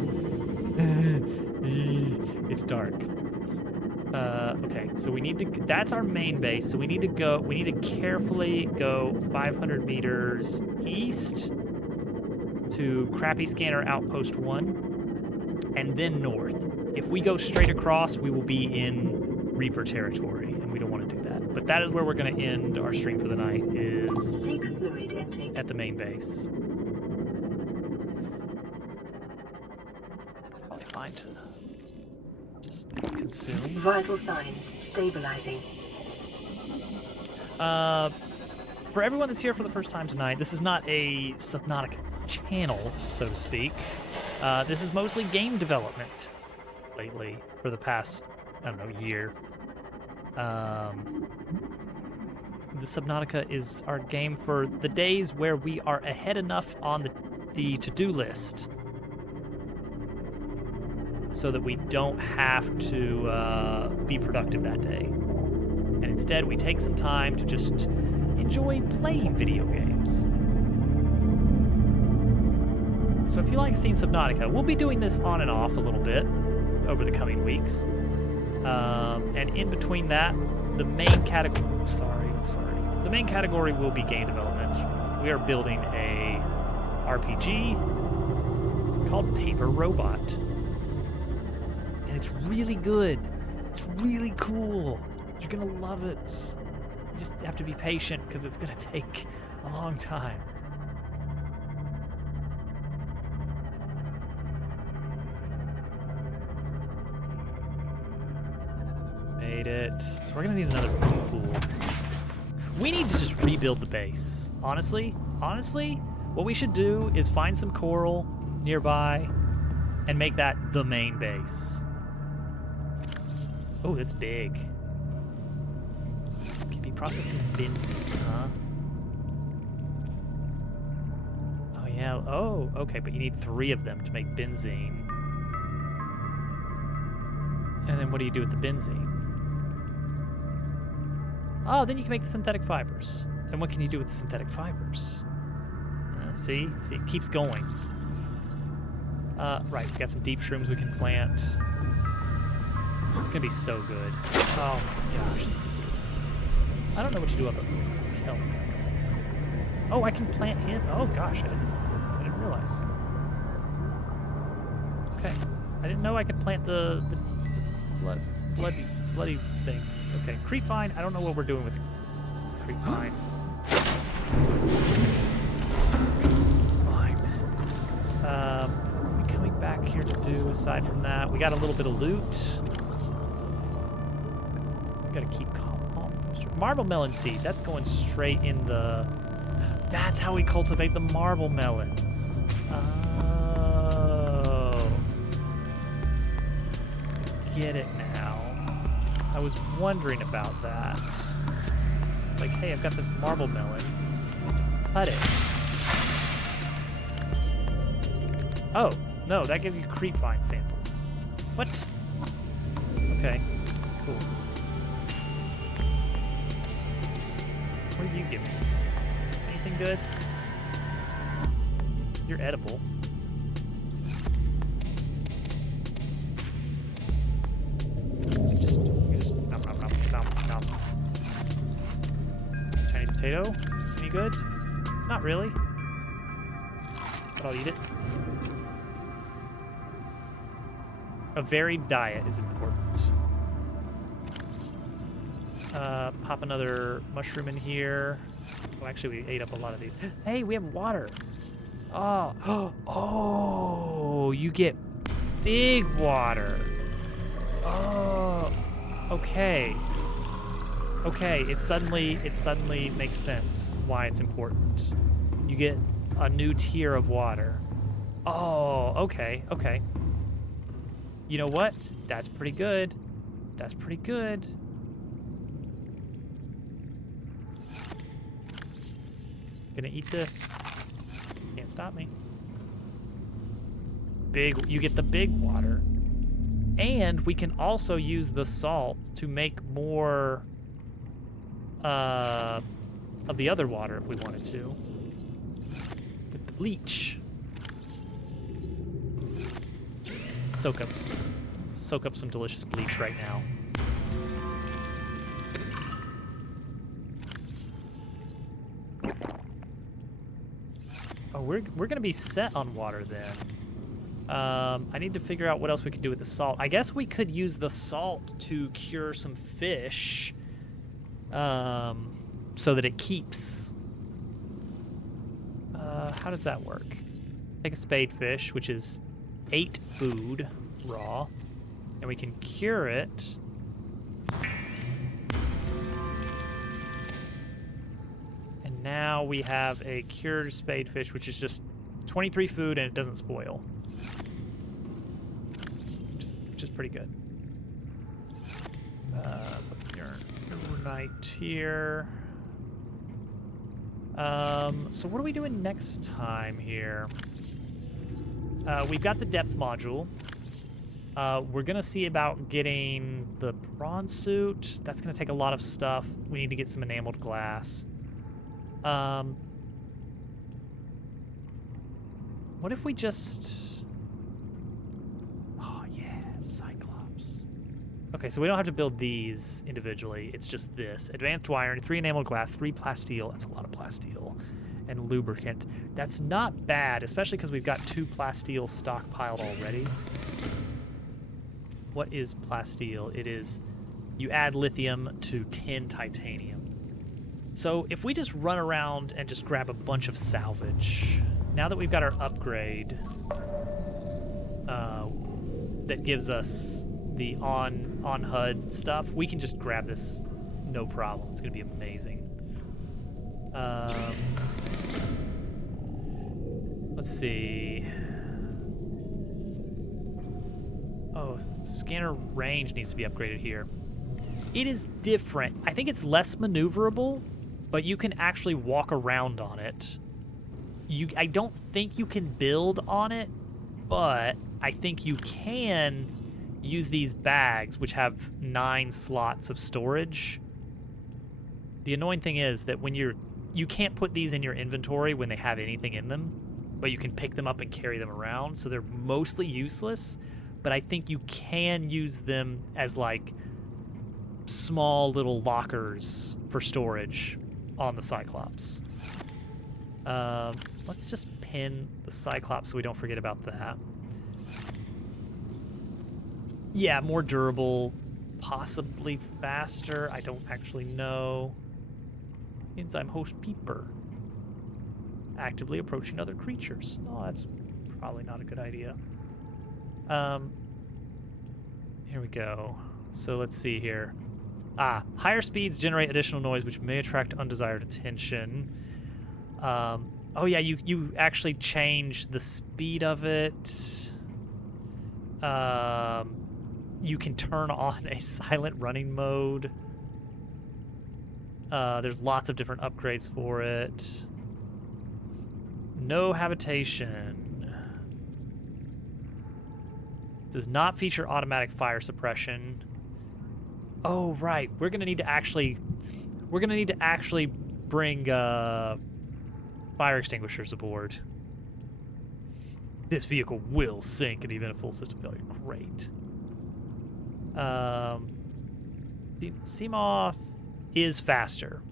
It's dark. Okay, so we need to, that's our main base, so we need to carefully go 500 meters east to Crappy Scanner Outpost 1, and then north. If we go straight across, we will be in Reaper territory, and we don't want to do that. But that is where we're going to end our stream for the night, is Seek fluid intake. at the main base. Probably fine to just consume. Vital signs stabilizing. For everyone that's here for the first time tonight, this is not a Subnautica channel, so to speak. This is mostly game development lately for the past, I don't know, year. The Subnautica is our game for the days where we are ahead enough on the to-do list so that we don't have to be productive that day. And instead, we take some time to just enjoy playing video games. So if you like seeing Subnautica, we'll be doing this on and off a little bit over the coming weeks. And in between that, the main category, the main category will be game development. We are building a RPG called Paper Robot. And it's really good. It's really cool. You're gonna love it. You just have to be patient because it's gonna take a long time. Made it. So we're gonna need another pool. We need to just rebuild the base. Honestly, what we should do is find some coral nearby and make that the main base. Oh, that's big. Can be processing benzene, huh? Oh yeah. Oh, okay, but you need 3 of them to make benzene. And then what do you do with the benzene? Oh, then you can make the synthetic fibers. And what can you do with the synthetic fibers? See, it keeps going. Right, we got some deep shrooms we can plant. It's gonna be so good. Oh my gosh. I don't know what to do about the let's kill him. Oh, I can plant him. Oh gosh, I didn't realize. Okay, I didn't know I could plant the bloody thing. Okay, creep vine. I don't know what we're doing with creep vine. Fine. What are we coming back here to do aside from that? We got a little bit of loot. Gotta keep calm. Marble melon seed. That's going straight in the. That's how we cultivate the marble melons. Oh. Get it now. I was wondering about that. It's like, hey, I've got this marble melon. Cut it. Oh, no, that gives you creep vine samples. What? Okay, cool. What do you give me? Anything good? You're edible. You just nom nom nom nom nom. Chinese potato? Any good? Not really. But I'll eat it. A varied diet is important. Pop another mushroom in here. Well, actually, we ate up a lot of these. Hey, we have water. Oh, oh, you get big water. Oh, okay. Okay, it suddenly makes sense why it's important. You get a new tier of water. Oh, okay, okay. You know what? That's pretty good. That's pretty good. Gonna eat this. Can't stop me. Big, you get the big water. And we can also use the salt to make more of the other water if we wanted to. With the bleach. Soak up some delicious bleach right now. Oh, we're gonna be set on water then. I need to figure out what else we can do with the salt. I guess we could use the salt to cure some fish, so that it keeps. How does that work? Take a spade fish, which is 8 food raw, and we can cure it. And now we have a cured spadefish, which is just 23 food and it doesn't spoil. Which is pretty good. Put your night here. So what are we doing next time here? We've got the depth module. We're gonna see about getting the prawn suit. That's gonna take a lot of stuff. We need to get some enameled glass. What if we just... Oh, yeah, Cyclops. Okay, so we don't have to build these individually. It's just this. Advanced wiring, 3 enameled glass, 3 plasteel. That's a lot of plasteel. And lubricant. That's not bad, especially because we've got 2 plasteel stockpiled already. What is plasteel? It is... You add lithium to 10 titanium. So if we just run around and just grab a bunch of salvage, now that we've got our upgrade that gives us the on HUD stuff, we can just grab this no problem. It's gonna be amazing. Let's see. Oh, scanner range needs to be upgraded here. It is different. I think it's less maneuverable, but you can actually walk around on it. I don't think you can build on it, but I think you can use these bags, which have 9 slots of storage. The annoying thing is that when you can't put these in your inventory when they have anything in them, but you can pick them up and carry them around, so they're mostly useless, but I think you can use them as like small little lockers for storage on the Cyclops. Let's just pin the Cyclops so we don't forget about that. Yeah, more durable, possibly faster. I don't actually know. Enzyme host peeper. Actively approaching other creatures. Oh, that's probably not a good idea. Here we go. So let's see here. Higher speeds generate additional noise which may attract undesired attention. Oh yeah, you actually change the speed of it. You can turn on a silent running mode. There's lots of different upgrades for it. No habitation. Does not feature automatic fire suppression. Oh right, we're gonna need to actually bring fire extinguishers aboard. This vehicle will sink in the event of full system failure. Great. Seamoth is faster.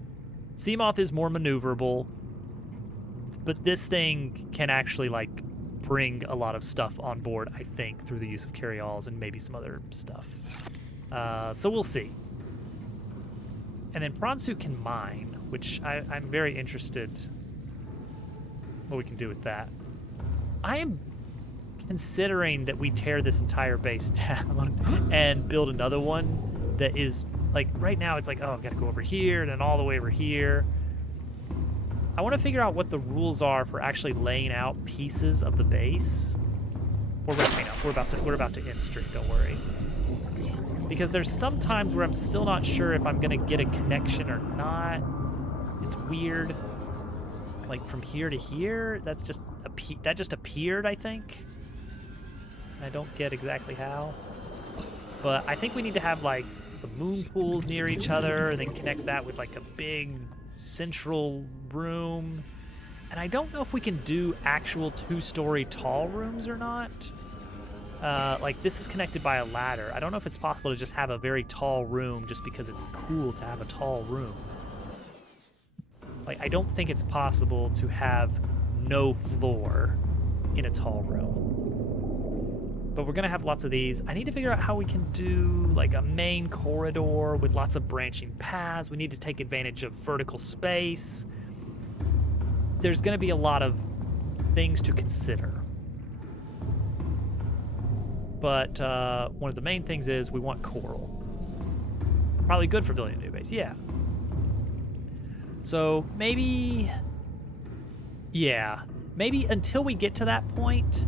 Seamoth is more maneuverable, but this thing can actually like bring a lot of stuff on board, I think, through the use of carryalls and maybe some other stuff. So we'll see. And then Prawn Suit can mine, which I'm very interested what we can do with that. I am considering that we tear this entire base down and build another one that is, like, right now it's like, oh, I've got to go over here and then all the way over here. I want to figure out what the rules are for actually laying out pieces of the base. We're wrapping up. We're about to end stream, don't worry. Because there's some times where I'm still not sure if I'm gonna get a connection or not. It's weird. Like from here to here, that just appeared, I think. I don't get exactly how. But I think we need to have like the moon pools near each other and then connect that with like a big central room. And I don't know if we can do actual 2-story tall rooms or not. Like, this is connected by a ladder. I don't know if it's possible to just have a very tall room just because it's cool to have a tall room. Like, I don't think it's possible to have no floor in a tall room. But we're gonna have lots of these. I need to figure out how we can do like a main corridor with lots of branching paths. We need to take advantage of vertical space. There's gonna be a lot of things to consider. But one of the main things is we want coral. Probably good for building a new base, yeah. So maybe, yeah, maybe until we get to that point,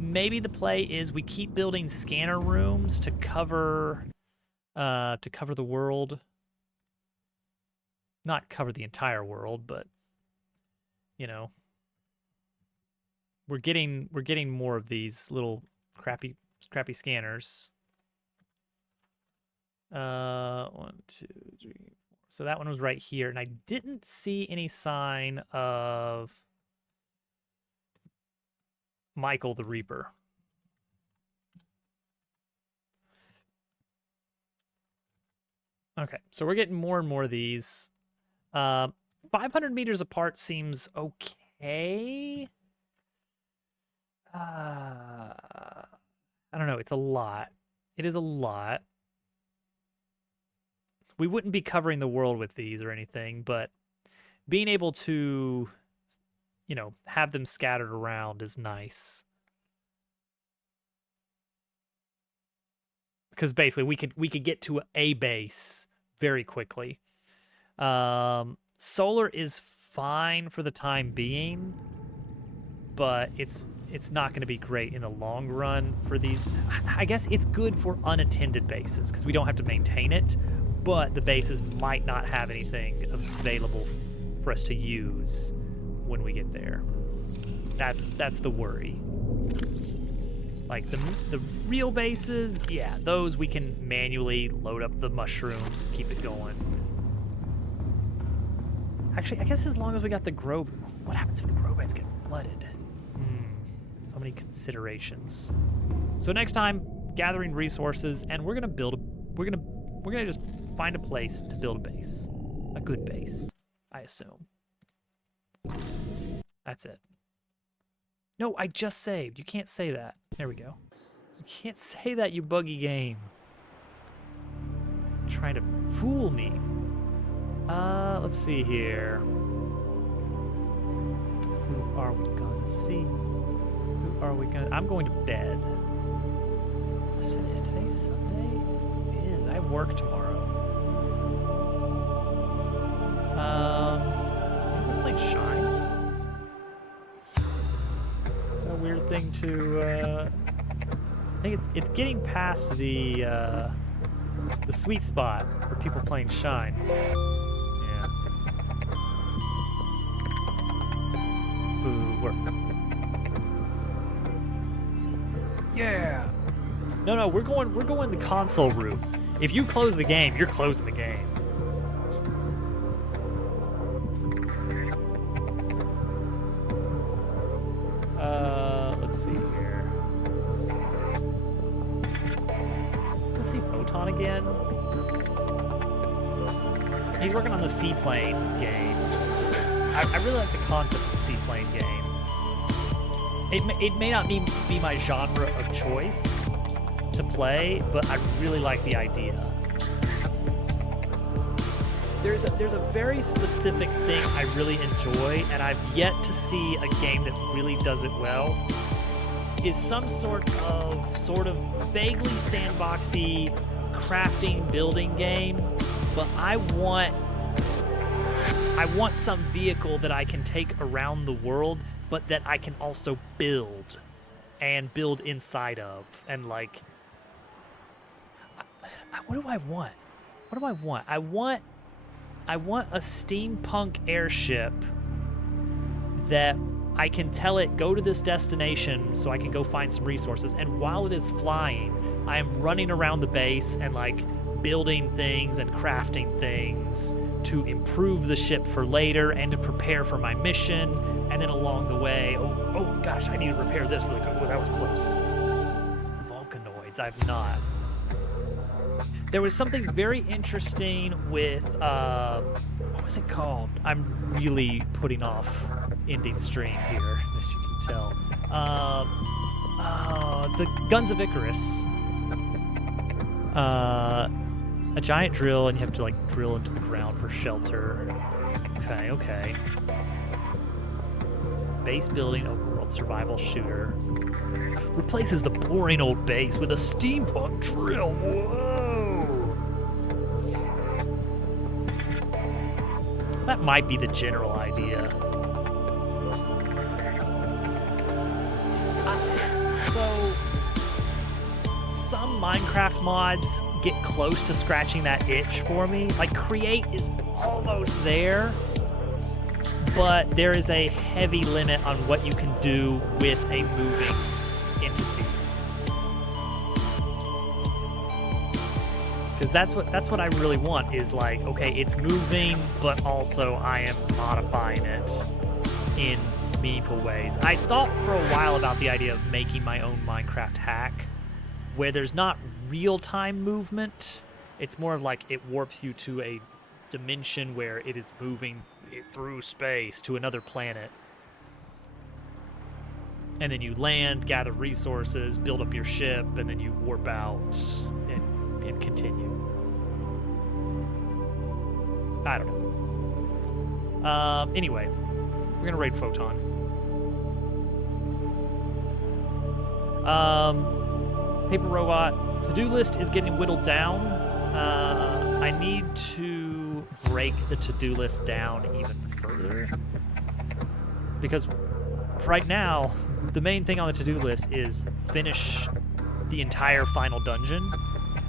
maybe the play is we keep building scanner rooms to cover the world. Not cover the entire world, but you know, we're getting more of these little crappy scanners. 1, 2, 3, 4. So that one was right here, and I didn't see any sign of Michael the Reaper. Okay, so we're getting more and more of these. 500 meters apart seems okay. I don't know. It's a lot. It is a lot. We wouldn't be covering the world with these or anything, but being able to, you know, have them scattered around is nice. Because basically we could get to a base very quickly. Solar is fine for the time being, but it's not going to be great in the long run for these. I guess it's good for unattended bases because we don't have to maintain it, but the bases might not have anything available for us to use when we get there. That's the worry. Like the real bases, yeah, those we can manually load up the mushrooms and keep it going. Actually, I guess as long as we got the grow, what happens if the grow beds get flooded? So many considerations. So next time, gathering resources, and we're gonna just find a place to build a base, a good base, I assume. That's it. No, I just saved. You can't say that. There we go. You can't say that, you buggy game. Trying to fool me. Let's see here. Who are we gonna see? Who are we gonna... I'm going to bed. Is today Sunday? It is. I have work tomorrow. I'm playing Shine. A weird thing to, I think it's getting past the sweet spot for people playing Shine. Yeah. Boo, work. Yeah. No, we're going the console route. If you close the game, you're closing the game. Let's see here. Let's see Photon again. He's working on the seaplane game. I really like the concept of the seaplane game. It may not be my genre of choice to play, but I really like the idea. There's a very specific thing I really enjoy, and I've yet to see a game that really does it well. Is some sort of vaguely sandboxy crafting building game, but I want some vehicle that I can take around the world, but that I can also build inside of, and like, what do I want? What do I want? I want a steampunk airship that I can tell it, go to this destination so I can go find some resources. And while it is flying, I am running around the base and like building things and crafting things to improve the ship for later and to prepare for my mission. And then along the way, oh gosh, I need to repair this really quick. Oh, that was close. Vulcanoids, I've not. There was something very interesting with, what was it called? I'm really putting off ending stream here, as you can tell. The Guns of Icarus. A giant drill, and you have to like drill into the ground for shelter. Okay. Base building, open world survival shooter. Replaces the boring old base with a steampunk drill. Whoa! That might be the general idea. So, some Minecraft mods get close to scratching that itch for me. Like, Create is almost there, but there is a heavy limit on what you can do with a moving entity. Because that's what I really want, is like, okay, it's moving, but also I am modifying it in meaningful ways. I thought for a while about the idea of making my own Minecraft hack, where there's not real-time movement. It's more of like it warps you to a dimension where it is moving through space to another planet. And then you land, gather resources, build up your ship, and then you warp out and continue. I don't know. Anyway, we're gonna raid Photon. Paper Robot. To-do list is getting whittled down. I need to break the to-do list down even further. Because right now, the main thing on the to-do list is finish the entire final dungeon.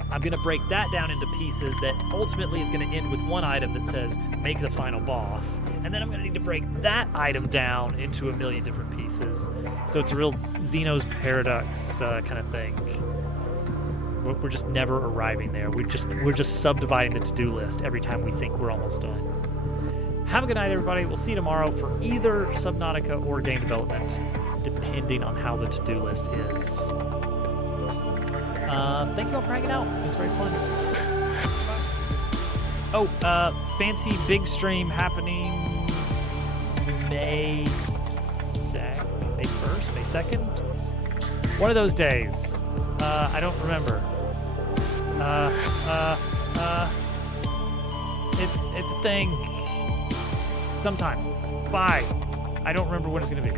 I'm going to break that down into pieces that ultimately is going to end with one item that says, make the final boss. And then I'm going to need to break that item down into a million different pieces. So it's a real Zeno's Paradox kind of thing. We're just never arriving there. We're just subdividing the to-do list every time we think we're almost done. Have a good night, everybody. We'll see you tomorrow for either Subnautica or game development, depending on how the to-do list is. Thank you all for hanging out. It was very fun. Bye. Oh, fancy big stream happening May 1st, May 2nd? One of those days. I don't remember. It's a thing. Sometime. Bye. I don't remember when it's gonna be.